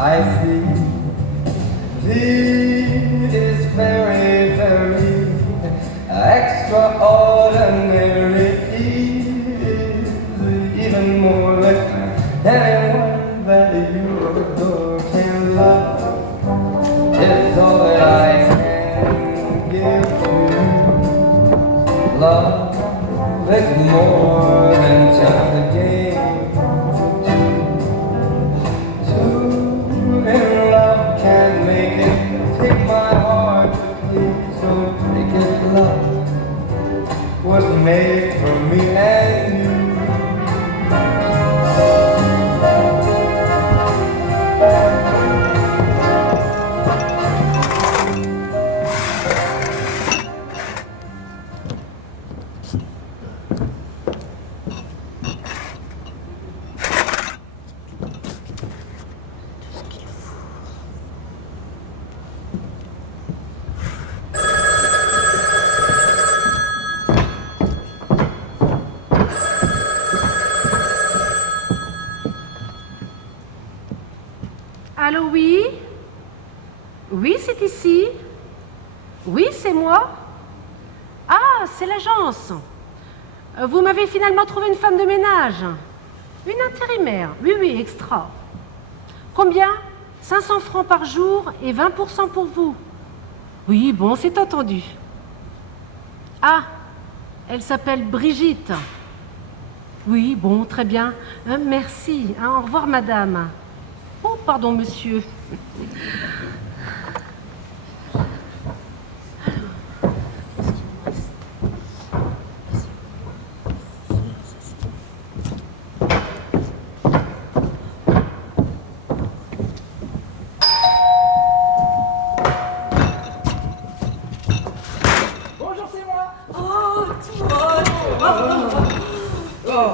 I see. This is very, very extraordinary. Even more than anyone that you can love. It's all that I can give to you. Love is more than just a game. Two in love can make it. Take my heart to please, so take it. Love was made for me and you. Allô, oui? Oui, c'est ici. Oui, c'est moi. Ah, c'est l'agence. Vous m'avez finalement trouvé une femme de ménage. Une intérimaire. Oui, oui, extra. Combien? 500 francs par jour et 20% pour vous. Oui, bon, c'est entendu. Ah, elle s'appelle Brigitte. Oui, bon, très bien. Merci. Au revoir, madame. Oh, pardon, monsieur. Bonjour, c'est moi. Oh, toi. Oh,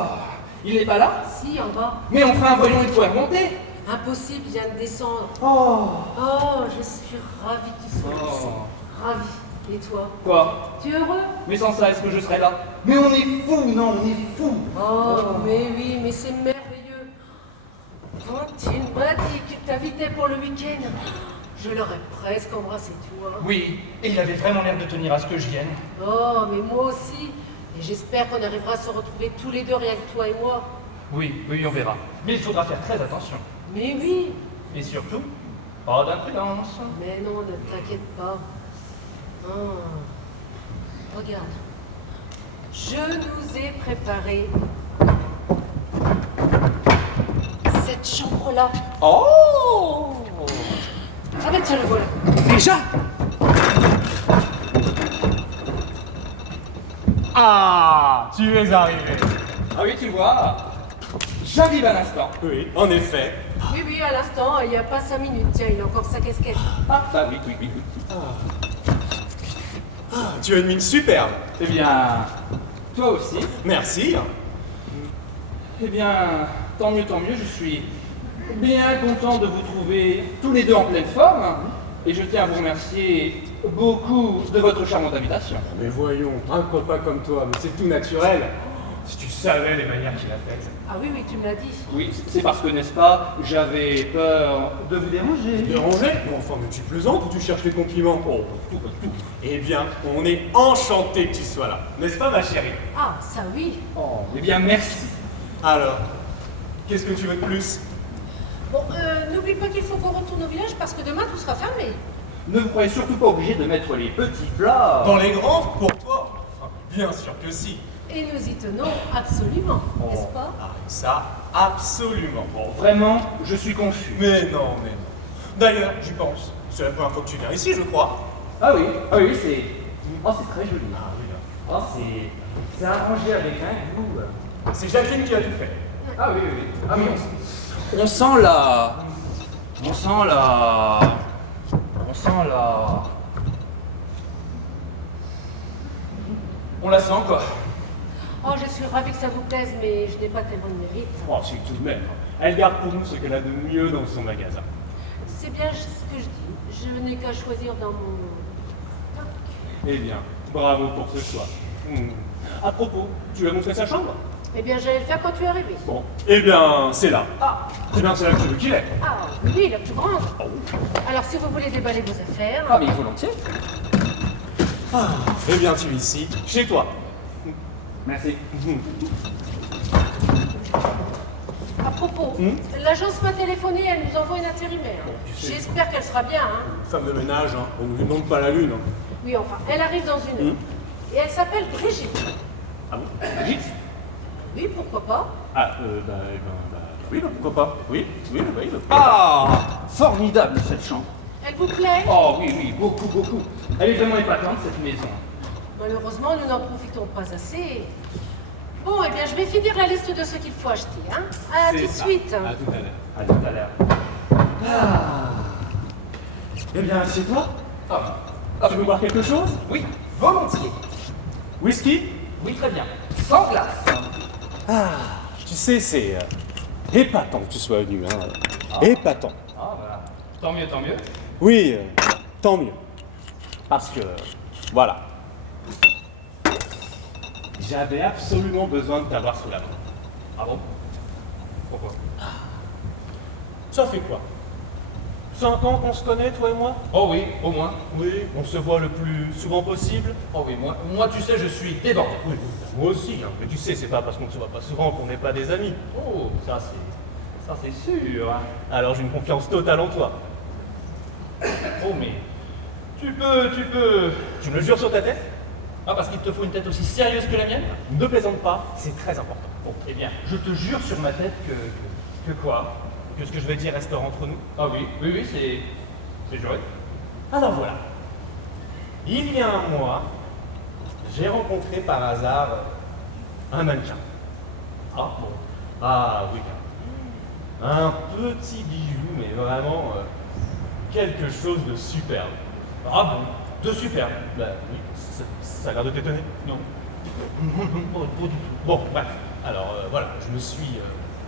il n'est pas là? Si, en bas. Mais enfin, voyons, il pourrait remonter. Impossible, il vient de descendre. Oh. Oh, je suis ravie que tu sois Oh. ici. Ravie. Et toi? Quoi? Tu es heureux? Mais sans ça, est-ce que je serais là? Mais on est fou, non, on est fou. Oh, mais oui, mais c'est merveilleux. Quand tu m'as dit que tu t'invitais pour le week-end, je l'aurais presque embrassé, toi. Oui, et il avait vraiment l'air de tenir à ce que je vienne. Oh, mais moi aussi. Et j'espère qu'on arrivera à se retrouver tous les deux, rien que toi et moi. Oui, oui, on verra. Mais il faudra faire très attention. Mais oui. Et surtout, pas d'imprudence. Mais non, ne t'inquiète pas. Oh. Regarde. Je nous ai préparé cette chambre-là. Oh! Ah ben tiens, le voilà. Déjà? Ah, tu es arrivé. Ah oui, tu vois, j'arrive à l'instant. Oui, en effet. Oui, oui, à l'instant, il n'y a pas 5 minutes. Tiens, il a encore sa casquette. Ah, ça, oui, oui, oui. Ah, tu as une mine superbe. Eh bien, toi aussi. Merci. Eh bien, tant mieux, je suis bien content de vous trouver tous les deux en pleine forme. Et je tiens à vous remercier beaucoup de votre charmante invitation. Mais voyons, un copain comme toi, mais c'est tout naturel. Si tu savais les manières qu'il a faites. Ah oui, oui, tu me l'as dit. Oui, c'est parce que, n'est-ce pas, j'avais peur de vous déranger. Déranger? Bon, enfin, mais tu plaisantes ou tu cherches les compliments? Oh, tout, tout. Eh bien, on est enchanté que tu sois là. N'est-ce pas, ma chérie? Ah, ça oui. Oh, eh bien, merci. Alors, qu'est-ce que tu veux de plus? Bon, n'oublie pas qu'il faut qu'on retourne au village parce que demain tout sera fermé. Ne vous croyez surtout pas obligé de mettre les petits plats. Dans les grands, pour toi? Enfin, bien sûr que si. Et nous y tenons absolument, n'est-ce pas? Ah, ça, absolument. Bon, vraiment, je suis confus. Mais non, mais non. D'ailleurs, j'y pense. C'est la première fois que tu viens ici, je crois. Ah oui, c'est... Oh, c'est très joli. Ah oui, là. Oh, c'est arrangé avec un goût. C'est Jacqueline qui a tout fait. Ah oui, oui, oui. Ah oui, on sent la... On sent la... On la sent, quoi. Oh, je suis ravie que ça vous plaise, mais je n'ai pas tellement de mérite. Oh, c'est tout de même. Elle garde pour nous ce qu'elle a de mieux dans son magasin. C'est bien ce que je dis. Je n'ai qu'à choisir dans mon... Eh bien, bravo pour ce choix. À propos, tu lui as montré sa chambre? Eh bien, j'allais le faire quand tu es arrivé. Bon, eh bien, c'est là. Ah, Eh bien, c'est là que je veux qu'il est. ah, oui, la plus grande. Alors, si vous voulez déballer vos affaires... Ah, mais volontiers. Eh bien, tu es ici, chez toi. Merci. À propos, l'agence m'a téléphoné, elle nous envoie une intérimaire. tu sais. J'espère qu'elle sera bien, hein. Femme de ménage, hein. On ne lui demande pas la lune. Hein. Oui, enfin, elle arrive dans une heure. Et elle s'appelle Brigitte. Ah bon? Brigitte? Oui, pourquoi pas? Ah, oui, pourquoi pas? Oui. Ah, formidable cette chambre. Elle vous plaît? Oh oui, oui, beaucoup, beaucoup. Elle est vraiment épatante cette maison. Malheureusement, nous n'en profitons pas assez. Bon, eh bien, je vais finir la liste de ce qu'il faut acheter, hein. À tout de suite. À tout à l'heure. À tout à l'heure. Eh bien, assieds-toi. Ah, Tu veux boire quelque chose? oui, volontiers. Whisky? Oui, très bien. Sans glace. Tu sais, c'est épatant que tu sois venu. Hein. Épatant. Ah, voilà. Tant mieux, tant mieux. Oui, tant mieux. Parce que, voilà. J'avais absolument besoin de t'avoir sous la main. Ah bon? Pourquoi? Ça fait quoi? 5 ans qu'on se connaît, toi et moi? Oh oui, au moins. Oui, on se voit le plus souvent possible. Oh oui, moi tu sais, je suis débordé. Oui, moi aussi, hein. Mais tu sais, c'est pas parce qu'on ne se voit pas souvent qu'on n'est pas des amis. Oh, ça c'est sûr. Hein. Alors j'ai une confiance totale en toi. Oh mais, tu peux... Tu me le jures sur ta tête? Ah, parce qu'il te faut une tête aussi sérieuse que la mienne? Ne plaisante pas, c'est très important. Bon, eh bien, je te jure sur ma tête que quoi? Que ce que je vais dire restera entre nous. Ah oui, c'est juré. Alors voilà. Il y a un mois, j'ai rencontré par hasard un mannequin. Ah bon. Ah oui. Un petit bijou, mais vraiment quelque chose de superbe. Ah bon, de superbe. Bah oui, ça a l'air de t'étonner. Non. Pas du tout. Bon, bref. Alors voilà, je me suis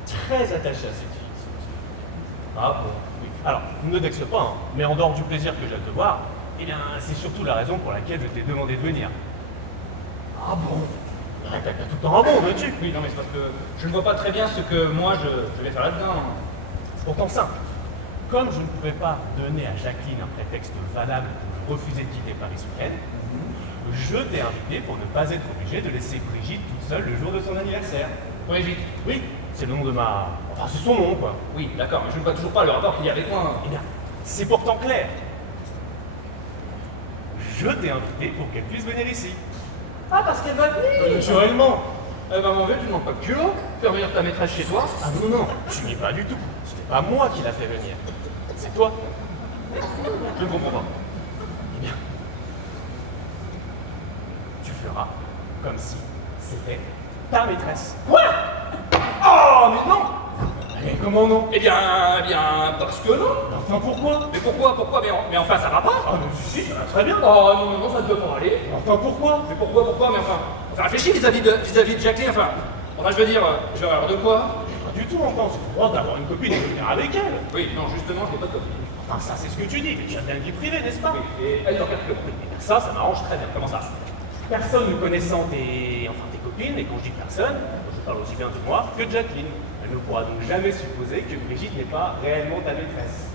très attaché à cette fille. Ah bon, oui. Alors, ne vexe pas, hein, mais en dehors du plaisir que j'ai à te voir, eh bien, c'est surtout la raison pour laquelle je t'ai demandé de venir. Ah bon? T'as tout le temps un bon, veux-tu? Oui, non mais c'est parce que je ne vois pas très bien ce que moi je vais faire là-dedans. C'est pourtant simple. Comme je ne pouvais pas donner à Jacqueline un prétexte valable pour refuser de quitter Paris ce week-end, je t'ai invité pour ne pas être obligé de laisser Brigitte toute seule le jour de son anniversaire. Brigitte. Oui, c'est le nom de ma... Enfin, c'est son nom, quoi. Oui, d'accord, mais je ne vois toujours pas le rapport qu'il y a avec moi. Eh bien, c'est pourtant clair. Je t'ai invité pour qu'elle puisse venir ici. Ah, parce qu'elle va venir. Naturellement. Eh ben mon vieux, tu ne manques pas de culot. Faire venir ta maîtresse chez toi. Ah non, tu n'y es pas du tout. Ce n'est pas moi qui l'a fait venir. C'est toi. Je ne comprends pas. Eh bien, tu feras comme si c'était ta maîtresse. Quoi? Oh, mais non. Et comment non? Eh bien, parce que non. Enfin, pourquoi? Mais pourquoi? Mais enfin, ça va pas. Ah, mais si, ça va très bien. Oh, non, ça ne peut pas aller. Enfin, pourquoi? Mais pourquoi? Mais enfin réfléchis vis-à-vis de Jacqueline, enfin, je veux dire, je vais avoir de quoi? Pas du tout, enfin, c'est le droit d'avoir une copine et de venir avec elle. Oui, non, justement, je n'ai pas de copine. Enfin, ça, c'est ce que tu dis, mais tu as bien une vie privée, n'est-ce pas? Oui, et elle ne regarde que moi. Ça m'arrange très bien. Comment ça? Personne ne connaissant tes copines, et quand je dis personne, je parle aussi bien de moi que de Jacqueline. Elle ne pourra donc jamais supposer que Brigitte n'est pas réellement ta maîtresse.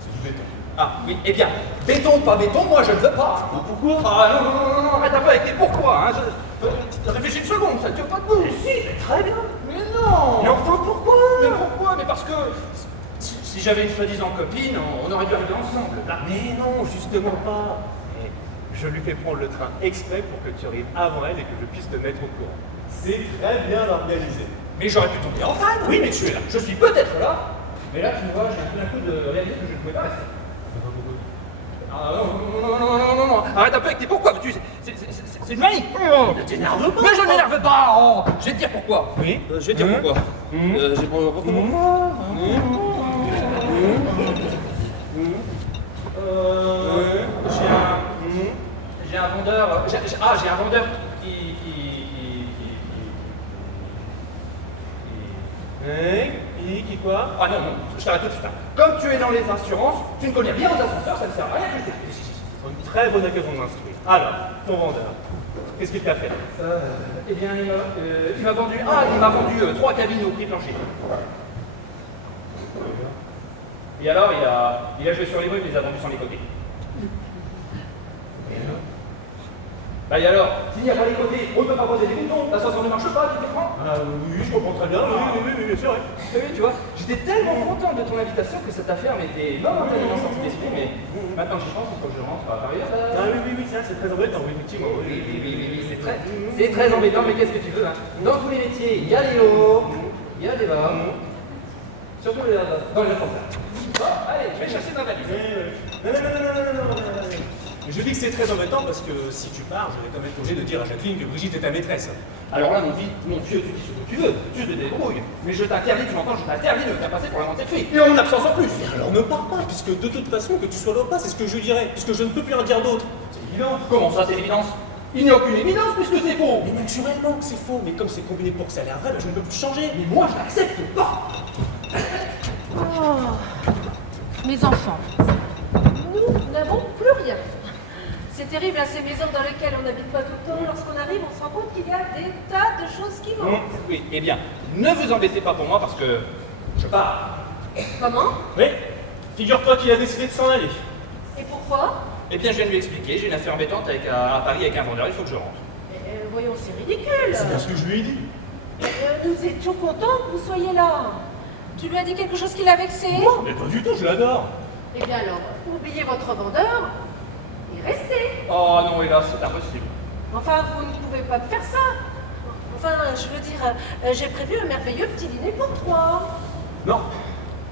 C'est du béton. Ah, oui, eh bien, béton ou pas béton, moi je ne veux pas. Pourquoi? Ah, non, arrête un peu avec tes pourquoi, hein. Réfléchis une seconde, ça ne tient pas debout. Mais si, mais très bien. Mais non. Mais enfin, pourquoi? Mais pourquoi? Mais parce que si j'avais une soi-disant copine, on aurait dû arriver ensemble. Là. Mais non, justement pas. Et je lui fais prendre le train exprès pour que tu arrives avant elle et que je puisse te mettre au courant. C'est très bien organisé. Mais j'aurais pu tomber en panne. Oui, mais tu es là. Je suis peut-être là. Mais là, tu vois, j'ai un coup de réaliser que je ne pouvais pas rester. Ah non. Arrête un peu avec tes pourquoi. C'est une manie. Ne t'énerve pas. Mais je ne m'énerve pas. Oh. Je vais te dire pourquoi. Oui. Je vais te dire pourquoi. J'ai un vendeur. J'ai un vendeur qui. Qui quoi? Ah non, je t'arrête tout de suite. Comme tu es dans les assurances, tu ne connais rien aux ascenseurs, ça ne sert à rien que je t'ai. Une très bonne occasion de m'instruire. Alors, ton vendeur, qu'est-ce qu'il t'a fait? Eh bien, il m'a vendu 3 cabines au prix plancher. Et alors, il a joué sur les bruits, il les a vendus sans les côtés. Bah et alors, s'il n'y a pas les côtés, on ne peut pas poser des boutons, l'ascenseur ne marche pas, tu comprends? Oui, je comprends très bien, oui, bien sûr. Oui, tu vois, j'étais tellement content de ton invitation que cette affaire m'était momentanément sortie d'esprit, mais maintenant que j'y pense, il faut que je rentre à Paris. Oui, ça, c'est très embêtant, oui, effectivement. Oui, c'est très embêtant, mais qu'est-ce que tu veux, hein? Dans tous les métiers, il y a des hauts, il y a des bas, surtout dans les ascenseurs. Bon, allez, je vais chercher ma valise. Non. Je dis que c'est très embêtant parce que si tu pars, je vais quand même être obligé de dire à Jacqueline que Brigitte est ta maîtresse. Alors là, mon vieux, tu dis ce que tu veux, tu te débrouilles. Mais je t'interdis, tu m'entends, je t'interdis de me faire passer pour la mentée de fille. Et en absence en plus. Alors ne pars pas, puisque de toute façon, que tu sois là ou pas, c'est ce que je lui dirais, puisque je ne peux plus rien dire d'autre. C'est évident. Comment ça, c'est l'évidence? Il n'y a aucune évidence puisque c'est faux. Mais naturellement que c'est faux, mais comme c'est combiné pour que ça a l'air vrai, je ne peux plus changer. Mais moi, je n'accepte pas. Oh, mes enfants, nous n'avons plus rien. C'est terrible, hein, ces maisons dans lesquelles on n'habite pas tout le temps. Lorsqu'on arrive, on se rend compte qu'il y a des tas de choses qui manquent. Oui, eh bien, ne vous embêtez pas pour moi parce que je pars. Comment? Oui, figure-toi qu'il a décidé de s'en aller. Et pourquoi? Eh bien, je viens de lui expliquer, j'ai une affaire embêtante à Paris avec un vendeur, il faut que je rentre. Voyons, c'est ridicule. C'est bien ce que je lui ai dit. Nous étions contents que vous soyez là. Tu lui as dit quelque chose qui l'a vexé? Mais pas du tout, je l'adore. Eh bien alors, oubliez votre vendeur et restez. Oh non, hélas, c'est impossible. Enfin, vous ne pouvez pas me faire ça. Enfin, je veux dire, j'ai prévu un merveilleux petit dîner pour 3. Non,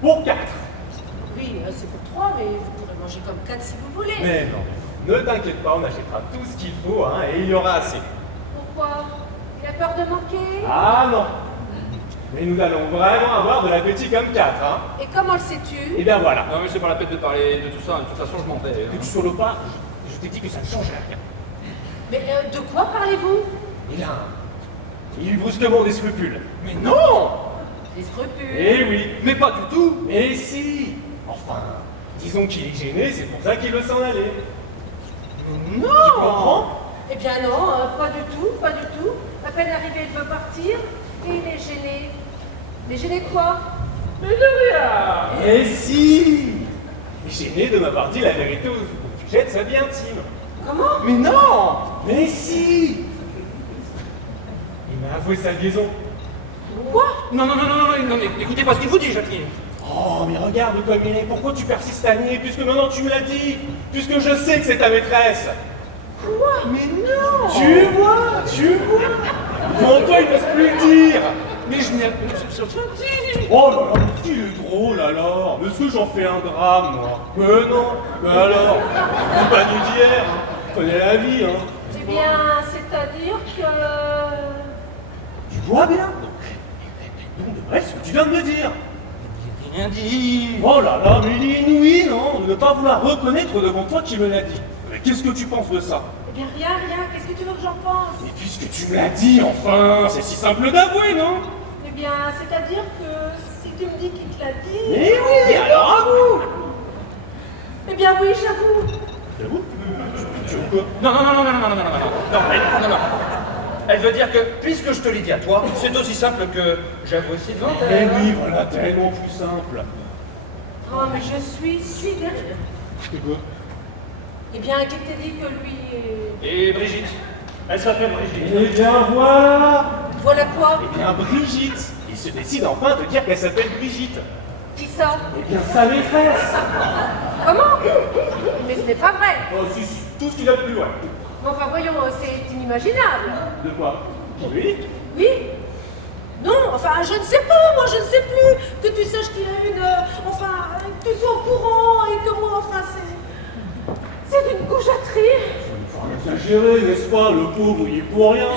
pour 4. Oui, c'est pour 3, mais vous pourrez manger comme 4 si vous voulez. Mais non, ne t'inquiète pas, on achètera tout ce qu'il faut, hein, et il y aura assez. Pourquoi? Il a peur de manquer? Ah non. Mais nous allons vraiment avoir de l'appétit comme 4, hein. Et comment le sais-tu? Et bien voilà. Non, mais c'est pas la peine de parler de tout ça, de toute façon, je m'en vais. Que tu sois le pas, je t'ai dit que ça ne changerait rien. Mais de quoi parlez-vous? Il eut brusquement des scrupules. Mais non! Des scrupules. Eh oui, Mais pas du tout. mais si! Enfin, disons qu'il est gêné, c'est pour ça qu'il veut s'en aller. Non. Tu comprends? Eh bien non, pas du tout, pas du tout. À peine arrivé, il veut partir et il est gêné. Mais gêné de quoi? Mais de rien. Eh si! Il est gêné de m'avoir dit la vérité au sujet de sa vie intime. Comment? Mais non. Mais si! Il m'a avoué sa liaison. Quoi? Non, mais écoutez pas ce qu'il vous dit, Jacqueline. Oh, mais regarde comme il est. Pourquoi tu persistes à nier puisque maintenant tu me l'as dit? Puisque je sais que c'est ta maîtresse. Quoi? Mais non. Tu vois? Devant toi, il n'ose plus le dire. Mais je n'ai dit. Oh là là, mais il est drôle alors. Mais est-ce que j'en fais un drame, moi? Mais non. Mais alors? C'est pas nu d'hier. On connaît la vie, hein. Eh bien, c'est-à-dire que... Tu vois bien? Donc, de vrai, ce que tu viens de me dire. J'ai rien dit. Oh là là, mais il est inouï, non? De ne pas vouloir reconnaître devant toi qui me l'a dit. Mais qu'est-ce que tu penses de ça? Eh bien, rien. Qu'est-ce que tu veux que j'en pense? Mais puisque tu me l'as dit, enfin, c'est si simple d'avouer, non? Eh bien, c'est-à-dire que si tu me dis qu'il te l'a dit... Eh oui, alors avoue! Eh bien, oui, j'avoue. J'avoue? Tu veux quoi? Non. Elle veut dire que, puisque je te l'ai dit à toi, c'est aussi simple que j'avoue aussi devant elle. Eh oui, voilà, tellement plus simple. Oh, mais je suis sidérée. C'est quoi? Eh bien, qui t'a dit que lui... Et Brigitte. Elle s'appelle Brigitte. Eh bien voilà! Voilà quoi? Eh bien Brigitte! Il se décide enfin de dire qu'elle s'appelle Brigitte. Qui ça? Eh bien sa maîtresse! Comment? Mais ce n'est pas vrai. Oh si, tout ce qu'il a de plus loin. Mais enfin, voyons, c'est inimaginable. De quoi? Oui? Oui? Non, enfin, je ne sais pas, moi, je ne sais plus. Que tu saches qu'il y a une... enfin, que tu sois au courant et que moi, enfin, c'est une goujaterie. Il faut exagérer, n'est-ce pas? Le pauvre, il est pour rien.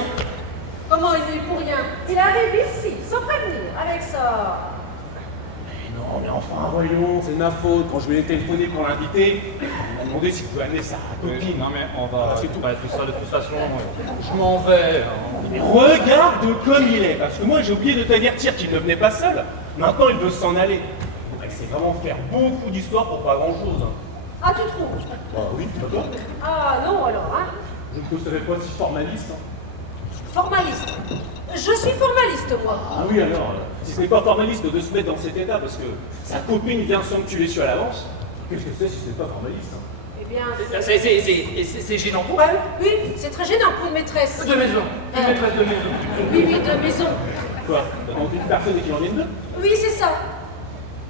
Comment il est pour rien? Il arrive ici, sans prévenir, avec ça. Mais non, mais enfin, voyons, c'est ma faute. Quand je lui ai téléphoné pour l'inviter, il m'a demandé s'il pouvait amener sa copine. Non mais on va... C'est tout. tout ça de toute façon. Je m'en vais. Hein. Mais regarde comme il est, parce que moi j'ai oublié de t'avertir qu'il ne venait pas seul. Maintenant il veut s'en aller. Ouais, c'est vraiment faire beaucoup d'histoires pour pas grand chose. Ah, tu trouves? Ah oui, pas toi. Ah non, alors, hein? Je ne te savais pas si formaliste. Hein. Formaliste. Je suis formaliste, moi. Ah oui, alors, si ce n'est pas formaliste de se mettre dans cet état parce que sa copine vient s'enculer sur l'avance, qu'est-ce que c'est si ce n'est pas formaliste hein? Eh bien, C'est gênant pour elle. oui, c'est très gênant pour une maîtresse. De maison. Une maîtresse de maison. Oui, oui, de maison. Quoi une personne et qu'il en vienne deux? Oui, c'est ça.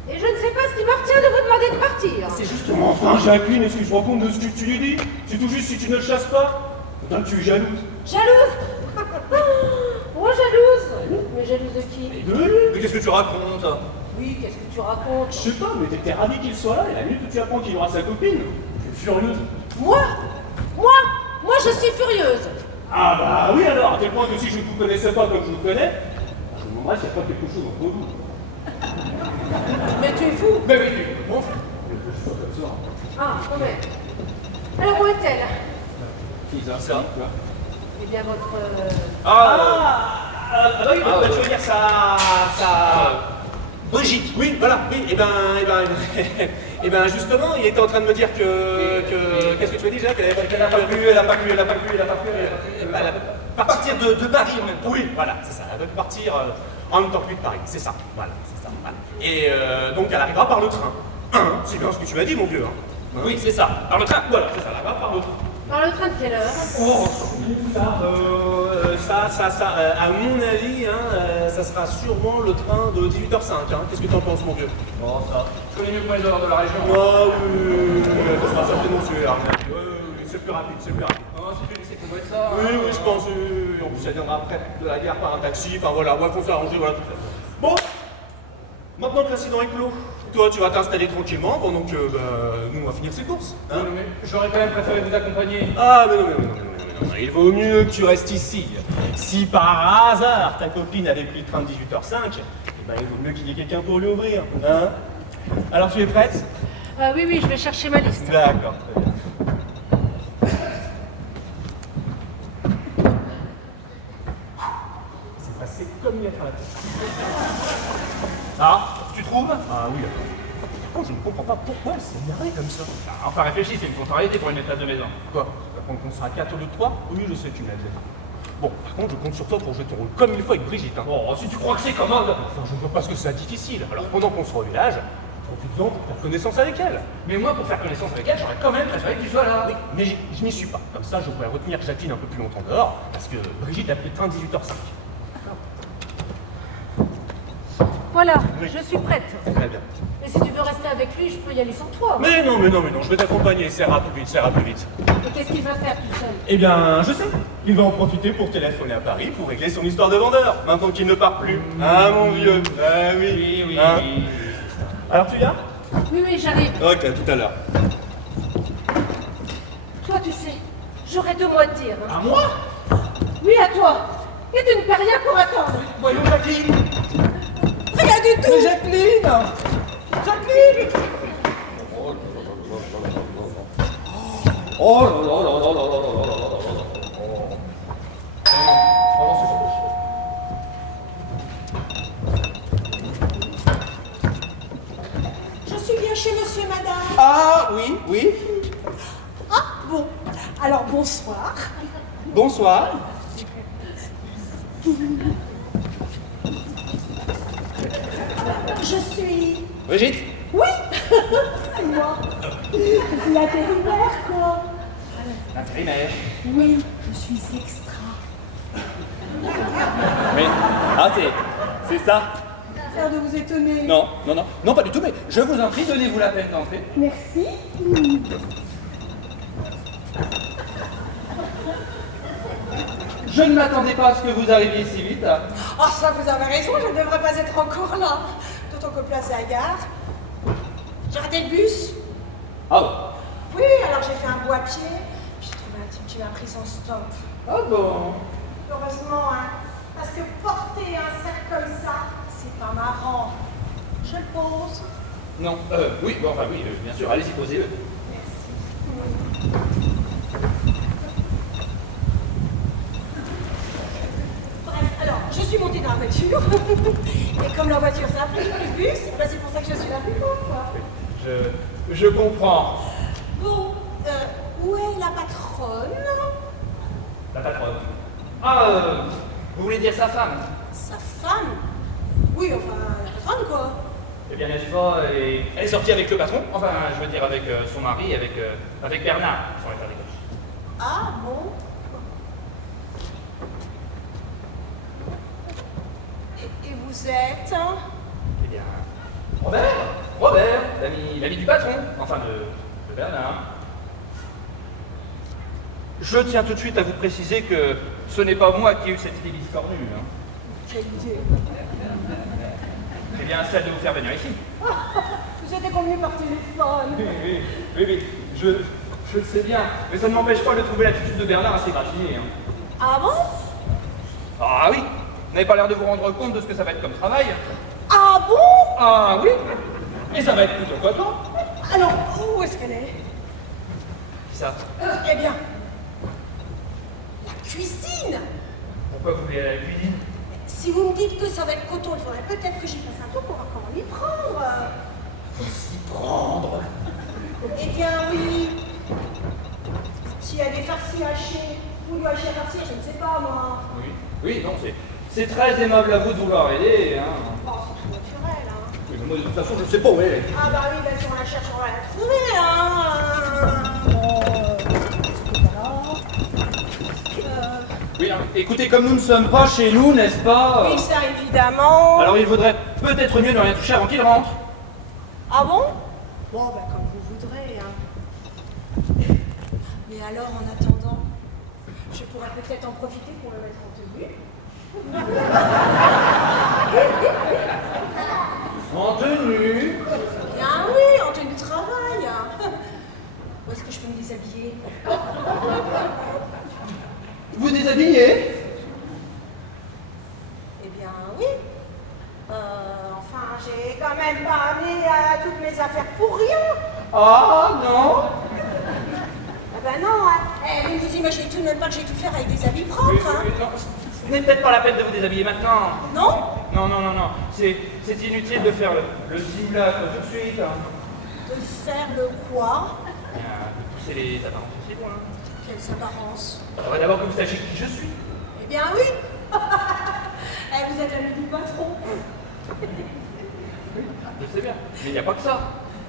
Et je ne sais pas ce qui me retient de vous demander de partir. C'est justement. Enfin, Jacqueline, est-ce que je rends compte de ce que tu lui dis? C'est tout juste si tu ne le chasses pas. Putain, tu es jalouse. Jalouse? Moi, jalouse? Mais jalouse de qui? Mais qu'est-ce que tu racontes? Oui, qu'est-ce que tu racontes? Je sais pas, mais t'étais ravi qu'il soit là, et la minute où tu apprends qu'il aura sa copine, tu es furieuse. Moi? Moi, je suis furieuse. Ah bah oui alors, à tel point que si je ne vous connaissais pas comme je vous connais, je me demanderais s'il n'y a pas quelque chose entre vous. Mais tu es fou. Mais oui, bon. Ah, quand même. Alors, où est-elle? Qui ça? Eh bien, votre... Oui, je veux dire ça... Brigitte. Oui, voilà, oui, et ben justement, il était en train de me dire que qu'est-ce que tu as dit, Jacques? Elle a pas pu. Partir de Paris en même temps. Oui, voilà, c'est ça, elle veut partir en même temps que lui de Paris, c'est ça, voilà, c'est ça, voilà. Et donc elle arrivera par le train. C'est bien ce que tu m'as dit, mon vieux, hein. Oui, c'est ça. Par le train. Voilà, c'est ça, elle arrivera par le train. Par le train de quelle heure? À mon avis, ça sera sûrement le train de 18h05. Hein. Qu'est-ce que tu en penses, mon vieux? Bon, ça. Je connais mieux que moi les horaires de la région. Ah oui, ça sera certainement celui-là, à mon avis. Oui, c'est plus rapide, c'est plus rapide. Oh, si tu laissais tomber ça. Oui, je pense. En plus, elle viendra après de la gare par un taxi. Enfin voilà, on s'est arrangé, voilà. Bon, maintenant que l'incident est clos, toi, tu vas t'installer tranquillement pendant que nous, on va finir ces courses. Hein? Non, mais j'aurais quand même préféré vous accompagner. Ah, mais non, il vaut mieux que tu restes ici. Si par hasard ta copine avait pris le train de 18h05, eh ben, il vaut mieux qu'il y ait quelqu'un pour lui ouvrir. Hein? Alors tu es prête? Oui, je vais chercher ma liste. D'accord, très bien. C'est passé comme il a à la tête. Ah, tu trouves? Ah oui, d'accord. Par contre, je ne comprends pas pourquoi elle s'est énervée comme ça. Enfin, réfléchis, c'est une contrariété pour une maîtresse de maison. Quoi? Tu vas prendre qu'on sera 4 au lieu de 3? Oui, je sais, tu me l'as dit. Bon, par contre, je compte sur toi pour jouer ton rôle comme il faut avec Brigitte. Hein. Oh, si tu crois que c'est commode. Enfin, je ne vois pas ce que c'est difficile. Alors, pendant qu'on sera au village, profite-en pour faire connaissance avec elle. Mais moi, pour faire connaissance avec elle, j'aurais quand même préféré que tu sois là. Oui, mais je n'y suis pas. Comme ça, je pourrais retenir Jacqueline un peu plus longtemps dehors, parce que Brigitte a pris le train 18h05. Voilà, Oui. je suis prête. Très bien. Mais si tu veux rester avec lui, je peux y aller sans toi. Mais non, je vais t'accompagner, ça ira plus vite. Et qu'est-ce qu'il va faire tout seul? Eh bien, je sais. Il va en profiter pour téléphoner à Paris pour régler son histoire de vendeur, maintenant qu'il ne part plus. Ah, mon vieux. Ah oui. Oui. Hein? Alors, tu viens? Oui, j'arrive. Ok, à tout à l'heure. Toi, tu sais, j'aurais 2 mois de tir. À moi? Oui, à toi. Et tu ne peux rien pour attendre. Voyons, Jacqueline. Rien du tout. Jacqueline. Jacqueline. Oh là là là là là là là là là. Je suis bien chez monsieur et madame. Ah oui. Ah, bon. Alors, bonsoir. Bonsoir. Je suis... Brigitte. Oui. C'est moi. Je suis l'intérimaire, quoi. L'intérimaire. Oui, je suis extra. Mais, c'est ça. L'air de vous étonner. Non, pas du tout, mais je vous en prie, donnez-vous la peine d'entrer. Merci. Je ne m'attendais pas à ce que vous arriviez si vite. Ah, ça, vous avez raison, je ne devrais pas être encore là. D'autant que place à la gare. J'ai raté le bus. Ah bon? Oui, alors j'ai fait un bout à pied. Puis j'ai trouvé un type qui m'a pris sans stop. Ah bon? Heureusement, hein. Parce que porter un sac comme ça, c'est pas marrant. Je le pose. Non, oui, bon, enfin oui, bien sûr, allez-y, posez-le. Bref, alors, je suis montée dans la voiture. Et comme la voiture s'est appelée le bus, ben c'est pour ça que je suis là plus loin, quoi. Je comprends. Où est la patronne? La patronne. Ah, vous voulez dire sa femme? Sa femme? Oui, enfin, la patronne, quoi. Eh bien, n'est-ce pas, elle est sortie avec le patron, enfin, je veux dire avec son mari, avec Bernard, sans les faire des gosses. Ah bon? Et vous êtes? Eh bien, Robert, l'ami du patron, enfin de Bernard. Je tiens tout de suite à vous préciser que ce n'est pas moi qui ai eu cette idée biscornue. Hein. Quelle idée? C'est bien celle de vous faire venir ici. Vous étiez convenu par téléphone. Oui, je le sais bien, mais ça ne m'empêche pas de trouver l'attitude de Bernard assez gratinée. Hein. Ah bon? Ah oui, vous n'avez pas l'air de vous rendre compte de ce que ça va être comme travail. Ah bon? Ah oui, et ça va être plutôt coton. Alors, où est-ce qu'elle est? Qui ça? Eh bien, la cuisine. Pourquoi vous voulez aller à la cuisine? Si vous me dites que ça va être coton, il faudrait peut-être que j'y fasse un tour pour voir comment m'y prendre. Faut s'y prendre. Eh bien, oui. S'il y a des farcis hachés, ou du haché à farcir, je ne sais pas, moi. Oui, non, c'est très aimable à vous de vouloir aider. Hein. Oh, c'est tout naturel, hein. Oui, mais moi, de toute façon, je ne sais pas où elle est. Ah bah oui, bah si on la cherche, on va la trouver, hein. Oui, hein, écoutez, comme nous ne sommes pas chez nous, n'est-ce pas? Oui, ça, évidemment. Alors il vaudrait peut-être mieux ne rien toucher avant qu'il rentre. Ah bon? Bon, bah comme vous voudrez, hein. Mais alors, en attendant, je pourrais peut-être en profiter pour le mettre en tenue. En tenue. Bien oui, en tenue de travail. Où est-ce que je peux me déshabiller? Vous déshabillez? Eh bien oui. Enfin, j'ai quand même pas amené toutes mes affaires pour rien. Ah non. Ah ben non, hein. Eh, vous imaginez tout de même pas que j'ai tout faire avec des habits propres, hein. Non, ce n'est peut-être pas la peine de vous déshabiller maintenant. Non? Non. C'est inutile de faire le simulacre tout de suite. Hein. De faire le quoi? De pousser les apparences aussi loin. Quelles apparences? Il faudrait d'abord que vous sachiez qui je suis. Eh bien oui. Eh, vous êtes l'ami du patron. Je sais bien. Mais il n'y a pas que ça.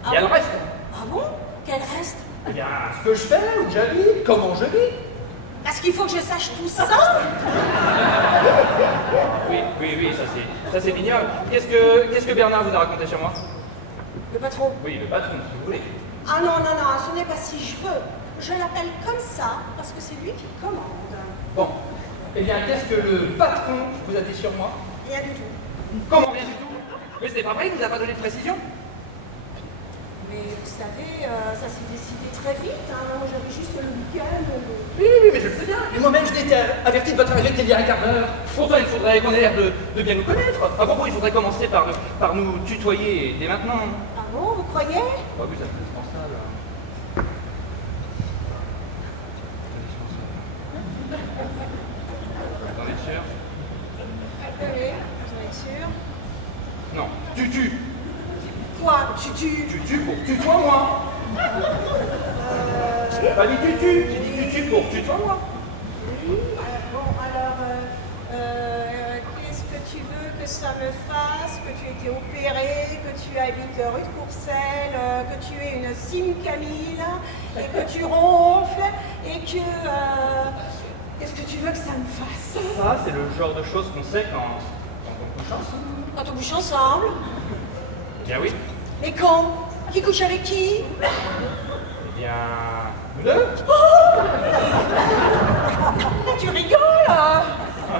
Il y a Ah le bon? reste. Ah bon? Quel reste? Eh bien, ce que je fais, où j'habite, comment je vis. Parce qu'il faut que je sache tout ça. Oui, ça c'est mignon. Qu'est-ce que Bernard vous a raconté sur moi? Le patron. Oui, le patron, si vous voulez. Ah non, ce n'est pas si je veux. Je l'appelle comme ça parce que c'est lui qui commande. Bon. Eh bien, qu'est-ce que le patron vous a dit sur moi? Rien du tout. Comment rien du tout? Mais c'est pas vrai, il vous a pas donné de précision? Mais vous savez, ça s'est décidé très vite. Hein. Moi, j'avais juste le week-end. Oui, mais je le sais bien. Et moi-même, je l'ai averti de votre arrivée il y a un quart d'heure. Pourtant, il faudrait qu'on ait l'air de bien nous connaître. À propos, il faudrait commencer par nous tutoyer dès maintenant. Ah bon, vous croyez? Oh, oui, ça c'est indispensable. T'en es sûr? Oui, vous êtes sûr? Non, tutu. Quoi? Tutu? Tutu pour tutoie-moi. J'ai pas dit tutu, j'ai dit tutu pour tutoie-moi. Oui, qu'est-ce que tu veux que ça me fasse? Que tu aies été opéré, que tu habites rue de Courcelles, que tu aies une cime Camille, et que tu ronfles, et que... Qu'est-ce que tu veux que ça me fasse? Ça, c'est le genre de choses qu'on sait quand on couche ensemble. Quand on couche ensemble? Eh bien oui. Mais quand? Qui couche avec qui? Eh bien, nous deux. Tu rigoles? Ah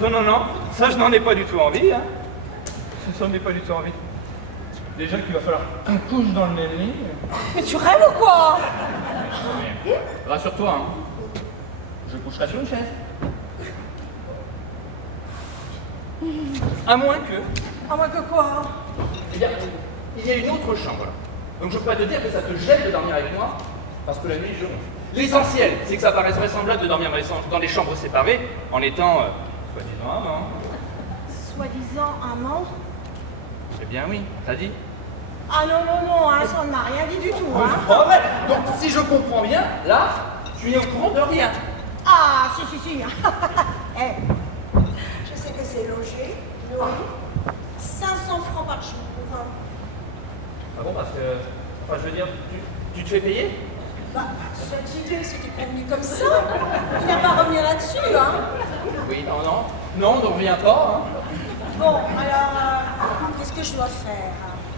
non, ça je n'en ai pas du tout envie. Hein. Ça n'en ai pas du tout envie. Déjà qu'il va falloir qu'on couche dans le même lit. Mais tu rêves ou quoi? Mais rassure-toi, hein. Je coucherai sur une chaise. À moins que... À moins que quoi? Eh bien, il y a une autre chambre. Donc je pourrais te dire que ça te gêne de dormir avec moi, parce que la nuit je ronfle. L'essentiel, c'est que ça paraisse vraisemblable de dormir dans des chambres séparées, en étant, soi-disant, amant. Soi-disant amant? Eh bien oui, t'as dit. Ah non, non, non, hein, ça ne m'a rien dit du tout. Oh, Hein. c'est pas vrai. Donc, si je comprends bien, là, tu es au courant de rien. Ah, si, si, si. Eh, je sais que c'est logé, nourri, 500 francs par jour. Ah bon, parce que... Enfin, je veux dire, tu te fais payer? Bah, cette idée, c'était convenu comme ça. Il n'a pas à revenir là-dessus, hein. Oui, non, non. Non, on ne revient pas. Hein. Bon, alors, qu'est-ce que je dois faire?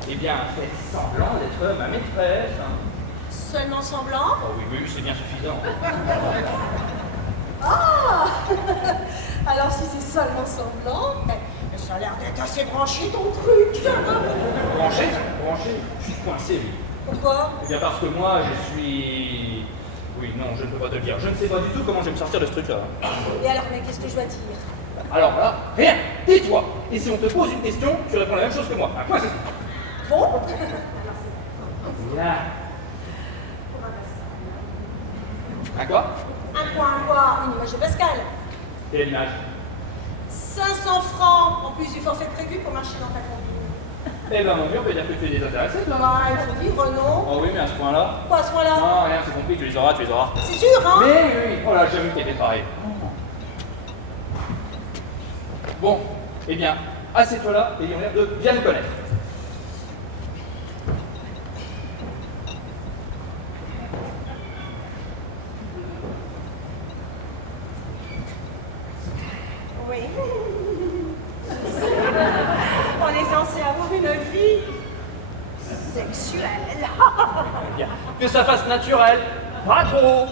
Eh bien, fais semblant d'être ma maîtresse. Seulement semblant? Oh oui, oui, c'est bien suffisant. Ah. Alors, si c'est seulement semblant, mais ça a l'air d'être assez branché ton truc. Branché? Branché? Je suis coincé, oui. Pourquoi? Eh bien, parce que moi, je suis... Oui, non, je ne peux pas te le dire. Je ne sais pas du tout comment je vais me sortir de ce truc-là. Et alors, mais qu'est-ce que je dois dire? Alors là, rien. Tais-toi. Et si on te pose une question, tu réponds la même chose que moi. À quoi c'est tout? Bon. Bien. À quoi? Un quoi? Une image de Pascal. Quelle image? 500 francs en plus du forfait prévu pour marcher dans ta conduite. Eh ben mon Dieu, on peut dire que tu es désintéressé, toi. Bah, il faut vivre, non? Oh oui, mais à ce point-là... Quoi, à ce moment-là? Non, rien, c'est compris, tu les auras, tu les auras. C'est sûr, hein? Mais oui, oui, oh là, j'ai vu que t'étais pareil. Bon, eh bien, assieds-toi là et on a l'air de bien nous connaître. Oui. On est censé avoir une vie sexuelle. Bien. Que ça fasse naturel, pas trop.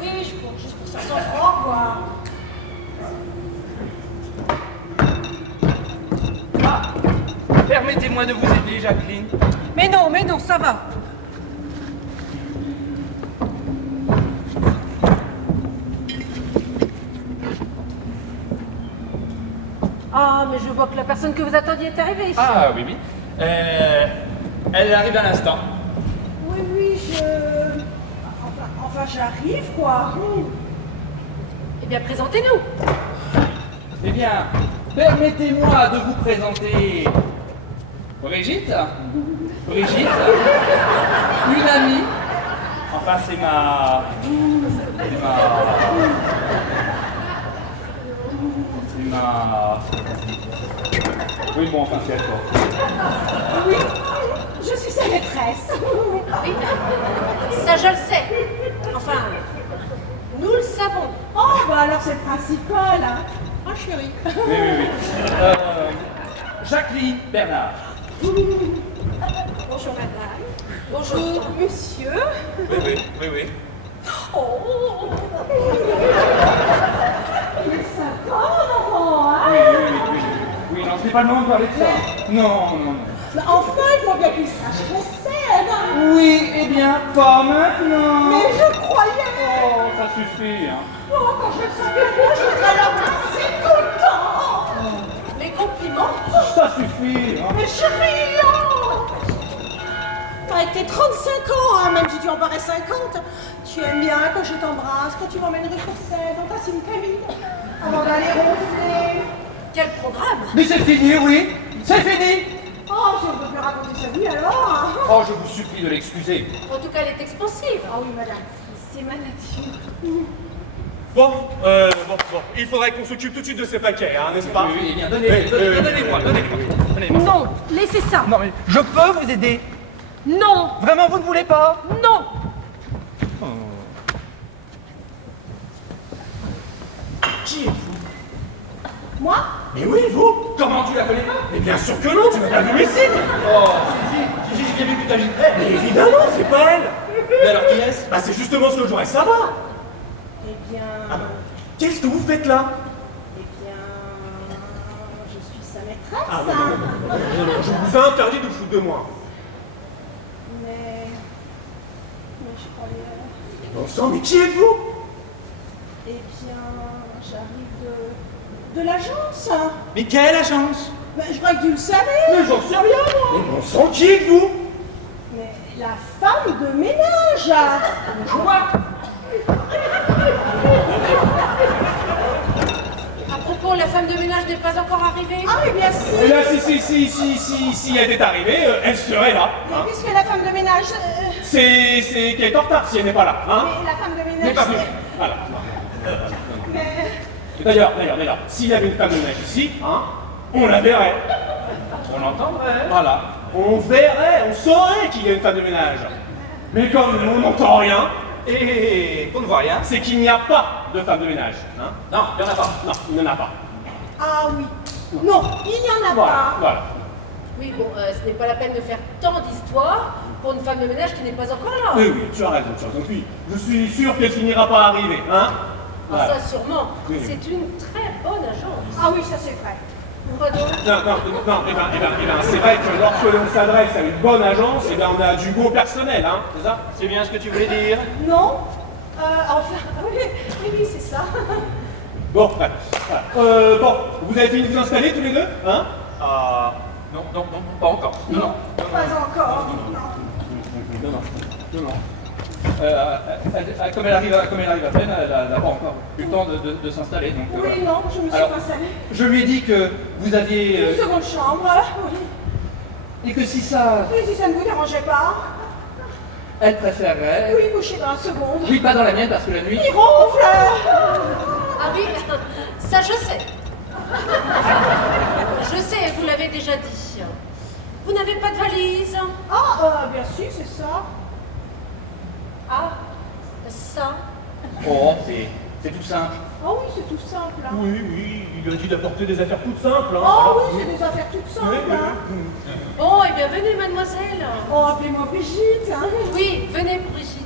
Oui, je compte juste pour 500 francs, quoi. Ah, permettez-moi de vous aider, Jacqueline. Mais non, ça va. Ah, mais je vois que la personne que vous attendiez est arrivée. Ah oui, oui. Elle arrive à l'instant. Oui, oui, Enfin, j'arrive, quoi. Eh bien, présentez-nous. Eh bien, permettez-moi de vous présenter Brigitte. Brigitte, une amie. Enfin, c'est ma... Oui, bon, enfin, c'est elle, quoi. Oui, je suis sa maîtresse. Oui, ça je le sais. Enfin, nous le savons. Oh, bah alors c'est le principal, hein. Oh, chérie. Oui, oui, oui. Jacqueline Bernard. Bonjour, madame. Bonjour, monsieur. Oui, oui, oui, oui. Oh. Il est sympa, Laurent, hein. Oui, oui, oui, oui. Oui, non, c'est pas le moment de parler de ça. Non, non, non. Mais enfin, il faut bien qu'il sache qu'on s'aide, hein. Oui, eh bien, pas maintenant. Mais je croyais. Oh, ça suffit, hein. Oh, quand je le sens bien, je voudrais l'embrasser tout le temps. Les compliments. Ça suffit, hein. Mais chérie, non. T'as été 35 ans, hein, même si tu en parais 50. Tu aimes bien quand je t'embrasse, quand tu m'emmènes rue Courcelles, dans ta Simcamille, avant d'aller ronfler. Quel programme. Mais c'est fini, oui. C'est fini. Oh, je ne peux plus raconter sa vie alors. Oh, je vous supplie de l'excuser. En tout cas, elle est expansive. Ah oui, madame, c'est ma nature. Bon, il faudrait qu'on s'occupe tout de suite de ces paquets, hein, n'est-ce pas? Oui, oui, eh bien, donnez-les-moi, donnez-les-moi. Donnez-les-moi. Non, laissez ça. Non, mais je peux vous aider. Non, Vraiment, vous ne voulez pas? non. Qui êtes-vous? Moi? Mais oui, vous! Comment tu la connais pas? Mais bien sûr que non, tu m'as pas vu ici! Oh, si, j'ai bien vu que tu t'agitais. Mais évidemment, c'est pas elle! Mais alors, qui est-ce? Bah c'est justement ce que je voudrais savoir! Eh bien... Ah bah, qu'est-ce que vous faites là? Eh bien... Je suis sa maîtresse. Ah non, je vous ai interdit de vous foutre de moi. Mais je croyais... Bon sang, mais qui êtes-vous? Eh bien... J'arrive de l'agence. Mais quelle agence? Mais je crois que tu le savais. Mais j'en sais rien, moi. Mais bon sang, qui êtes-vous? Mais la femme de ménage. Quoi? À propos, la femme de ménage n'est pas encore arrivée? Ah oui, bien Et sûr. là, si elle était arrivée, elle serait là. Mais Hein. puisque la femme de ménage... C'est qu'elle est en retard si elle n'est pas là. Hein. mais la femme de Elle n'est ménage... pas venue. Voilà. Mais... D'ailleurs, s'il y avait une femme de ménage ici, hein, on la verrait. On l'entendrait. Voilà. On verrait, on saurait qu'il y a une femme de ménage. Mais comme on n'entend rien, Et qu'on ne voit rien. c'est qu'il n'y a pas de femme de ménage. Hein. Non, il n'y en a pas. Non, il n'y en a pas. Ah oui. Non, il n'y en a Voilà, pas. voilà. Oui, bon, ce n'est pas la peine de faire tant d'histoires pour une femme de ménage qui n'est pas encore là. Oui, tu as raison. Oui, je suis sûr qu'elle finira par arriver. Hein. Ah, Voilà. ça sûrement. Oui. C'est une très bonne agence. Ah oui, ça c'est vrai. Quoi donc? Non, c'est vrai que lorsque l'on s'adresse à une bonne agence, on a du beau personnel, hein, c'est ça? C'est bien ce que tu voulais dire. Non. Enfin, oui, c'est ça. Bon, voilà. Bon, vous avez fini de vous installer tous les deux, hein? Ah, non, pas encore. Non. Pas encore. Non. Non. Comme elle arrive à peine, elle n'a pas encore eu le temps de s'installer. Donc, Oui, voilà. non, je me suis Alors, pas installée. Je lui ai dit que vous aviez... Une seconde chambre, oui. et que si ça... Oui, si ça ne vous dérangeait pas. Elle préférerait... Oui, coucher dans la seconde. Oui, pas dans la mienne, parce que la nuit... Il ronfle. Ah oui, ça je sais. Je sais, vous l'avez déjà dit. Vous n'avez pas de valise? Ah, bien sûr, c'est ça. Ah, ça. Oh, c'est tout simple. Ah oui, c'est tout simple. Hein. Oui, il lui a dit d'apporter des affaires toutes simples, hein. Oh oui, c'est des affaires toutes simples. Hein. Bon, eh bien venez, mademoiselle. Oh, appelez-moi Brigitte. Hein. Oui, venez, Brigitte.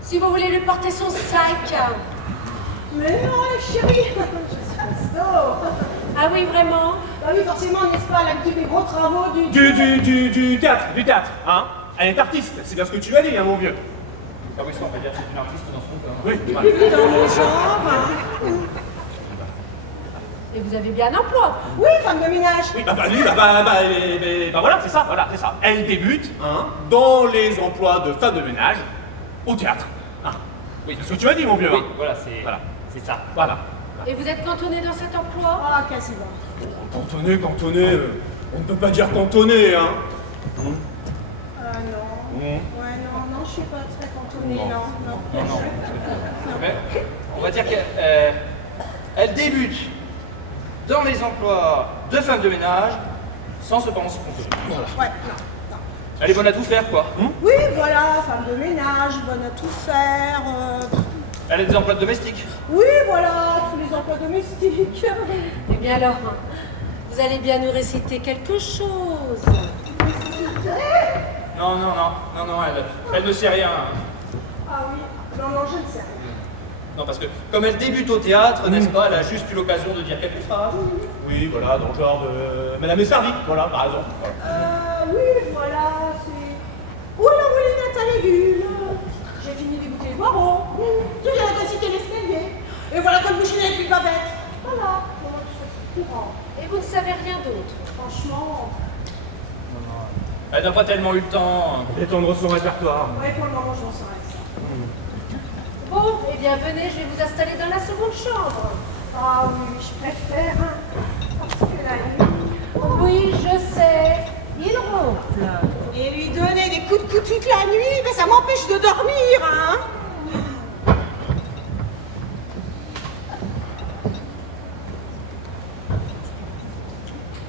Si vous voulez lui porter son sac. Mais non, chérie, je suis pasto. Ah oui, vraiment? Bah oui, forcément, n'est-ce pas, elle a des gros travaux Du théâtre, hein. Elle est artiste, c'est bien ce que tu as dit, hein, mon vieux. Ah oui, ça, on peut dire que c'est une artiste dans son cas. Oui, Oui, dans mon genre. Hein. Et vous avez bien un emploi. Oui, femme de ménage. oui, voilà, c'est ça. Elle débute, hein, dans les emplois de femme de ménage, au théâtre. Hein. Oui, c'est ce que tu as dit, mon vieux. Oui, hein. voilà, Voilà. c'est ça. Voilà. Et vous êtes cantonné dans cet emploi? Ah, quasiment. Cantonné, on ne peut pas dire cantonné, hein. Non. Mmh. Ouais, non, je suis pas très cantonnée, non. Mais on va dire qu'elle débute dans les emplois de femme de ménage sans cependant s'y compter. Voilà. Ouais, non. Elle est bonne à tout faire, quoi. Oui, voilà, femme de ménage, bonne à tout faire. Elle a des emplois domestiques. Oui, voilà, tous les emplois domestiques. Eh bien alors, vous allez bien nous réciter quelque chose. Non, elle ne sait rien. Ah oui, non, je ne sais rien. Non, parce que comme elle débute au théâtre, n'est-ce pas, elle a juste eu l'occasion de dire quelques phrases. Oui, voilà, dans le genre de Madame est servie, voilà, par exemple. Voilà. Oui, voilà, c'est... Où la moulinette à légumes? J'ai fini d'écouter les poireaux. Je viens de citer l'escalier. Et voilà comme vous chinez les pavettes. Voilà, bon, c'est courant. Et vous ne savez rien d'autre. Franchement, Elle n'a pas tellement eu le temps. Étendre son répertoire. ouais, pour le moment, je m'en sors avec ça. Bon, eh bien venez, je vais vous installer dans la seconde chambre. Ah oui, je préfère, hein, parce que la nuit... Oui, je sais. Il ronfle. Et lui donner des coups de coude toute la nuit, ben ça m'empêche de dormir, hein.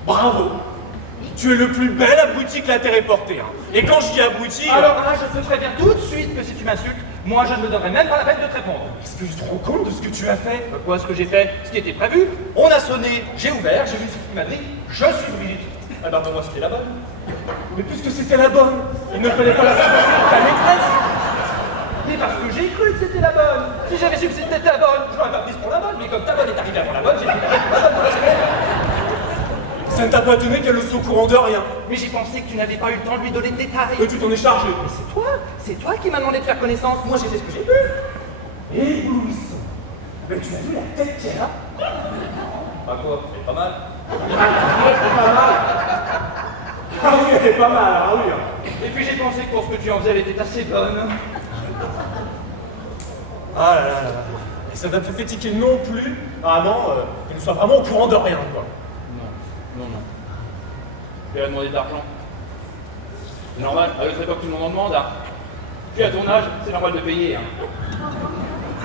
Bravo. Tu es le plus bel abruti que la terre ait porté, hein. Et quand je dis abruti... Alors là, je te préviens tout de suite que si tu m'insultes, moi je ne me donnerai même pas la peine de te répondre. Est-ce que je te rends compte de ce que tu as fait? Quoi, ce que j'ai fait, ce qui était prévu, on a sonné, j'ai ouvert, j'ai vu ce qui m'a dit, je suis Brigitte. Ah ben pour moi c'était la bonne. Mais puisque c'était la bonne, il ne fallait pas la faire passer pour ta maîtresse. Mais parce que j'ai cru que c'était la bonne. Si j'avais su que c'était ta bonne, je l'aurais pas prise pour la bonne, mais comme ta bonne est arrivée avant la bonne, j'ai pris la bonne pour la seconde. Ça ne t'a pas étonné qu'elle ne soit au courant de rien. Mais j'ai pensé que tu n'avais pas eu le temps de lui donner de détails. Et tu t'en es chargé. C'est toi qui m'as demandé de faire connaissance. Moi j'ai fait ce que j'ai pu. Éblouissant. Mais tu as vu la tête qu'elle a? Pas quoi, c'est pas mal. Ah oui, elle est pas mal, ah oui. Et puis j'ai pensé que pour ce que tu en faisais, elle était assez bonne. Ah là là là là. Et ça ne me fait fatiguer non plus, vraiment, qu'il ne soit vraiment au courant de rien, quoi. Non. Il a demandé de l'argent. C'est normal, à notre époque tout le monde en demande. Hein. Puis à ton âge, c'est normal de payer. Hein.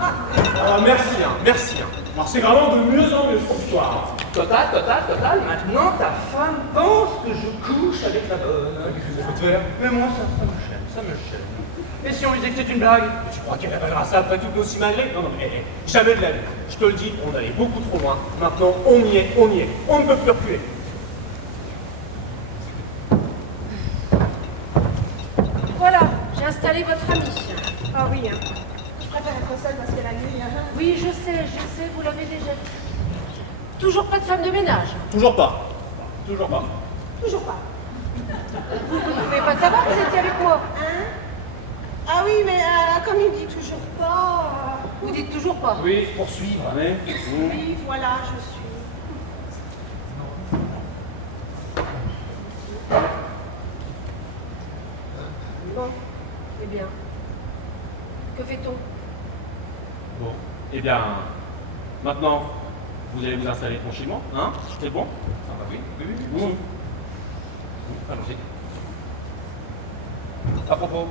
Ah, merci. Alors c'est vraiment de mieux en mieux cette histoire. Total. Maintenant, ta femme pense que je couche avec la bonne. Qu'est-ce que ça peut te faire? Mais moi, ça me gêne. Et si on lui disait que c'est une blague? Tu crois qu'elle appellera ça après tout aussi malgré? Non, mais jamais de la vie. Je te le dis, on allait beaucoup trop loin. Maintenant, on y est. On ne peut plus reculer. Voilà, j'ai installé votre ami. Ah oui, hein. Je préfère être seule parce que la nuit... Hein. Oui, je sais, vous l'avez déjà dit. Toujours pas de femme de ménage. Toujours pas. Toujours pas. Toujours pas. Vous ne pouvez pas savoir que vous étiez avec moi. Hein? Ah oui, mais comme il dit toujours pas... Vous dites toujours pas. Oui, poursuivre. Ouais. Oui, voilà, je suis... Bon, eh bien, que fait-on? Bon, eh bien, maintenant, vous allez vous installer tranquillement, hein? C'est bon? Ah bah oui. Bon. Allons-y. À propos,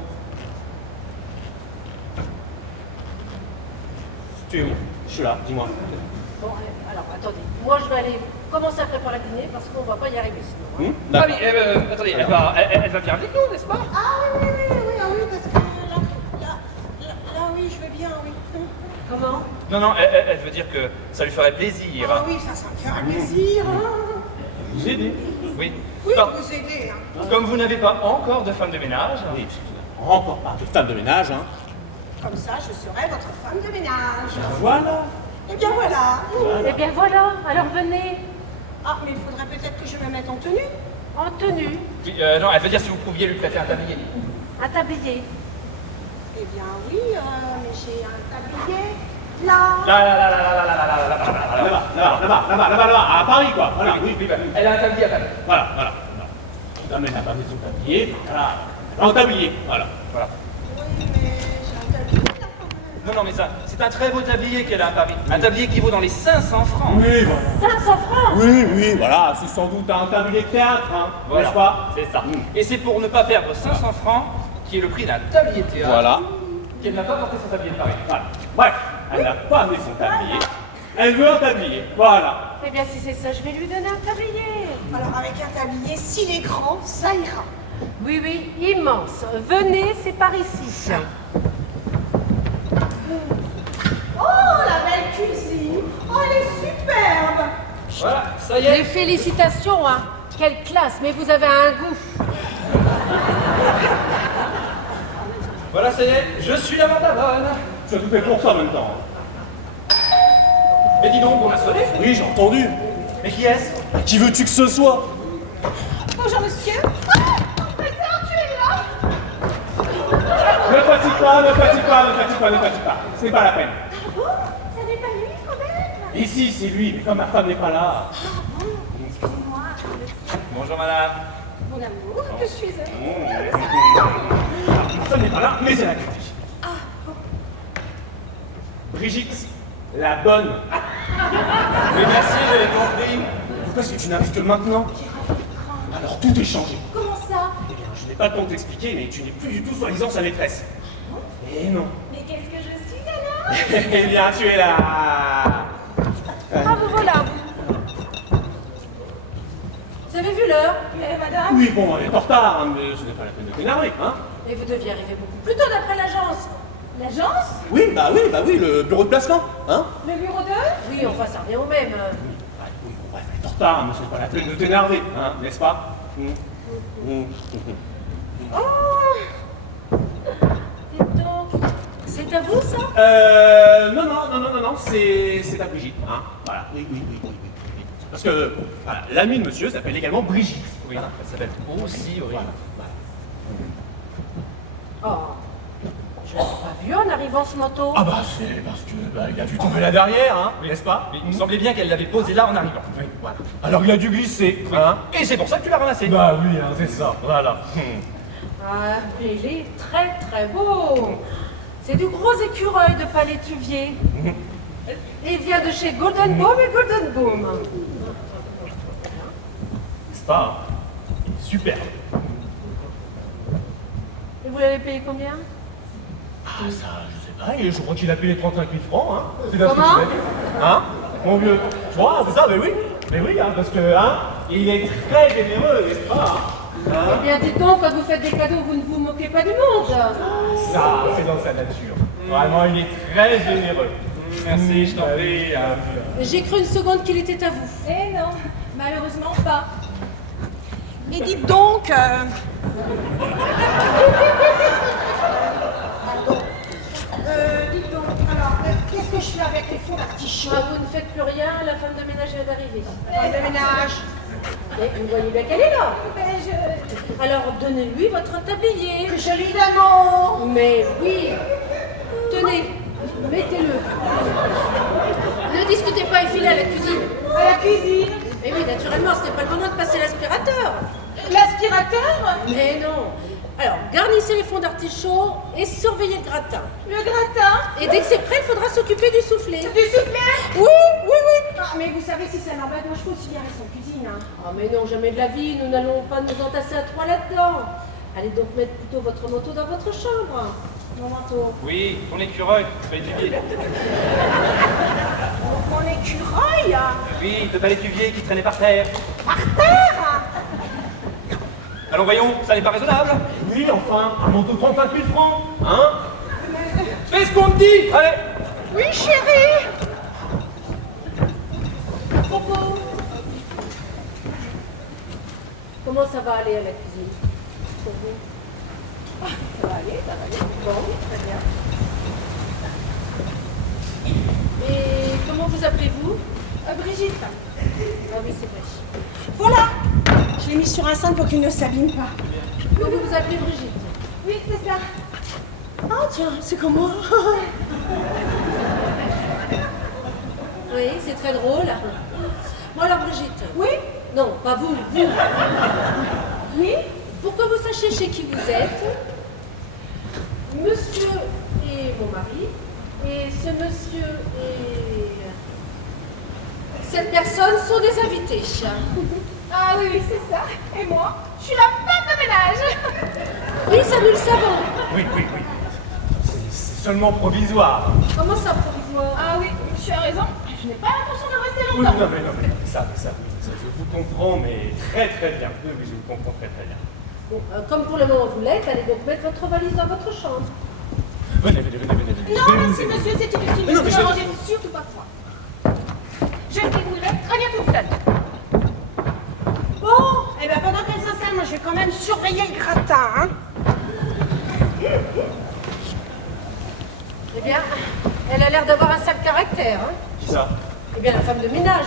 Tu es où? Je suis là, dis-moi. Bon, alors, attendez. Moi, je vais aller commencer à préparer la dîner parce qu'on va pas y arriver sinon. Hein. ah oui, attendez, elle va bien avec nous, n'est-ce pas? Ah oui, parce que là, oui, je vais bien, oui. Comment? Non, elle veut dire que ça lui ferait plaisir. Ah oui, ça me fera plaisir. Hein. Vous aidez? Oui. Oui, Comme- vous aider. Hein. Comme vous n'avez pas encore de femme de ménage, Oui, parce que vous n'avez encore pas de femme de ménage, hein? Comme ça, je serai votre femme de ménage. Voilà. Eh bien voilà. Eh bien voilà, alors venez. Ah, mais il faudrait peut-être que je me mette en tenue. En tenue, oui, non, elle veut dire si vous pouviez lui prêter un tablier. un tablier. Eh bien oui, mais j'ai un tablier là. Là-bas, à Paris, quoi. Voilà, oui. Elle a un tablier à Paris. Voilà. Tu t'amènes à Paris son tablier, voilà. Un tablier, voilà. Oui, mais j'ai un tablier là quand même. Non, mais ça, c'est un très beau tablier qu'elle a à Paris. Un tablier qui vaut dans les 500 francs. Oui, voilà. 500 francs. Oui, voilà, c'est sans doute un tablier de théâtre, hein, Voilà. n'est-ce pas? C'est ça. Et c'est pour ne pas perdre 500 francs qui est le prix d'un tablier de théâtre. Voilà. Qu'elle n'a pas porté son tablier de Paris. Voilà. Bref, elle n'a pas amené son tablier, elle veut un tablier, voilà. Eh bien, si c'est ça, je vais lui donner un tablier. Alors avec un tablier, s'il est grand, ça ira. Oui, immense. Venez, c'est par ici. Oh, la belle cuisine. Oh, elle est superbe. Voilà, ça y est. Les félicitations, hein. Quelle classe, mais vous avez un goût. Voilà, ça y est, je suis la bonne. Tu as tout fait pour ça en même temps. Mais dis donc, on a sonné. Oui, j'ai entendu. Mais qui est-ce? Qui veux-tu que ce soit? Bonjour monsieur. Ah, professeur, tu es là. Ne fatigue pas. C'est pas la peine. Ah bon, ça n'est pas lui quand même. Ici, c'est lui, mais comme ma femme n'est pas là. Ah bon, excusez-moi. Bonjour madame. Mon amour, que je suis heureuse. Ma femme n'est pas là, mais elle a grandi. Ah bon. Brigitte, la bonne. Oui, merci, j'avais compris. Pourquoi est-ce que tu n'arrives que maintenant? Alors tout est changé. Comment ça? Eh bien, je n'ai pas le temps de t'expliquer, mais tu n'es plus du tout soi-disant sa maîtresse. Eh non. Mais qu'est-ce que je suis alors? Eh bien, tu es là. Ah, vous voilà, vous. Vous avez vu l'heure? Madame? Oui, bon, on est en retard, hein, mais ce n'est pas la peine de t'énerver, hein? Et vous deviez arriver beaucoup plus tôt d'après l'agence. L'agence? Oui, le bureau de placement, hein? Le bureau de? Oui, enfin, ça revient au même. Oui, bon, bref, on est en retard, mais ce n'est pas la peine de t'énerver, hein, n'est-ce pas? Dites donc, c'est à vous, ça? Non, c'est à Brigitte, hein? Voilà, oui. Parce que, voilà, l'amie de monsieur s'appelle également Brigitte. Oui, elle s'appelle aussi Aurélie. Oh, je l'ai pas vu en arrivant ce manteau. Ah bah, c'est parce que, il a dû tomber là derrière, hein, n'est-ce pas? Il me semblait bien qu'elle l'avait posé là en arrivant. Oui, voilà. Alors il a dû glisser, hein? Et c'est pour ça que tu l'as ramassé. Bah oui, hein, c'est ça, voilà. Ah, mais il est très très beau. C'est du gros écureuil de palétuvier. Il vient de chez Golden Boom et Golden Boom. N'est-ce pas? Il est superbe. Et vous l'avez payé combien? Ah, ça, je sais pas, et je crois qu'il a payé 35 000 francs, hein. C'est bien ce que Comment? tu m'as dit. Hein? Mon vieux. Tu vois, c'est ça, mais oui. Mais oui, hein, parce que, hein, il est très généreux, n'est-ce pas? Hein? Eh bien, dites donc, quand vous faites des cadeaux, vous ne vous moquez pas du monde. Ça, c'est dans sa nature. Vraiment, il est très généreux. Merci, je t'en prie. J'ai cru une seconde qu'il était à vous. Eh non, malheureusement pas. Et dites donc... dites donc, alors, qu'est-ce que je fais avec les fonds d'artichaut? Ah, vous ne faites plus rien, la femme de ménage vient d'arriver. Femme de ménage. Mais vous voyez bien qu'elle est là. Mais Alors, donnez-lui votre tablier. je lui donne mon... Mais oui. Tenez, mettez-le. Ne discutez pas et filez à la cuisine. À la cuisine. Mais oui, naturellement, ce n'est pas le moment de passer l'aspirateur. L'aspirateur. Mais non. Alors, garnissez les fonds d'artichaut et surveillez le gratin. Le gratin. Et dès que c'est prêt, il faudra s'occuper du soufflé. Du soufflé. Oui, oui, oui. Ah, mais vous savez, si ça l'embête, moi je peux aussi bien rester en cuisine. Hein. Ah mais non, jamais de la vie, nous n'allons pas nous entasser à trois là-dedans. Allez donc mettre plutôt votre manteau dans votre chambre. Mon manteau. Oui, ton écureuil, tu vas étudier. Mon écureuil. Oui, de pas l'étuvier qui traînait par terre. Par terre. Allons, voyons, ça n'est pas raisonnable. Oui, enfin, un manteau de 35 000 francs, hein? Fais ce qu'on te dit. Allez. Oui, chérie. Propos. Comment ça va aller à la cuisine pour vous? Ça va aller, ça va aller. Bon, très bien. Et comment vous appelez-vous? Brigitte. Ah oui, c'est vrai. Voilà. Je l'ai mis sur un cintre pour qu'il ne s'abîme pas. Donc vous vous appelez Brigitte? Oui, c'est ça. Oh tiens, c'est comme moi. Oui, c'est très drôle. Bon alors Brigitte. Oui. Non, pas vous, vous. Oui. Pour que vous sachiez chez qui vous êtes, monsieur est mon mari, et ce monsieur et cette personne sont des invités. Ah oui, oui, c'est ça. Et moi, je suis la femme de ménage. Oui, ça nous le savons. Oui, oui, oui. C'est seulement provisoire. Comment ça, provisoire? Ah oui, tu as raison. Je n'ai pas l'intention de rester Oui, longtemps. non, mais ça, je vous comprends, mais très très bien. Oui, oui, je vous comprends très très bien. Bon, comme pour le moment vous l'êtes, allez donc mettre votre valise dans votre chambre. Venez, venez, venez, venez. Non, merci monsieur, c'est inutile. Mais non, mais Ne je- mangez surtout pas froid. Je me débrouillerai très bien toute seule. Bon, et bien pendant qu'elle s'installe, moi je vais quand même surveiller le gratin. Hein. Eh bien, elle a l'air d'avoir un sale caractère. Hein. Qui ça? Eh bien, la femme de ménage.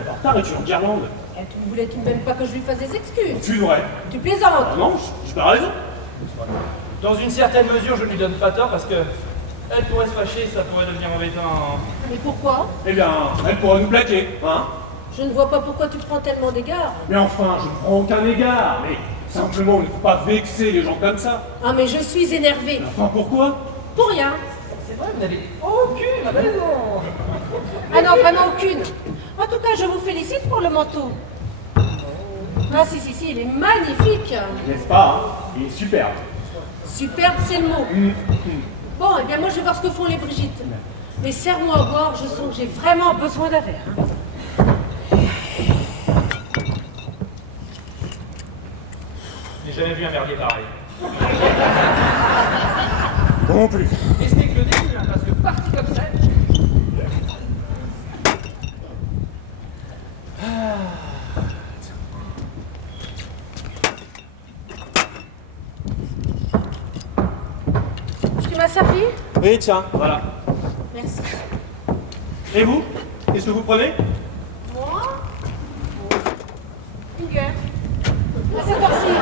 Elle est en retard et tu es en guirlande. Et tu ne voulais tout de même pas que je lui fasse des excuses. Tu devrais. Tu plaisantes. Ah non, j'ai pas raison. Dans une certaine mesure, je ne lui donne pas tort parce que elle pourrait se fâcher, ça pourrait devenir embêtant. Mais pourquoi? Eh bien, elle pourra nous plaquer, hein? Je ne vois pas pourquoi tu prends tellement d'égard. Mais enfin, je ne prends aucun égard. Mais simplement, il ne faut pas vexer les gens comme ça. Ah, mais je suis énervée. Enfin, pourquoi? Pour rien. C'est vrai, vous n'avez aucune raison. Ah non, vraiment aucune. En tout cas, je vous félicite pour le manteau. Ah si, si, si, il est magnifique. N'est-ce pas, hein? Il est superbe. Superbe, c'est le mot. Bon, eh bien moi je vais voir ce que font les Brigitte. Mais serre-moi à boire, je sens que j'ai vraiment besoin d'un verre. Hein. J'ai jamais vu un merdier pareil. Non plus. Et ce n'est que le début, hein, parce que parti comme ça. Tu m'as servi? Oui, tiens, voilà. Merci. Et vous? Qu'est-ce que vous prenez? Moi Une gueule. À cette heure-ci.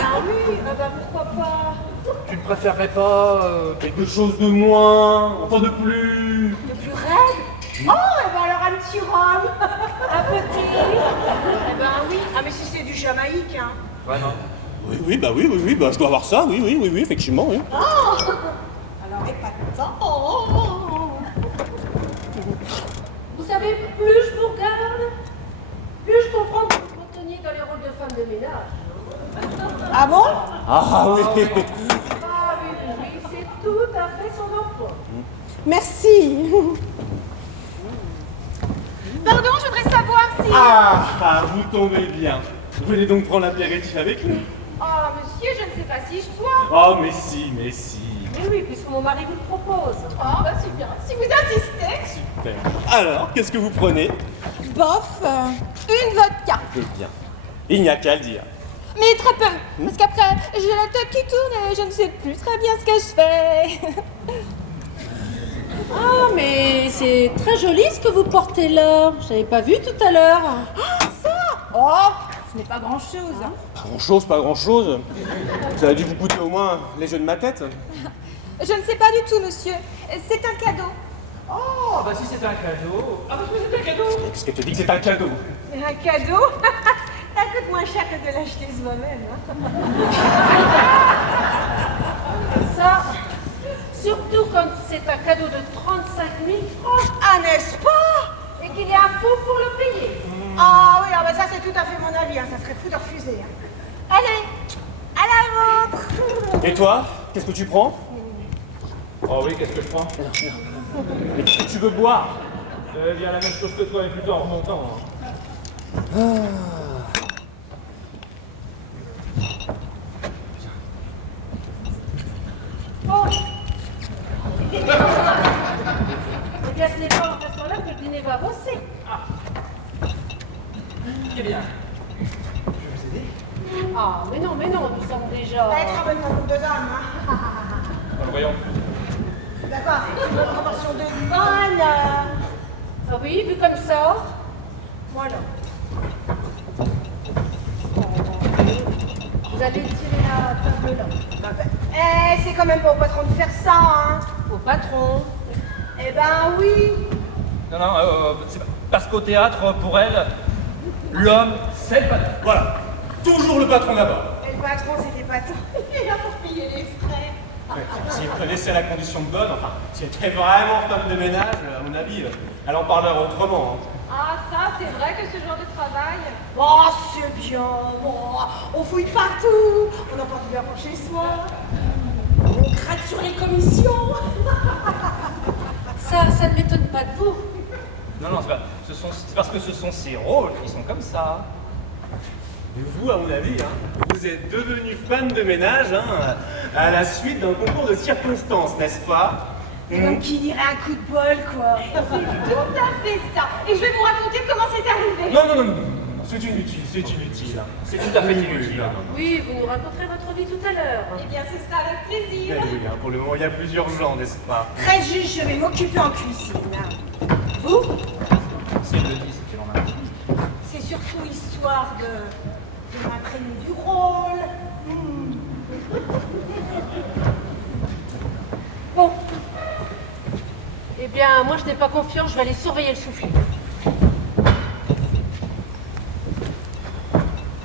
Ah oui, ah bah pourquoi pas. Tu ne préférerais pas Quelque chose de moins, enfin de plus. Le plus raide. Oh, et ben alors un petit rhum. Un petit. Eh ben oui. Ah mais si c'est du Jamaïque, hein. Ouais, non. Oui, bah je dois avoir ça, oui, effectivement, oui. Alors épatant. Ah bon? Ah oui. Ah oui, c'est tout à fait son emploi. Merci. Pardon, je voudrais savoir si... Ah, vous tombez bien. Venez donc prendre l'apéritif avec nous. Oh, monsieur, je ne sais pas si je dois. Oh, mais si, mais si. Mais oui, puisque mon mari vous le propose. Oh, bah super. Si vous insistez. Super. Alors, qu'est-ce que vous prenez? Bof, une vodka. Eh bien, il n'y a qu'à le dire. Mais très peu, parce qu'après, j'ai la tête qui tourne et je ne sais plus très bien ce que je fais. Ah, mais c'est très joli ce que vous portez là. Je n'avais pas vu tout à l'heure. Oh, ce n'est pas grand-chose. Pas grand-chose. Ça a dû vous coûter au moins les yeux de ma tête. Je ne sais pas du tout, monsieur. C'est un cadeau. Oh, bah si c'est un cadeau. Ah, parce que c'est un cadeau. Qu'est-ce que tu dis que c'est un cadeau? Un cadeau? Ça coûte moins cher que de l'acheter soi-même. Ça, surtout quand c'est un cadeau de 35 000 francs Ah, n'est-ce pas? et qu'il y a un fou pour le payer. Ah oui, ah bah ça c'est tout à fait mon avis, hein. Ça serait fou de refuser. Hein. Allez, à la vôtre. Et toi, qu'est-ce que tu prends? Oh oui, qu'est-ce que je prends? Mais qu'est-ce que tu veux boire? C'est bien la même chose que toi, mais plutôt en remontant. Hein. Oh. Eh bien, ce n'est pas en façon là que le dîner va avancer. Eh bien, Ah, mais non, nous sommes déjà... Ça va être un bon nombre de dames. Hein. alors, voyons. D'accord, une bonne proportion de bonnes. Ah oui, vu comme ça. Voilà. Vous allez tirer la table là. Eh, c'est quand même pas au patron de faire ça, hein. Au patron. Eh ben oui. Non, non, c'est parce qu'au théâtre, pour elle, l'homme, c'est le patron. Voilà. Toujours le patron là-bas. Et le patron, c'était pas tant. Il est là pour payer les frais. Si elle connaissait la condition de bonne, enfin, si elle était vraiment femme de ménage, à mon avis, elle en parlerait autrement. Hein. Ah, ça, c'est vrai que ce genre de travail. Oh, c'est bien. Bon, on fouille partout. On emporte du bien pour chez soi. On gratte sur les commissions. Ça ne m'étonne pas de vous. Non, non, c'est parce que ce sont ces rôles qui sont comme ça. Et vous, à mon avis, hein, vous êtes devenu femme de ménage hein, à la suite d'un concours de circonstances, n'est-ce pas? Comme qui dirait un coup de bol, quoi. C'est tout à fait ça. Et je vais vous raconter comment c'est arrivé. Non, non, non, non, non, c'est inutile, c'est inutile. C'est tout à fait inutile. Oui, vous nous raconterez votre vie tout à l'heure. Eh bien, ce sera avec plaisir. Eh oui, hein, pour le moment, il y a plusieurs gens, n'est-ce pas? Très juste, je vais m'occuper en cuisine. Vous, C'est le 10 que l'on a. c'est surtout histoire de m'imprégner du rôle. Bon. Eh bien, moi, je n'ai pas confiance, je vais aller surveiller le soufflet.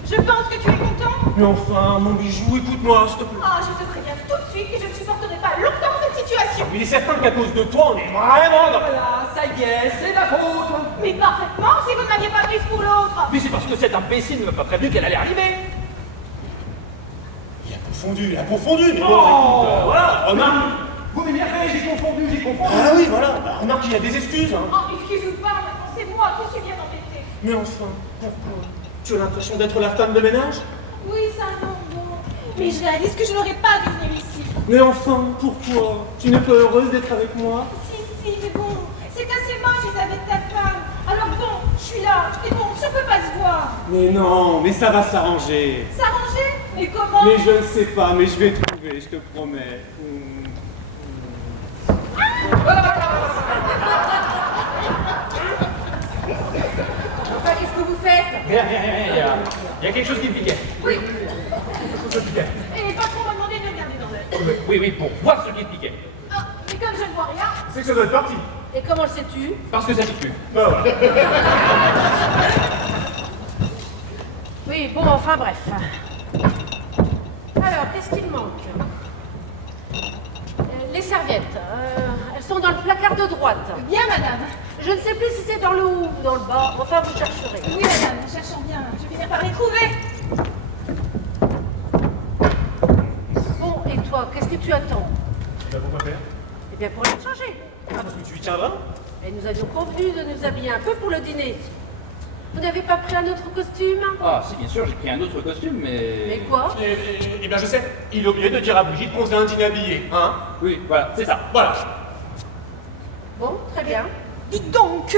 Je pense que tu es content. Mais enfin, mon bijou, écoute-moi, s'il te plaît. Ah, je te préviens tout de suite que je ne supporterai pas longtemps cette situation. Il est certain qu'à cause de toi, on est vraiment dans... Voilà, ça y est, c'est la faute. Mais parfaitement, si vous ne m'aviez pas prise pour l'autre. Mais c'est parce que cet imbécile ne m'a pas prévenu qu'elle allait arriver. Il a confondu, mais bon, Oh, écoute, voilà, remarque. Vous m'avez bien fait, j'ai confondu. Ah oui, voilà, bah, remarque qu'il y a des excuses, hein. Oh, excusez-moi, maintenant c'est moi qui suis bien embêtée. Mais enfin, pourquoi? Tu as l'impression d'être la femme de ménage? Oui, ça non, bon. Mais je réalise que je n'aurais pas dû venir ici. Mais enfin, pourquoi? Tu n'es pas heureuse d'être avec moi? Si, mais bon, c'est assez moche avec ta femme. Alors bon, je suis là, mais bon, ça peut pas se voir. Mais non, mais ça va s'arranger. S'arranger? Mais comment? Mais je ne sais pas, mais je vais trouver, je te promets. Enfin, qu'est-ce que vous faites? Rien, il y a quelque chose qui me piquait. Oui. Et le patron m'a demandé de regarder dans l'œil. Oui, pour voir ce qui me piquait. Ah, mais comme je ne vois rien, C'est que ça doit être parti. Et comment le sais-tu? Parce que ça pique plus. Bah voilà. Oui, bon, enfin, bref. Alors, qu'est-ce qu'il manque? Les serviettes. Elles sont dans le placard de droite. bien madame. Je ne sais plus si c'est dans le haut ou dans le bas. Enfin, vous chercherez. Oui madame, cherchons bien. Je vais finir par les trouver. quoi? Qu'est-ce que tu attends? Tu vas pourquoi faire? Eh bien, pour les changer. Ah, parce que tu y tiens vraiment? Et nous avions convenu de nous habiller un peu pour le dîner. Vous n'avez pas pris un autre costume? Ah, si, bien sûr, j'ai pris un autre costume, mais... Mais quoi? Eh bien, je sais. Il a oublié de dire à Brigitte qu'on faisait un dîner habillé, hein? Oui, voilà, c'est ça. Voilà. Bon, très bien. Dites donc,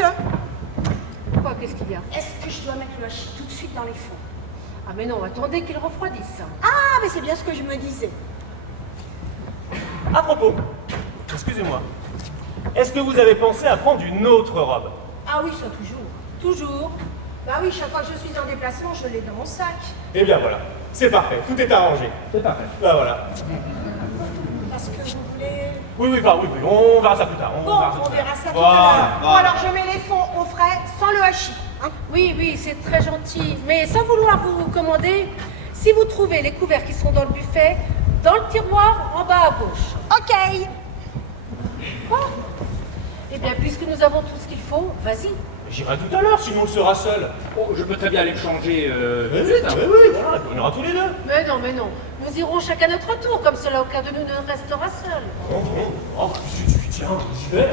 Quoi, qu'est-ce qu'il y a? est-ce que je dois mettre le hachis tout de suite dans les fours? Ah mais non, attendez qu'il refroidisse. Ah, mais c'est bien ce que je me disais. À propos, excusez-moi. Est-ce que vous avez pensé à prendre une autre robe? Ah oui, ça toujours. Toujours. Bah oui, chaque fois que je suis en déplacement, je l'ai dans mon sac. Eh bien voilà, c'est parfait, tout est arrangé. C'est parfait. Bah voilà. Parce que vous voulez... Oui, on verra ça plus tard. Bon, on verra ça tout Voilà, à l'heure. Bon, voilà. alors je mets les fonds au frais, sans le hachis. Hein. Oui, c'est très gentil. Mais sans vouloir vous commander, si vous trouvez les couverts qui sont dans le buffet, dans le tiroir en bas à gauche. Ok. Bon. Eh bien, puisque nous avons tout ce qu'il faut, vas-y. J'irai tout à l'heure, sinon on sera seul. Oh, je peux très bien aller le changer Oui, tout de suite, hein. voilà, on ira tous les deux. Mais non. Nous irons chacun notre tour, comme cela aucun de nous ne restera seul. Oh, tiens, j'y vais.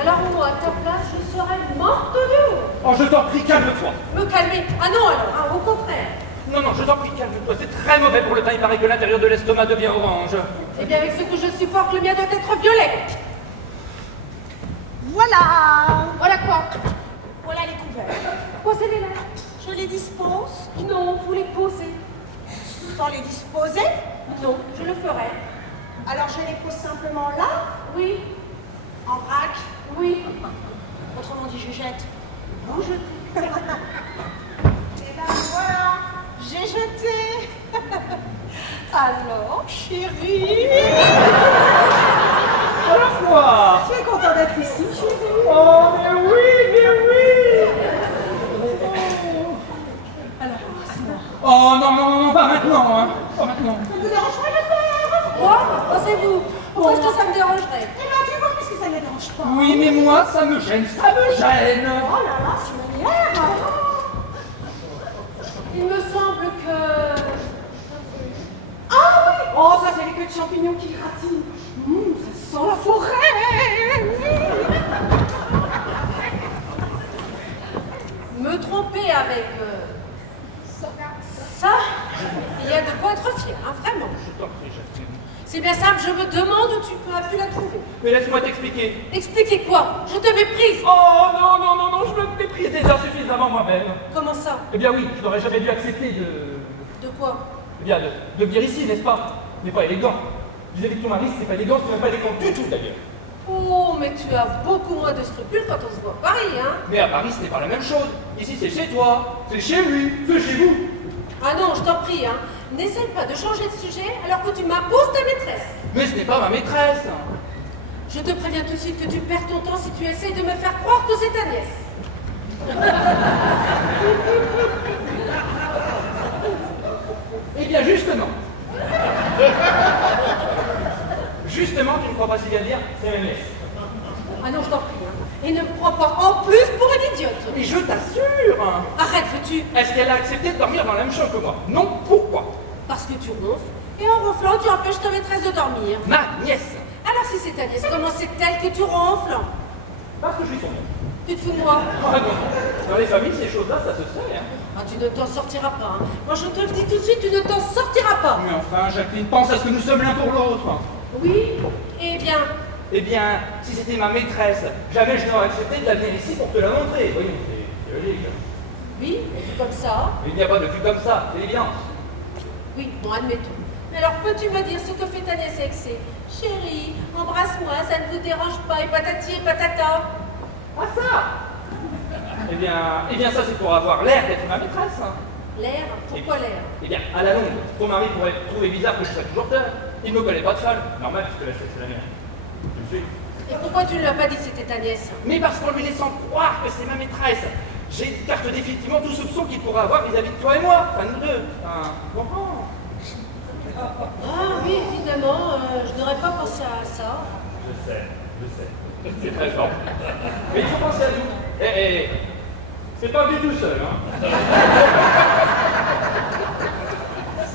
Alors moi, à ta place, je serais morte de rire. Oh, je t'en prie, calme-toi. Me calmer. Ah non, alors, hein, au contraire. Non, je t'en prie, calme-toi. C'est très mauvais pour le teint. Il paraît que l'intérieur de l'estomac devient orange. Eh bien, avec ce que je supporte, le mien doit être violet. Voilà. Voilà quoi? Voilà les couverts. Posez-les là. Je les dispose. Non, vous les posez. Sans les disposer. Non, je le ferai. Alors je les pose simplement là, Oui, en vrac. oui. Autrement dit, je jette. Vous jetez. Et ben voilà, j'ai jeté. Alors, chérie, Alors quoi? tu es content d'être ici, chérie? Oh, mais oui. Alors, embrasse-moi. Oh, non, pas maintenant, hein. Pas maintenant. Ça ne vous dérange pas, j'espère? Quoi? Pensez-vous? Pourquoi est-ce que ça me dérangerait? Eh bien, tu vois, puisque ça ne dérange pas. Oui, mais moi, ça me gêne. Oh là là, c'est manière. Il me semble que... Ah oui. Oh, ça, c'est les queues de champignons qui gratinent. Ça sent la forêt. Me tromper avec... ça, il y a de quoi être fier, hein, vraiment. Je t'en prie, Jacqueline. C'est bien simple, je me demande où tu as pu la trouver. Mais laisse-moi t'expliquer. Expliquez quoi? Je te méprise. Oh, non, je me méprise déjà suffisamment moi-même. Comment ça? Eh bien oui, je n'aurais jamais dû accepter de... De quoi? Eh bien, de venir ici, n'est-ce pas? Ce n'est pas élégant. Vis-à-vis de ton mari, c'est pas élégant, c'est même pas élégant du tout d'ailleurs. Oh, mais tu as beaucoup moins de scrupules quand on se voit à Paris, hein? Mais à Paris, ce n'est pas la même chose. Ici, c'est chez toi, c'est chez lui, c'est chez vous. Ah non, je t'en prie, hein. N'essaie pas de changer de sujet alors que tu m'imposes ta maîtresse. Mais ce n'est pas ma maîtresse. Je te préviens tout de suite que tu perds ton temps si tu essayes de me faire croire que c'est ta nièce. Eh bien, justement. Justement, tu ne crois pas si bien dire, c'est ma nièce. Ah non, je t'en prie, hein. Et ne me prends pas en plus pour une idiote. Et je t'assure. Arrête, veux-tu? Est-ce qu'elle a accepté de dormir dans la même chambre que moi? Non, pourquoi? Parce que tu ronfles, et en ronflant, tu empêches ta maîtresse de dormir. Ma nièce. Alors si c'est ta nièce, comment c'est-elle que tu ronfles? Parce que je suis son nièce. Tu te fous de moi? Ah non, dans les familles, ces choses-là, ça se sait, hein. Ah, tu ne t'en sortiras pas, hein. Moi, je te le dis tout de suite, tu ne t'en sortiras pas. Mais enfin, Jacqueline, pense à ce que nous sommes l'un pour l'autre. Oui? Eh bien, Eh bien, si c'était ma maîtresse, jamais je n'aurais accepté de la venir ici pour te la montrer. Voyons, c'est logique. oui, et puis comme ça. Il n'y a pas de vue comme ça, c'est évident. Oui, bon, admettons. Mais alors, peux-tu me dire ce que fait ta nièce avec ses chérie, embrasse-moi, ça ne vous dérange pas, et patati et patata? Ah ça Eh bien ça c'est pour avoir l'air d'être ma maîtresse. L'air? Pourquoi l'air? Eh bien, à la longue, ton mari pourrait trouver bizarre que je sois toujours tard. Il ne me connaît pas de folle. Normal, puisque la sexe c'est la mienne. Je le suis. Et pourquoi tu ne lui as pas dit que c'était ta nièce? Mais parce qu'en lui laissant croire que c'est ma maîtresse, j'écarte définitivement tout soupçon qu'il pourrait avoir vis-à-vis de toi et moi. Enfin, nous deux. Enfin, tu comprends? Ah oui, évidemment, je n'aurais pas pensé à ça. Je sais. C'est très fort. Mais il faut penser à nous. C'est pas venu tout seul, hein.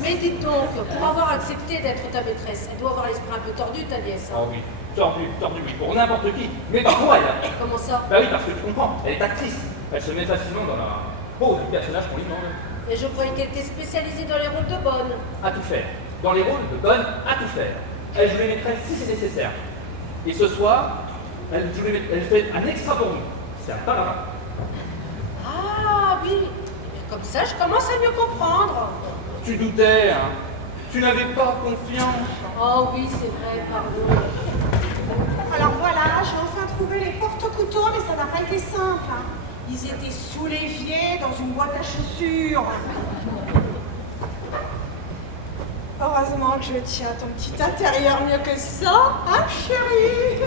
Mais dites donc, pour avoir accepté d'être ta maîtresse, elle doit avoir l'esprit un peu tordu, ta nièce. Hein. Oh oui, tordu, oui, pour n'importe qui. Mais pas pour elle. Comment ça? Bah oui, parce que tu comprends, elle est actrice. Elle se met facilement dans la peau du personnage qu'on lui demande. Et je croyais qu'elle était spécialisée dans les rôles de bonne. À tout faire. Dans les rôles de bonne, à tout faire. Elle joue les maîtresses si c'est nécessaire. Et ce soir, elle fait un extra pour nous. C'est un paravent. Ah oui, comme ça je commence à mieux comprendre. Tu doutais, hein. Tu n'avais pas confiance. Oh oui, c'est vrai, pardon. Alors voilà, j'ai enfin trouvé les porte-couteaux, mais ça n'a pas été simple. Hein. Ils étaient sous l'évier dans une boîte à chaussures. Heureusement que je tiens ton petit intérieur mieux que ça, hein chérie?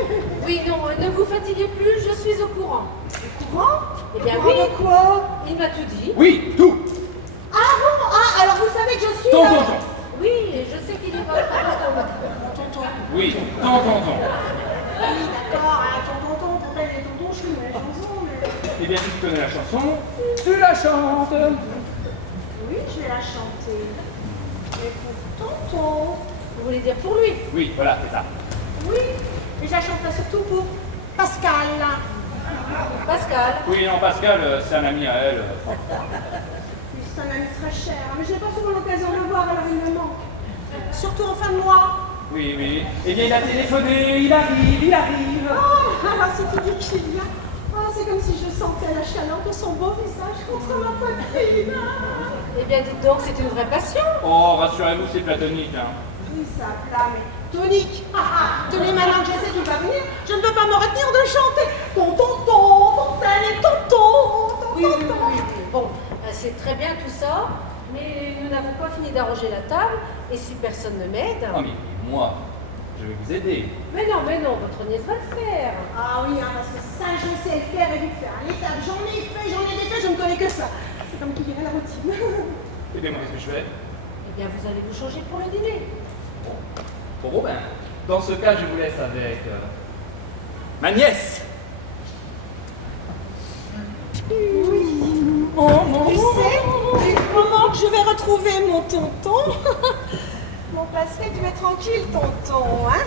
Oui, non, ne vous fatiguez plus, je suis au courant. Au courant? Eh bien Au oui, courant de quoi? il m'a tout dit. Oui, tout. Ah bon? Ah, alors vous savez que je suis Ton là? tonton. Oui, et je sais qu'il est votre Tonton. Oui, ton tonton. Oui, d'accord, hein, tonton, pourquoi il est tonton, je connais la chanson, mais... Eh bien, si tu connais la chanson, tu la chantes. Oui, je vais la chanter. Mais pour tonton... Vous voulez dire pour lui? Oui, voilà, c'est ça. Oui, mais je la chanterai surtout pour Pascal. Pascal. Oui, non, Pascal, c'est un ami à elle. Oui, c'est un ami très cher, mais je n'ai pas souvent l'occasion de le voir, alors il me manque. Surtout en fin de mois. Oui, oui. Eh bien, il a téléphoné, il arrive. Oh, alors si tu dis qu'il vient, oh, c'est comme si je sentais la chaleur de son beau visage contre ma poitrine. Eh bien, dites donc, c'est une vraie passion. Oh, rassurez-vous, c'est platonique, hein. Oui, ça flamme. Tonique. Tenez, maintenant que je sais qu'il va venir, je ne peux pas me retenir de chanter. Ton tonton, ton tel et tonton, ton Oui, oui, tonton. oui, oui. Bon, c'est très bien tout ça, mais nous n'avons pas fini d'arranger la table, et si personne ne m'aide... Oh, mais moi, je vais vous aider. Mais non, votre nièce va le faire. Ah oui, hein, parce que ça, je sais le faire et vite faire. L'étape, j'en ai fait, je ne connais que ça. C'est comme qui dirait la routine. Eh bien, moi, qu'est-ce que je fais? Eh bien, vous allez vous changer pour le dîner. Bon, ben, dans ce cas, je vous laisse avec ma nièce. Oui. Tu sais, du moment que je vais retrouver mon tonton, mon Pascal, tu es tranquille, tonton, hein?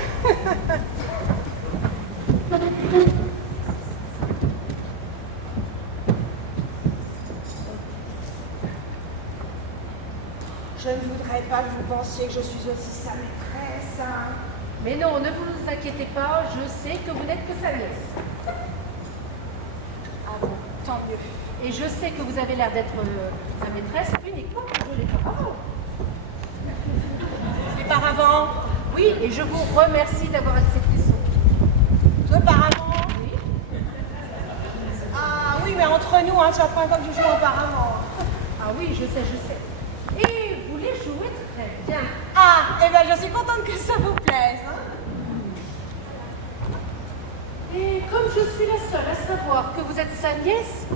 Je ne voudrais pas que vous pensiez que je suis aussi sa maîtresse, hein. Mais non, ne vous inquiétez pas, je sais que vous n'êtes que sa nièce. Ah bon, tant mieux. Et je sais que vous avez l'air d'être sa maîtresse uniquement pour jouer les paravents. Les paravents. Oui, et je vous remercie d'avoir accepté son. Deux paravents. Oui. Ah oui, mais entre nous, hein, c'est la première fois que je joue en paravent. Ah oui, je sais. Et vous les jouez très bien. Ah, eh bien, je suis contente que ça vous plaise. Hein. Et comme je suis la seule à savoir que vous êtes sa nièce,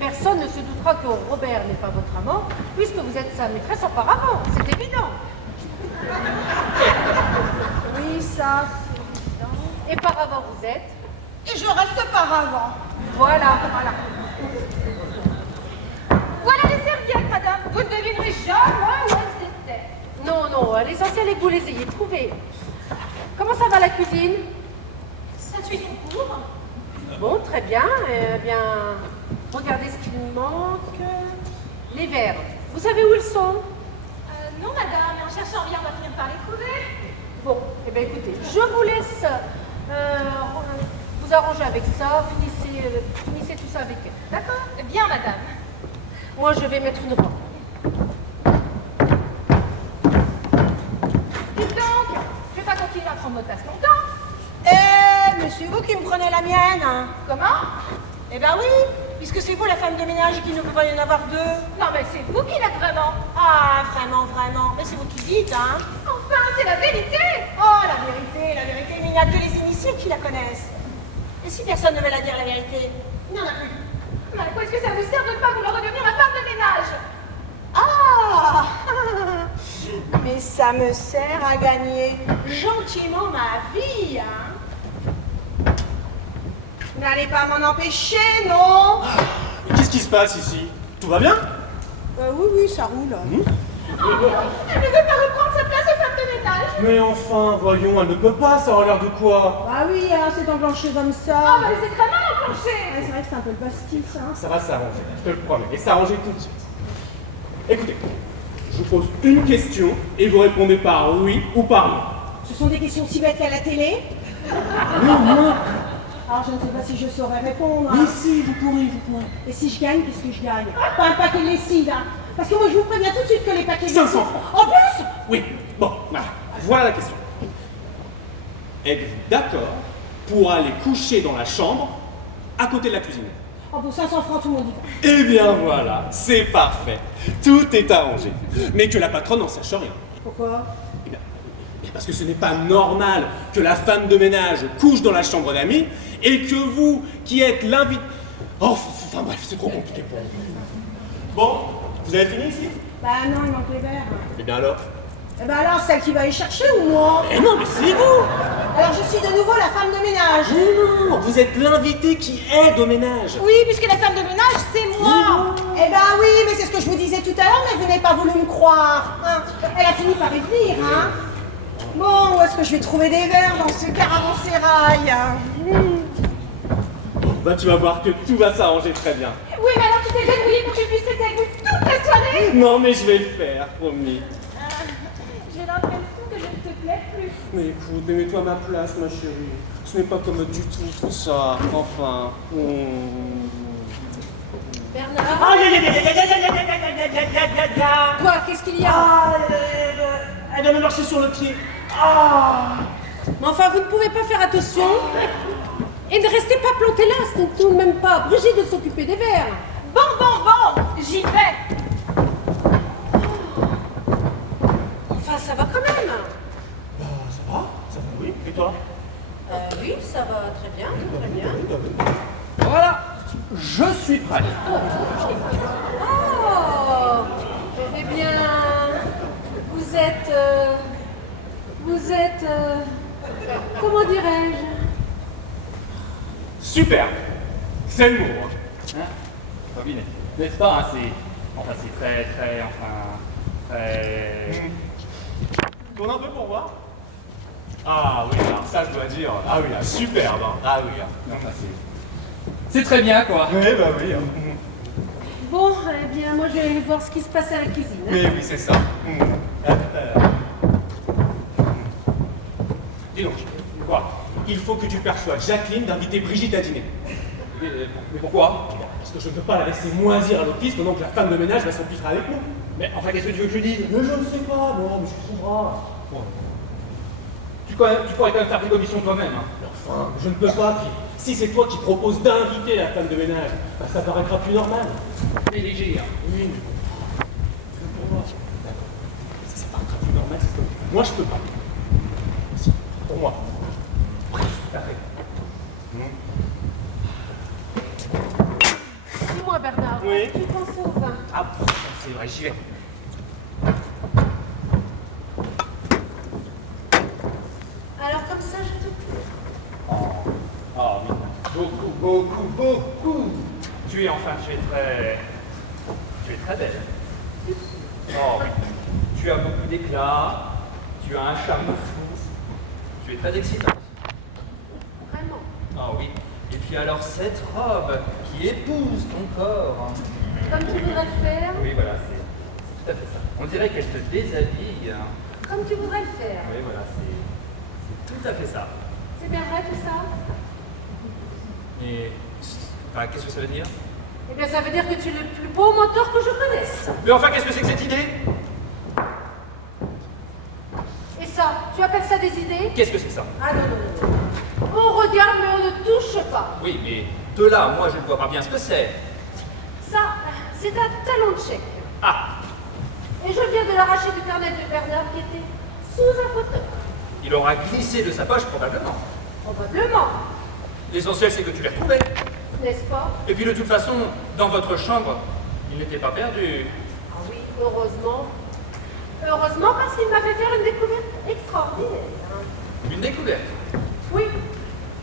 personne ne se doutera que Robert n'est pas votre amant, puisque vous êtes sa maîtresse auparavant. C'est évident. Oui, ça, c'est évident. Et par avant, vous êtes. Et je reste paravent. Voilà. Voilà les serviettes, madame. Vous ne devinerez jamais où elles étaient. Non, l'essentiel est que vous les ayez trouvées. Comment ça va la cuisine? Ça suit son cours. Bon, très bien. Eh bien, regardez ce qu'il nous manque. Les verres. Vous savez où ils sont? Non, madame, en cherchant bien, on va finir par les trouver. Bon, eh bien écoutez, je vous laisse vous arranger avec ça. Finissez tout ça avec elle. D'accord? Bien, madame. Moi, je vais mettre une robe. Dites donc, je vais pas continuer à prendre votre place longtemps. Mais c'est vous qui me prenez la mienne. Hein. Comment? Eh ben oui, puisque c'est vous la femme de ménage et qu'il ne peut pas y en avoir deux. Non, mais c'est vous qui l'êtes vraiment. Ah, vraiment. Mais c'est vous qui dites, hein. Enfin, c'est la vérité. Oh, la vérité, mais il n'y a que les initiés qui la connaissent. Et si personne ne veut la dire la vérité, il n'y en a plus. Mais à quoi est-ce que ça vous sert de ne pas vouloir redevenir la femme de ménage? Ah mais ça me sert à gagner gentiment ma vie, hein. N'allez pas m'en empêcher, non? Qu'est-ce qui se passe ici? Tout va bien? Oui, ça roule. Hmm? Elle ne veut pas reprendre sa place de femme de ménage. Mais enfin, voyons, elle ne peut pas, ça a l'air de quoi? Bah oui, hein, c'est enclenché comme ça. Ah, bah c'est très mal enclenché. Ouais, c'est vrai que c'est un peu le pastis, hein. Ça va s'arranger, je te le promets, et s'arranger tout de suite. Écoutez, je vous pose une question et vous répondez par oui ou par non. Ce sont des questions si bêtes qu'à la télé. Non. Alors je ne sais pas si je saurais répondre. Mais Hein. si, vous pourrez. Et si je gagne, qu'est-ce que je gagne? Pas un paquet de lessive, hein. Parce que moi je vous préviens tout de suite que les paquets de 500 lessive... francs. En plus? Oui, bon, voilà la question. Êtes-vous d'accord pour aller coucher dans la chambre à côté de la cuisine? Oh, pour 500 francs, tout le monde y va. Eh bien voilà, c'est parfait. Tout est arrangé. Mais que la patronne n'en sache rien. Pourquoi? Eh bien, parce que ce n'est pas normal que la femme de ménage couche dans la chambre d'amis et que vous, qui êtes l'invité... Oh, enfin bref, c'est trop compliqué pour vous. Bon, vous avez fini ici? Bah non, il manque les verres. Eh bien alors? Eh ben alors, celle qui va les chercher ou moi? Eh non, mais c'est vous! Alors je suis de nouveau la femme de ménage. Non, vous êtes l'invité qui aide au ménage. Oui, puisque la femme de ménage, c'est moi. Eh ben oui, mais c'est ce que je vous disais tout à l'heure, mais vous n'avez pas voulu me croire. Hein. Elle a fini par y venir, hein. Bon, où est-ce que je vais trouver des verres dans ce caravansérail? Bah tu vas voir que tout va s'arranger très bien. Oui, mais alors tu t'es débrouillé pour que je puisse rester avec vous toute la soirée. Non mais je vais le faire, promis. J'ai l'impression que je ne te plais plus. Mais écoute, mets-toi à ma place, ma chérie. Ce n'est pas comme du tout ça. Enfin. Bernard, Aïe aïe aïe aïe aïe aïe aïe aïe aïe aïe aïe aïe. quoi? Qu'est-ce qu'il y a? Elle vient de marcher sur le pied. Ah. Mais enfin, vous ne pouvez pas faire attention et ne restez pas planté là, ce n'est tout de même pas à Brigitte de s'occuper des verres. Bon, j'y vais. Enfin, ça va quand même. Ça va, oui. Et toi? Oui, ça va très bien, très bien. Voilà, je suis prêt. Oh, eh bien, vous êtes, comment dirais-je? Super. C'est le mot. Hein, Robin, n'est-ce pas, hein, c'est très, Tourne un peu pour voir. Ah oui, alors ça je dois dire. Ah oui, là, superbe. Hein. Ah oui. enfin, c'est très bien, quoi. Oui, bah oui. Bon, eh bien, moi je vais aller voir ce qui se passe à la cuisine. Hein. Oui, c'est ça. À tout à l'heure. Dis donc, quoi? Il faut que tu persuades Jacqueline d'inviter Brigitte à dîner. Mais pourquoi? Parce que je ne peux pas la laisser moisir à l'office pendant que la femme de ménage va s'empiffrer avec nous. Mais enfin, qu'est-ce que tu veux que je dise? Mais je ne sais pas, moi, mais je trouveras. Tu pourrais quand même faire tes commissions toi-même. Hein. Enfin, je ne peux pas, puis si c'est toi qui proposes d'inviter la femme de ménage, bah, ça paraîtra plus normal. C'est léger. Hein. Oui, mais pour moi. D'accord. Ça paraîtra plus normal, c'est ça. Moi, je peux pas. Si, pour moi. Après, je suis pareil. Dis-moi, Bernard, Oui. tu penses au vin? Ah, c'est vrai, j'y vais. Alors comme ça, je te plais. Oh, oui. Beaucoup. Tu es très belle. Oh oui. Tu as beaucoup d'éclat. Tu as un charme fou. Tu es très excitante. Vraiment. Ah oui. Et puis alors cette robe qui épouse ton corps. Comme tu voudrais le faire. Oui, voilà, c'est tout à fait ça. On dirait qu'elle te déshabille. Comme tu voudrais le faire. Oui, voilà, c'est tout à fait ça. C'est bien vrai tout ça? Et enfin, qu'est-ce que ça veut dire? Eh bien, ça veut dire que tu es le plus beau mentor que je connaisse. Mais enfin, qu'est-ce que c'est que cette idée? Et ça, tu appelles ça des idées? Qu'est-ce que c'est que ça? Ah non. On regarde, mais on ne touche pas. Oui, mais de là, moi, je ne vois pas bien ce que c'est. Ça, c'est un talon de chèque. Ah, Et je viens de l'arracher du carnet de Bernard qui était sous un fauteuil. il aura glissé de sa poche probablement. Probablement. L'essentiel, c'est que tu l'aies retrouvé. N'est-ce pas? Et puis de toute façon, dans votre chambre, il n'était pas perdu. Ah oui, heureusement. Heureusement parce qu'il m'a fait faire une découverte extraordinaire. Une découverte. Oui.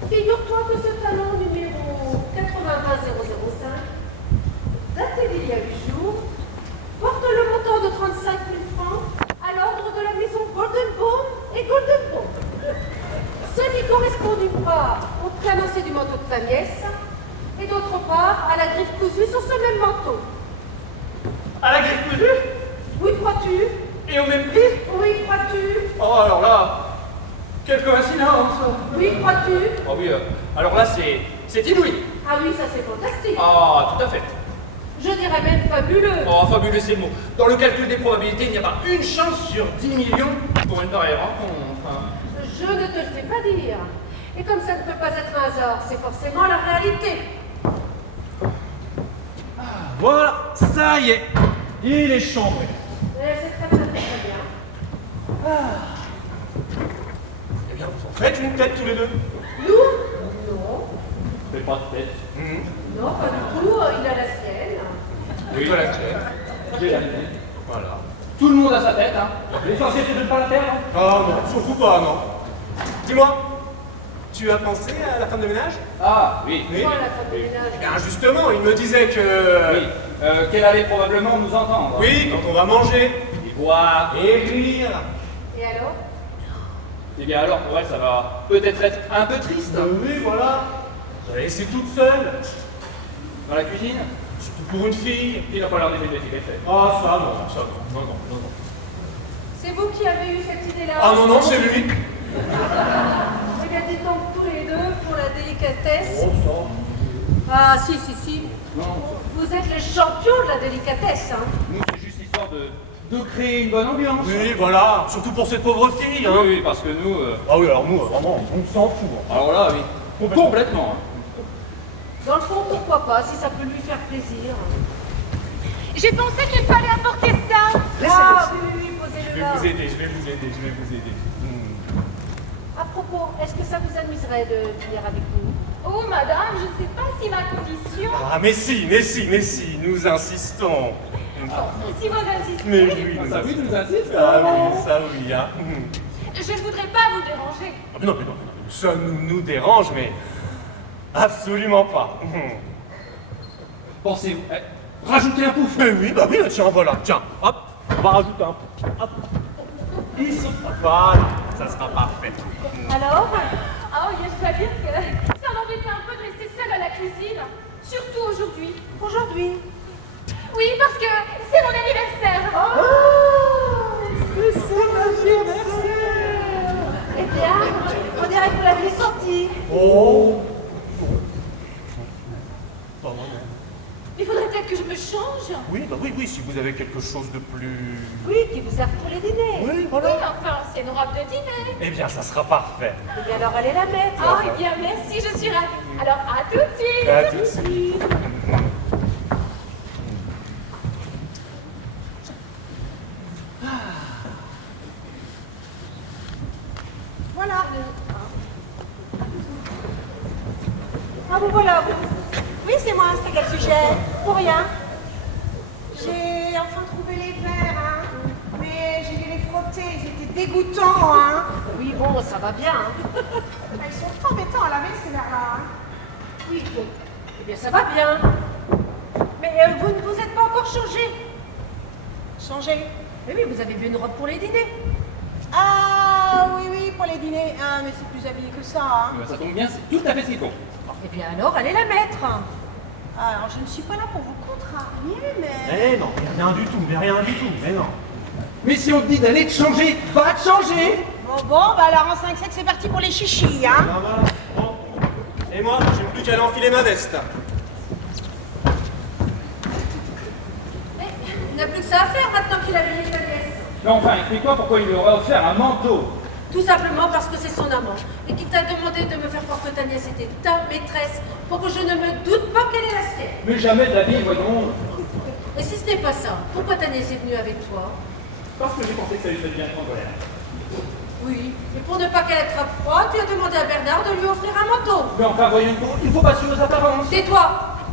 Figure-toi que ce talon numéro 80005 35 000 francs à l'ordre de la maison Goldenbaum et Goldenbaum. Ceci correspond d'une part au canoncé du manteau de ta nièce et d'autre part à la griffe cousue sur ce même manteau. À la griffe cousue? Oui, crois-tu? Et au même prix? Oui, crois-tu? Oh, alors là, quelle coïncidence! Oui, crois-tu? Oh oui, alors là, c'est inouï. Ah oui, ça c'est fantastique. Ah, tout à fait. Je dirais même fabuleux. Oh, fabuleux, c'est le mot. Dans le calcul des probabilités, il n'y a pas une chance sur 10 millions pour une pareille rencontre. Je ne te le fais pas dire. Et comme ça ne peut pas être un hasard, c'est forcément la réalité. Voilà, ça y est. Il est chambré. C'est très bien. Eh bien, vous en faites une tête tous les deux. Nous? Non. Fais pas de tête. Non, pas du tout. Il a la sienne. Oui, voilà, j'ai la mienne. Voilà. Tout le monde a sa tête, hein. L'essentiel, c'est de ne pas la perdre. Ah non, surtout pas, non. Dis-moi, tu as pensé à la femme de ménage? Ah, oui. Oui. Moi, la femme de ménage. Eh bien, justement, il me disait que... Oui. Qu'elle allait probablement nous entendre. Oui, quand on va manger. Et boire. Et rire. Et alors? Eh bien alors, pour elle, ça va peut-être être un peu triste. Oui, voilà. Je l'ai laissée toute seule. Dans la cuisine, Surtout pour une fille. il va falloir des bébés qui fait. Ah, ça non. Non. C'est vous qui avez eu cette idée-là? Ah non, c'est lui. Eh bien, dites donc tous les deux pour la délicatesse. Oh, Ah, si. Non, Vous êtes les champions de la délicatesse, hein. nous, c'est juste histoire de créer une bonne ambiance. oui, voilà. Surtout pour cette pauvre fille, hein. Oui, parce que nous... Ah oui, alors nous, vraiment, on s'en fout. alors là, oui. Complètement. Dans le fond, pourquoi pas, si ça peut lui faire plaisir. J'ai pensé qu'il fallait apporter ça. Ah, oui, posez-le là. je vais vous aider. À propos, est-ce que ça vous amuserait de venir avec nous? Oh, madame, je ne sais pas si ma condition... Ah, mais si, nous insistons. Si vous insistez, Mais oui, Ça oui, nous insiste. Ah oui, ça oui, hein. je ne voudrais pas vous déranger. Mais non, ça nous dérange, mais absolument pas. Pensez-vous rajouter un pouf? Mais oui, tiens, voilà, tiens, hop, on va rajouter un peu. Hop. Ici, voilà, ça sera parfait. Alors? Oh, je dois dire que ça m'embêtait un peu de rester seule à la cuisine. Surtout aujourd'hui. Aujourd'hui? Oui, parce que c'est mon anniversaire. C'est mon anniversaire! Eh bien, on dirait que vous l'aviez senti. Oh. Il faudrait peut-être que je me change. Oui, si vous avez quelque chose de plus... Oui, qui vous sert pour les dîners. Oui, Oui, voilà. enfin, c'est une robe de dîner. Eh bien, ça sera parfait. Eh bien, alors allez la mettre. Oh, eh bien, merci, je suis ravie. Alors, à tout de suite. À tout de suite. Voilà. Ah, vous voilà, vous. Oui, c'est moi, c'était quel sujet? Pour rien. J'ai enfin trouvé les verres, hein. Mais j'ai dû les frotter, ils étaient dégoûtants, hein. Oui, bon, ça va bien. Hein. Ils sont embêtants à laver, ces verres-là. Hein. Oui, bon. Eh bien, ça va bien. Mais vous ne vous êtes pas encore changé. Changez. Mais oui, vous avez bu une robe pour les dîners. Ah, oui, pour les dîners. Ah, mais c'est plus habillé que ça, hein. Ça tombe bien, c'est tout à fait ce qu'il faut. Eh bien, alors, allez la mettre. Ah, alors, je ne suis pas là pour vous contrarier, mais... Eh non, mais rien du tout, mais non. Mais si on te dit d'aller te changer, va te changer. Bon, bah alors en 5-7, c'est parti pour les chichis, hein. Ah, voilà. Bon. Et moi, j'ai plus qu'à aller enfiler ma veste. Mais il n'a plus que ça à faire maintenant qu'il a veillé ta nièce. Mais enfin, explique-moi pourquoi il lui aurait offert un manteau. Tout simplement parce que c'est son amant. Et qu'il t'a demandé de me faire croire que ta nièce était ta maîtresse pour que je ne me doute pas qu'elle est la sienne. Mais jamais de la vie, voyons. Et si ce n'est pas ça, pourquoi ta nièce est venue avec toi? Parce que j'ai pensé que ça lui ferait bien être en colère. Oui, et pour ne pas qu'elle attrape froid, tu as demandé à Bernard de lui offrir un manteau. Mais enfin, voyons, il faut pas suivre aux apparences. Tais-toi,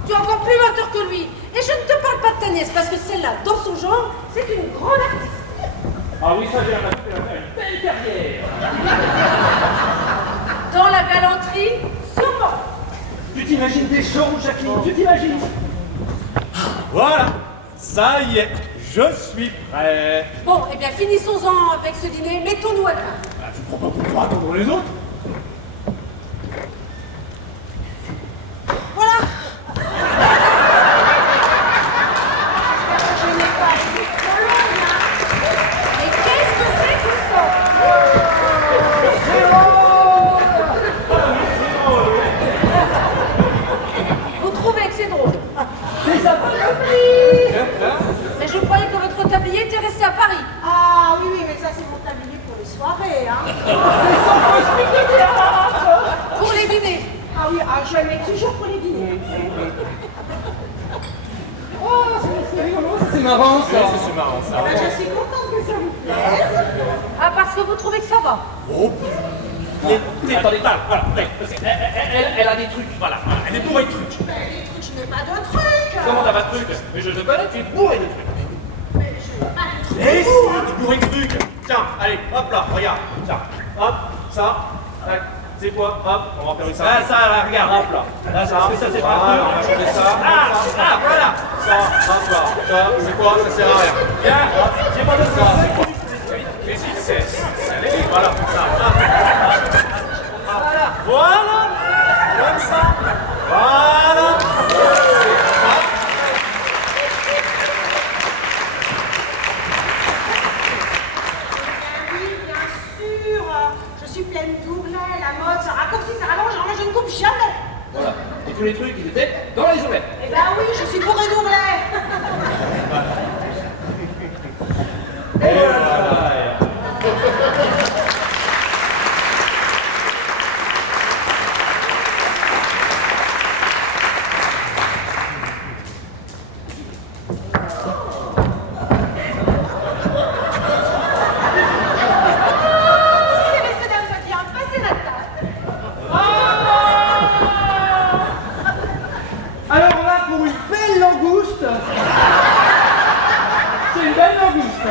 tu es encore plus menteur que lui. Et je ne te parle pas de ta nièce parce que celle-là, dans son genre, c'est une grande artiste. Ah oui, ça, j'ai l'impression qu'elle va faire une belle carrière. Dans la galanterie, sûrement. Tu t'imagines des shows, Jacqueline? Tu t'imagines? Voilà, ça y est, Je suis prêt. Bon, eh bien, finissons-en avec ce dîner. Mettons-nous à table. Ah, tu prends pas pour toi, attendons les autres. Voilà. Je n'ai pas été trop longue, hein. Mais qu'est-ce que c'est que ça? Vous trouvez que c'est drôle? C'est ça pas compris. Mais je croyais que votre tablier était resté à Paris. Ah oui, oui, mais ça c'est mon tablier pour les soirées, hein. Pour les dîners. Ah oui, ah, je le mets toujours pour les dîners. Oh, c'est rigolo. C'est marrant, ça. C'est marrant ça. Ben, je suis contente que ça vous plaise. Ah, parce que vous trouvez que ça va? Attendez, voilà. Elle a des trucs, voilà. Elle est bourrée de trucs. Ben, les trucs, je n'ai pas de trucs. Comment t'as pas de trucs? Mais je te connais, tu es bourré de trucs. Mais je n'ai pas de trucs. Et si, t'es bourré de trucs. Tiens, allez, hop là, regarde. Tiens, hop, ça, tac. C'est quoi? Hop, on va faire ça. Là, ça, là, regarde, hop là. Là, ça, ça, c'est pas Voilà, on va changer ça. voilà. Ça, hop là. Ça, c'est quoi? Ça sert à rien. Viens, hop, j'ai pas de ça. C'est quoi? Mais si, c'est voilà, ça, hop. Voilà. Comme ça. Voilà. Oui, bien sûr. Je suis pleine d'ourlets, la mode, ça raccourcit, ça rallonge, alors moi je ne coupe jamais. Voilà. Et tous les trucs, ils étaient dans les ourlets. Eh ben oui, je suis bourrée d'ourlets. Et voilà. Si messieurs, dames, je viens, passez la table. Alors on a pour une belle langouste. C'est une belle langouste.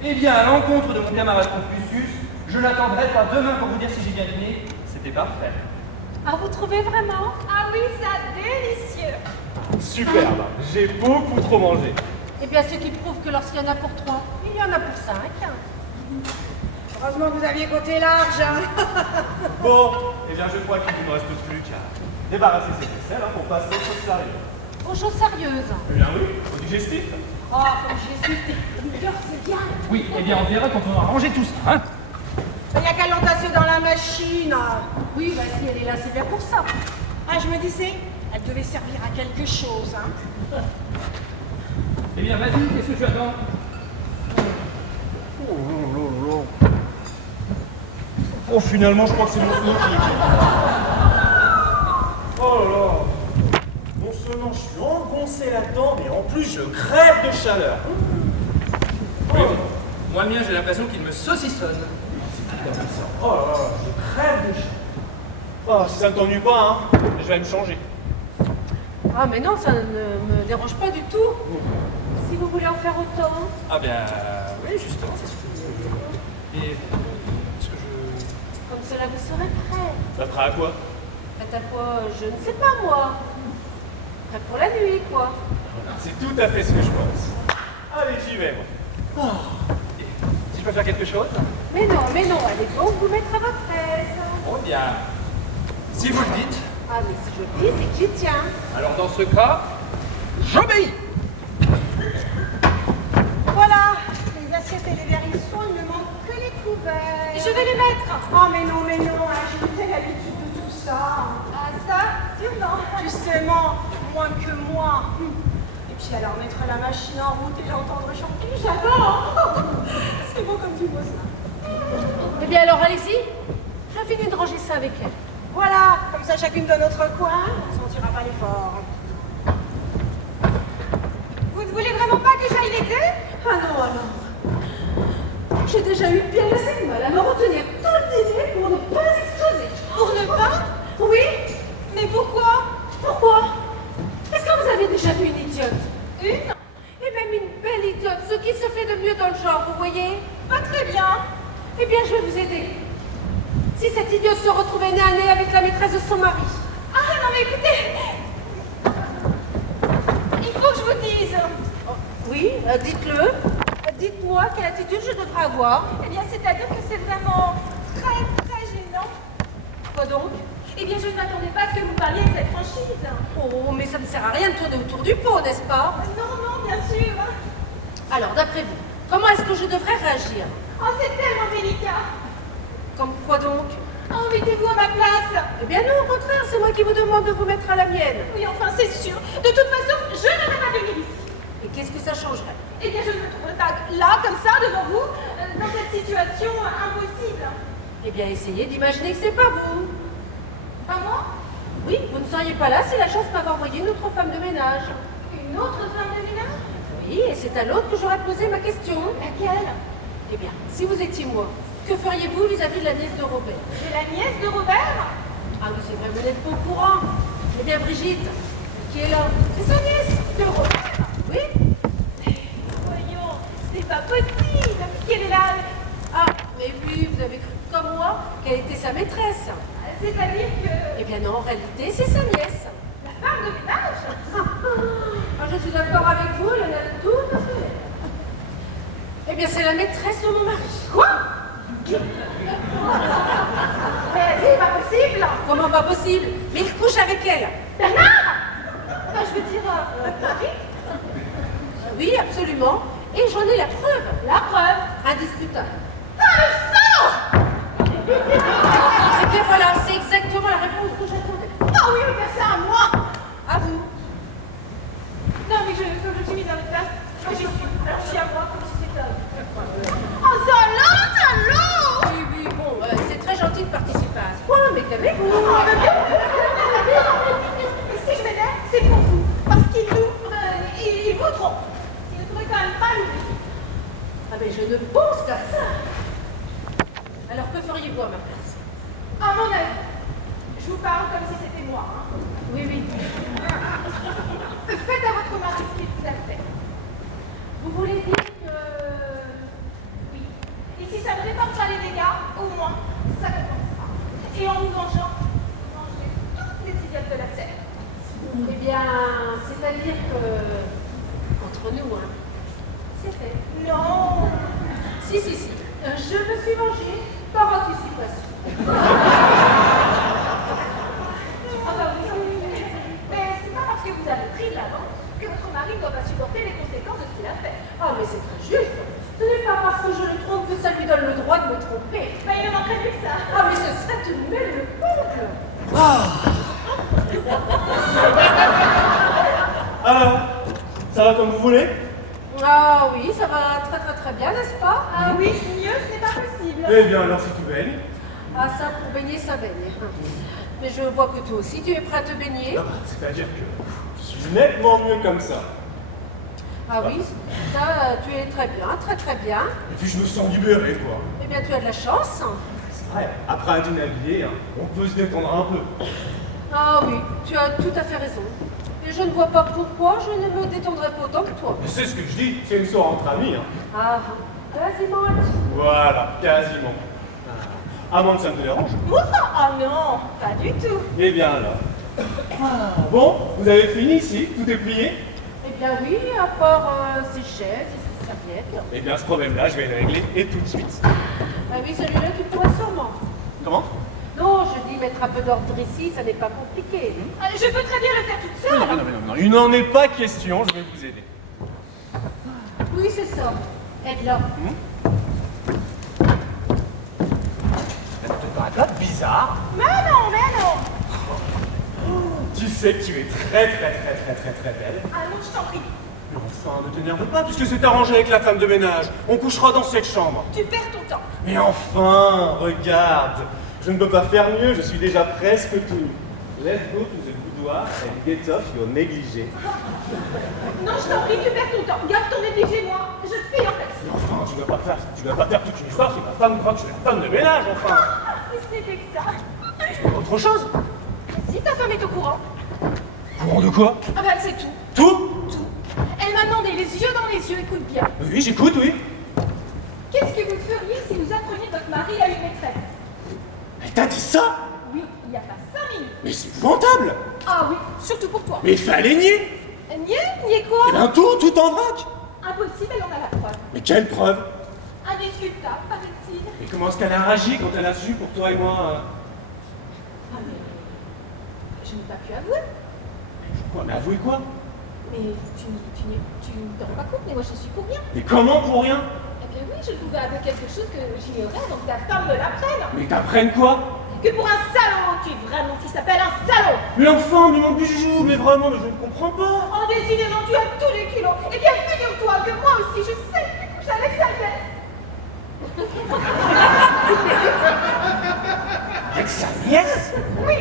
Eh bien, à l'encontre de mon camarade Confucius, je n'attendrai pas demain pour vous dire si j'ai bien dîné. C'était parfait. Ah, vous trouvez vraiment? Ah oui, ça, délicieux. Superbe. J'ai beaucoup trop mangé. Eh bien, ce qui prouve que lorsqu'il y en a pour 3, il y en a pour 5. Heureusement que vous aviez compté large. Hein. Bon, eh bien, je crois qu'il ne me reste plus qu'à débarrasser ces vaisselles pour passer aux choses sérieuses. Aux choses sérieuses. Eh bien, oui, au digestif. Oh, comme Jésus, t'es cœur, c'est bien. Oui, eh bien on verra quand on aura rangé tout ça, hein. Il n'y a qu'à l'entasser dans la machine. Oui, bah si elle est là, c'est bien pour ça. Ah, je me disais, elle devait servir à quelque chose. Hein. Eh bien, vas-y, qu'est-ce que tu attends? Oh, finalement, je crois que c'est mon smoking. Oh là là. Non seulement je suis engoncé là-dedans, mais en plus, je crève de chaleur. Oui, moi le mien, j'ai l'impression qu'il me saucissonne. Oh là là, je crève de chaleur. Oh, si ça ne t'ennuie pas, hein, je vais me changer. Ah, mais non, ça ne me dérange pas du tout. Si vous voulez en faire autant. Ah bien, oui, justement, c'est ce que... Et... Est-ce que je... Comme cela, vous serez prêt. Bah, prêt à quoi? Prêt à quoi? Je ne sais pas, moi. Prêt pour la nuit, quoi. C'est tout à fait ce que je pense. Allez, j'y vais, moi. Et si je peux faire quelque chose? Mais non, allez donc vous mettre à votre aise. Oh bien. Si vous le dites, Ah, mais si je dis, c'est que j'y tiens. alors dans ce cas, j'obéis. Voilà, les assiettes et les verres, ils sont, il ne manque que les couverts. Je vais les mettre. Oh, mais non, hein, j'ai une telle habitude de tout ça. Ah ça, sûrement. Justement, moins que moi. Et puis alors, mettre la machine en route et l'entendre chanter, j'adore. C'est beau comme du beau ça. Eh bien alors, allez-y. Je finis de ranger ça avec elle. Voilà, comme ça chacune de notre coin, on ne sentira pas l'effort. Vous ne voulez vraiment pas que j'aille l'aider? Ah non, alors. J'ai déjà eu bien assez de mal à me retenir tout le dîner pour ne pas exploser. Pour ne pas? Oui? Mais pourquoi? Pourquoi? Est-ce que vous avez déjà vu une idiote? Une? Et même une belle idiote, ce qui se fait de mieux dans le genre, vous voyez? Pas très bien. Eh bien, je vais vous aider. Si cette idiote se retrouvait nez à nez avec la maîtresse de son mari. Ah non mais écoutez, il faut que je vous dise. Oui, dites-le. Dites-moi quelle attitude je devrais avoir. Eh bien c'est-à-dire que c'est vraiment très très gênant. Quoi donc? Eh bien je ne m'attendais pas à ce que vous parliez de cette franchise. Oh, mais ça ne sert à rien de tourner autour du pot, n'est-ce pas? Non, non, bien sûr. Alors, d'après vous, comment est-ce que je devrais réagir? Oh c'est tellement délicat. Comme quoi donc? Oh mettez-vous à ma place. Eh bien non, au contraire, c'est moi qui vous demande de vous mettre à la mienne. Oui enfin c'est sûr. De toute façon, je ne vais pas venir ici. Et qu'est-ce que ça changerait? Eh bien je ne me trouverai pas là comme ça devant vous, dans cette situation impossible. Eh bien, essayez d'imaginer que c'est pas vous. Pas moi? Oui, vous ne seriez pas là si la chance m'avait envoyé une autre femme de ménage. Une autre femme de ménage? Oui, et c'est à l'autre que j'aurais posé ma question. Laquelle? Eh bien, si vous étiez moi, que feriez-vous vis-à-vis de la nièce de Robert? De la nièce de Robert? Ah oui, c'est vrai, vous n'êtes pas au courant. Eh bien, Brigitte, qui est là, c'est sa nièce. De Robert? Oui? Voyons, c'est pas possible, puisqu'elle est là. Ah, mais oui, vous avez cru comme moi qu'elle était sa maîtresse. C'est-à-dire que Eh bien non, en réalité, c'est sa nièce. la femme de ménage? Ah, je suis d'accord avec vous, il y en a tout à fait. Eh bien, c'est la maîtresse de mon mari. Quoi? Mais c'est pas possible! Comment pas possible? Mais il couche avec elle. Bernard! Enfin, je veux dire, Marie? Oui, absolument. Et j'en ai la preuve. La preuve! Indiscutable. Ah, le salaud! Eh bien voilà, c'est exactement la réponse que j'attendais. Ah oui, on fait ça à moi! À vous. Non, mais comme je suis mise à votre place, moi j'y suis. Alors je suis à moi, comme si c'était Oh, salaud, salaud! Oui, oui, bon, c'est très gentil de participer à ce point, mais calmez-vous. Oh, mais bien! Et si je m'énerve, c'est pour vous. Parce qu'il nous... il vous trompe. Il ne pourrait quand même pas l'oublier. Ah, mais je ne pense qu'à ça. Alors, que feriez-vous à ma place? À mon avis, je vous parle comme si c'était moi. Hein. Oui, oui. Faites à votre mari ce qu'il vous a fait. Vous voulez dire que... Oui. Et si ça ne répare pas les dégâts, au moins, ça compensera. Et en nous vengeant, vous vengerez toutes les idiotes de la terre. Eh bien, c'est-à-dire que... Entre nous, hein. C'est fait. Non. Si, si, si. Je me suis vengée par anticipation. Ah bah oui, mais c'est pas parce que vous avez pris de l'avance que votre mari ne doit pas supporter les conséquences de ce qu'il a fait. Ah, mais c'est très juste. Ce n'est pas parce que je le trompe que ça lui donne le droit de me tromper. Bah il ne manquerait plus que ça. Ah, mais ce serait tout de même le peuple. Alors, ça va comme vous voulez? Ah oui, ça va très très très bien, n'est-ce pas? Ah oui, mieux ce n'est pas possible. Eh bien, alors si tu baignes. Ah ça, pour baigner, ça baigne. Mais je vois que toi aussi, tu es prêt à te baigner. Ah bah, c'est-à-dire que je suis nettement mieux comme ça. Ah oui, ça, tu es très bien, très très bien. Et puis je me sens libéré, quoi. Eh bien, tu as de la chance. C'est vrai, après un dîner habillé, hein, on peut se détendre un peu. Ah oui, tu as tout à fait raison. Et je ne vois pas pourquoi je ne me détendrai pas autant que toi. Mais c'est ce que je dis, c'est une soirée entre amis. Hein. Ah, quasiment. Voilà, quasiment. À moins que ça ne te dérange. Moi? Ah non, pas du tout. Eh bien alors. Bon, vous avez fini ici? Tout est plié? Eh bien oui, à part ces chaises et ces serviettes. Eh bien ce problème-là, je vais le régler et tout de suite. Ah oui, celui-là, tu pourrais sûrement. Comment? Non, je dis mettre un peu d'ordre ici, ça n'est pas compliqué. Je peux très bien le faire toute seule. Non, il n'en est pas question, je vais vous aider. Oui, c'est ça. Aide-la. Ça te paraît pas bizarre? Mais non, mais non. Tu sais que tu es très belle. Ah non, je t'en prie. Mais enfin, ne t'énerve pas, puisque c'est arrangé avec la femme de ménage. On couchera dans cette chambre. Tu perds ton temps. Mais enfin, regarde, je ne peux pas faire mieux, je suis déjà presque tout. Let's go to the boudoir and get off your négligé. Non, je t'en prie, tu perds ton temps. Garde ton négligé, moi. Je fais en fait. Mais enfin, tu dois pas faire toute une histoire si ma femme croit que je suis la femme de ménage, enfin. Mais ce n'était que ça. Autre chose? Si ta femme est au courant, Courant de quoi? ah bah c'est tout. Tout? Tout. Elle m'a demandé les yeux dans les yeux, écoute bien. Oui, j'écoute, oui. Qu'est-ce que vous feriez si vous appreniez que votre mari a une maîtresse? Elle t'a dit ça? Oui, il n'y a pas 5 minutes. Mais c'est épouvantable! Ah oui, surtout pour toi. Mais il fallait nier! Nier quoi? Eh ben tout en vrac! Impossible, elle en a la preuve. Mais quelle preuve? Indiscutable, paraît-il. Mais comment est-ce qu'elle a réagi quand elle a su pour toi et moi? Ah mais... Je n'ai pas pu avouer. Quoi? Mais avouez quoi? Mais tu ne te rends pas compte, mais moi je suis pour rien. Mais comment pour rien? Eh bien oui, je pouvais avouer quelque chose que j'ignorais, donc la femme me l'apprenne. Mais t'apprennes quoi? Que pour un salaud, tu es vraiment qui s'appelle un salaud. Mais enfin, mais mon bijou, mais vraiment, mais je ne comprends pas! Oh décidément, tu as tous les kilos. Eh bien figure-toi que moi aussi, je sais que tu couches avec sa nièce. Avec sa nièce? Oui,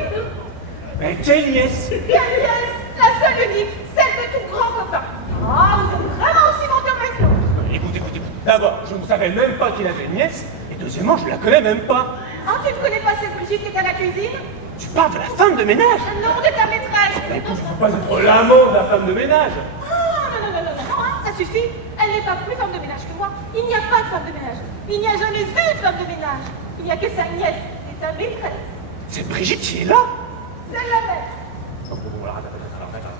Mais quelle nièce? la nièce, la seule unique, celle de ton grand copain. Ah, vous êtes vraiment aussi menteur avec nous. Écoute. D'abord, je ne savais même pas qu'il avait une nièce, et deuxièmement, je la connais même pas. Ah, tu ne connais pas cette Brigitte qui est à la cuisine? Tu parles de la femme de ménage? Non, de ta maîtresse. Mais écoute, je ne peux pas être l'amant de la femme de ménage. Ah, non, hein, ça suffit. Elle n'est pas plus femme de ménage que moi. Il n'y a pas de femme de ménage. Il n'y a jamais eu de femme de ménage. Il n'y a que sa nièce et ta maîtresse. C'est Brigitte qui est là? C'est la même. Bon, alors, attends.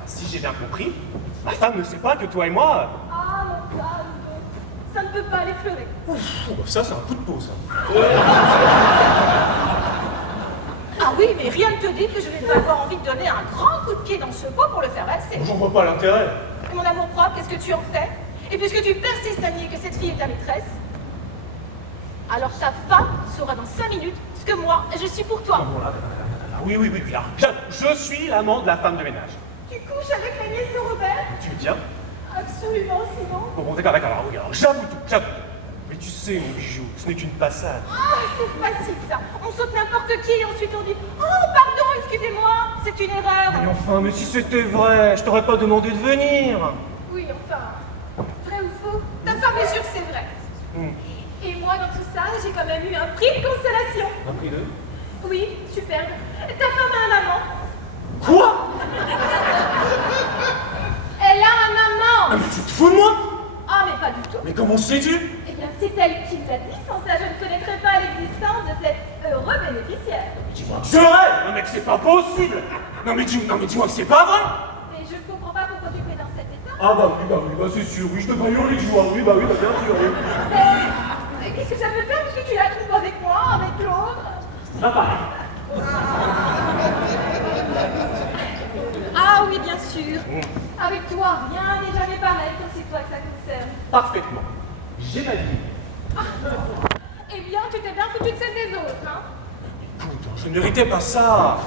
Si j'ai bien compris, ma femme ne sait pas que toi et moi... Ah, mon calme. Ça ne peut pas l'effleurer. Ça, c'est un coup de peau, ça. Ah oui, mais rien ne te dit que je vais pas avoir envie de donner un grand coup de pied dans ce pot pour le faire valser. J'en vois pas l'intérêt. Et mon amour propre, qu'est-ce que tu en fais? Et puisque tu persistes à nier que cette fille est ta maîtresse, alors ta femme saura dans 5 minutes ce que moi, je suis pour toi. Bon, là, oui, alors, je suis l'amant de la femme de ménage. Tu couches avec la nièce de Robert? Tu me tiens? Absolument, sinon. Bon, d'accord, alors, regarde, j'avoue tout. Mais tu sais, mon bijou, ce n'est qu'une passade. Ah, c'est facile ça. On saute n'importe qui et ensuite on dit « Oh, pardon, excusez-moi, c'est une erreur. Mais enfin, mais si c'était vrai, je t'aurais pas demandé de venir. » Oui, enfin, vrai ou faux? Ta femme est sûre que c'est vrai. Et moi, dans tout ça, j'ai quand même eu un prix de consolation. Un prix de... Oui, superbe. Ta femme a un amant. Quoi? Elle a un amant. Ah, mais tu te fous de moi? Ah, mais pas du tout. Mais comment sais-tu? Eh bien, c'est elle qui l'a dit. Sans ça, je ne connaîtrais pas l'existence de cet heureux bénéficiaire. Dis-moi que je rêve. Non, mais que c'est pas possible. Non, mais dis-moi que c'est pas vrai. Mais je ne comprends pas pourquoi tu es dans cet état. Ah bah oui, c'est sûr, oui, je devrais hurler de joie, oui, bien sûr, oui. Mais qu'est-ce que ça peut faire puisque tu la trouves avec moi, avec l'autre? Ah, pareil. Ah oui, bien sûr. Avec toi, rien n'est jamais pareil comme c'est toi que ça concerne. Parfaitement. J'ai ma vie. Eh bien, tu t'es bien foutu de celle des autres, hein? Écoute, je ne méritais pas ça.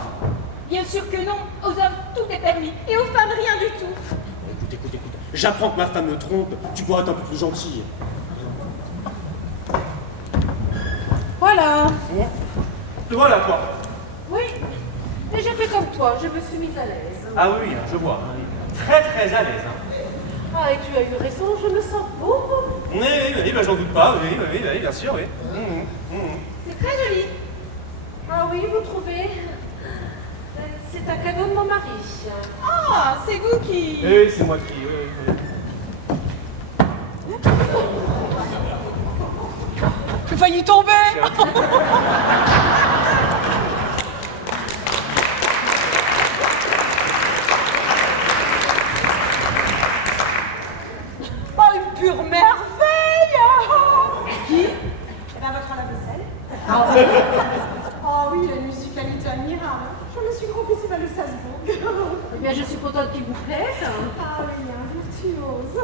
Bien sûr que non. Aux hommes, tout est permis. Et aux femmes, rien du tout. Écoute. J'apprends que ma femme me trompe. Tu pourras être un peu plus gentille. Voilà. Te voilà, toi. Oui, mais j'ai fait comme toi, je me suis mise à l'aise. Ah oui, je vois. Très à l'aise. Ah, et tu as eu raison, je me sens beaucoup. Oui, j'en doute pas, oui, bien sûr, oui. C'est très joli. Ah oui, vous trouvez? C'est un cadeau de mon mari. Ah, c'est vous qui... Oui, c'est moi qui... Oui. J'ai failli tomber. Oh, une pure merveille. Qui? Eh bien, votre lave-vaisselle. Oh oui, la musicalité admirable. Je me suis confessée vers le Salzbourg. Eh bien, je suis contente qu'il vous plaise. Ah oui, un virtuose.